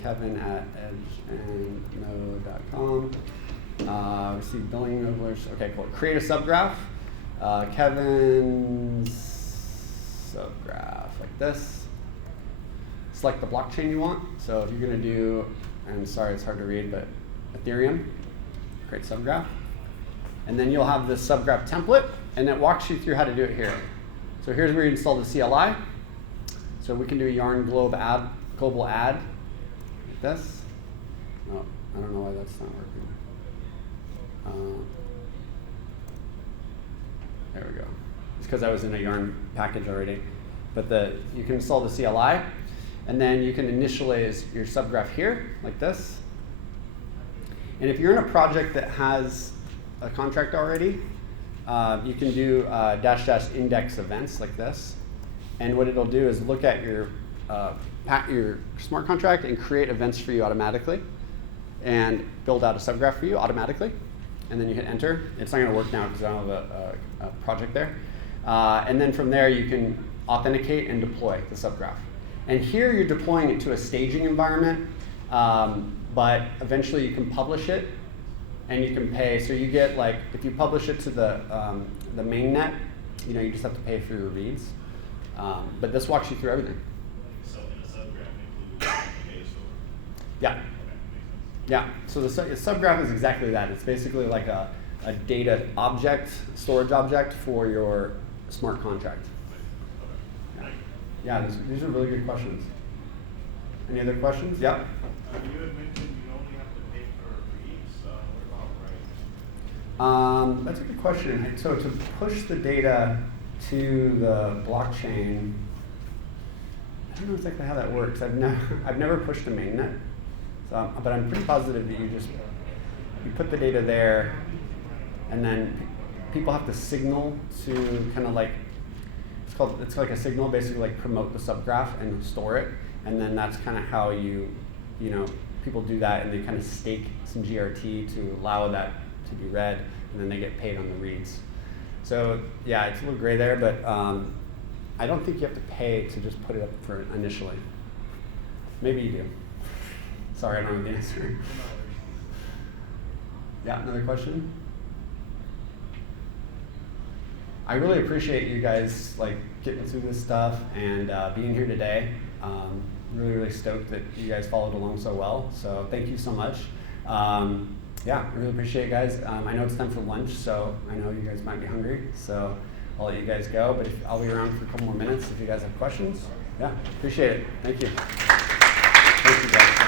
kevin@edgeandnode.com. Receive billing alerts. Okay, cool. Create a subgraph. Kevin's subgraph, like this. Select the blockchain you want. So if you're going to do, and sorry, it's hard to read, but Ethereum, create subgraph. And then you'll have this subgraph template, and it walks you through how to do it here. So here's where you install the CLI. So we can do a yarn global add like this. Oh, I don't know why that's not working. There we go. It's because I was in a yarn package already. But you can install the CLI, and then you can initialize your subgraph here, like this. And if you're in a project that has a contract already, you can do -- index events like this. And what it'll do is look at your smart contract and create events for you automatically and build out a subgraph for you automatically. And then you hit enter. It's not going to work now because I don't have a project there. And then from there, you can authenticate and deploy the subgraph. And here you're deploying it to a staging environment, but eventually you can publish it and you can pay. So you get, like, if you publish it to the mainnet, you just have to pay for your reads. But this walks you through everything. So in a subgraph includes a data store? Yeah. Okay, makes sense. Yeah, so the subgraph is exactly that. It's basically like a data object, storage object for your smart contract. Yeah, these are really good questions. Any other questions? Yeah? You had mentioned you only have to pay for reads. What about writes? That's a good question. So to push the data to the blockchain, I don't know exactly how that works. I've never pushed a mainnet, but I'm pretty positive that you put the data there, and then people have to signal to kind of like it's like a signal, basically like promote the subgraph and store it, and then that's kind of how people do that, and they kind of stake some GRT to allow that to be read, and then they get paid on the reads. So yeah, it's a little gray there, but I don't think you have to pay to just put it up for initially. Maybe you do. Sorry, I don't have the answer. Yeah, another question? I really appreciate you guys getting through this stuff and being here today. Really, really stoked that you guys followed along so well. So thank you so much. Yeah, I really appreciate it, guys. I know it's time for lunch, so I know you guys might be hungry. So I'll let you guys go, but I'll be around for a couple more minutes if you guys have questions. Yeah, appreciate it. Thank you. Thank you, guys.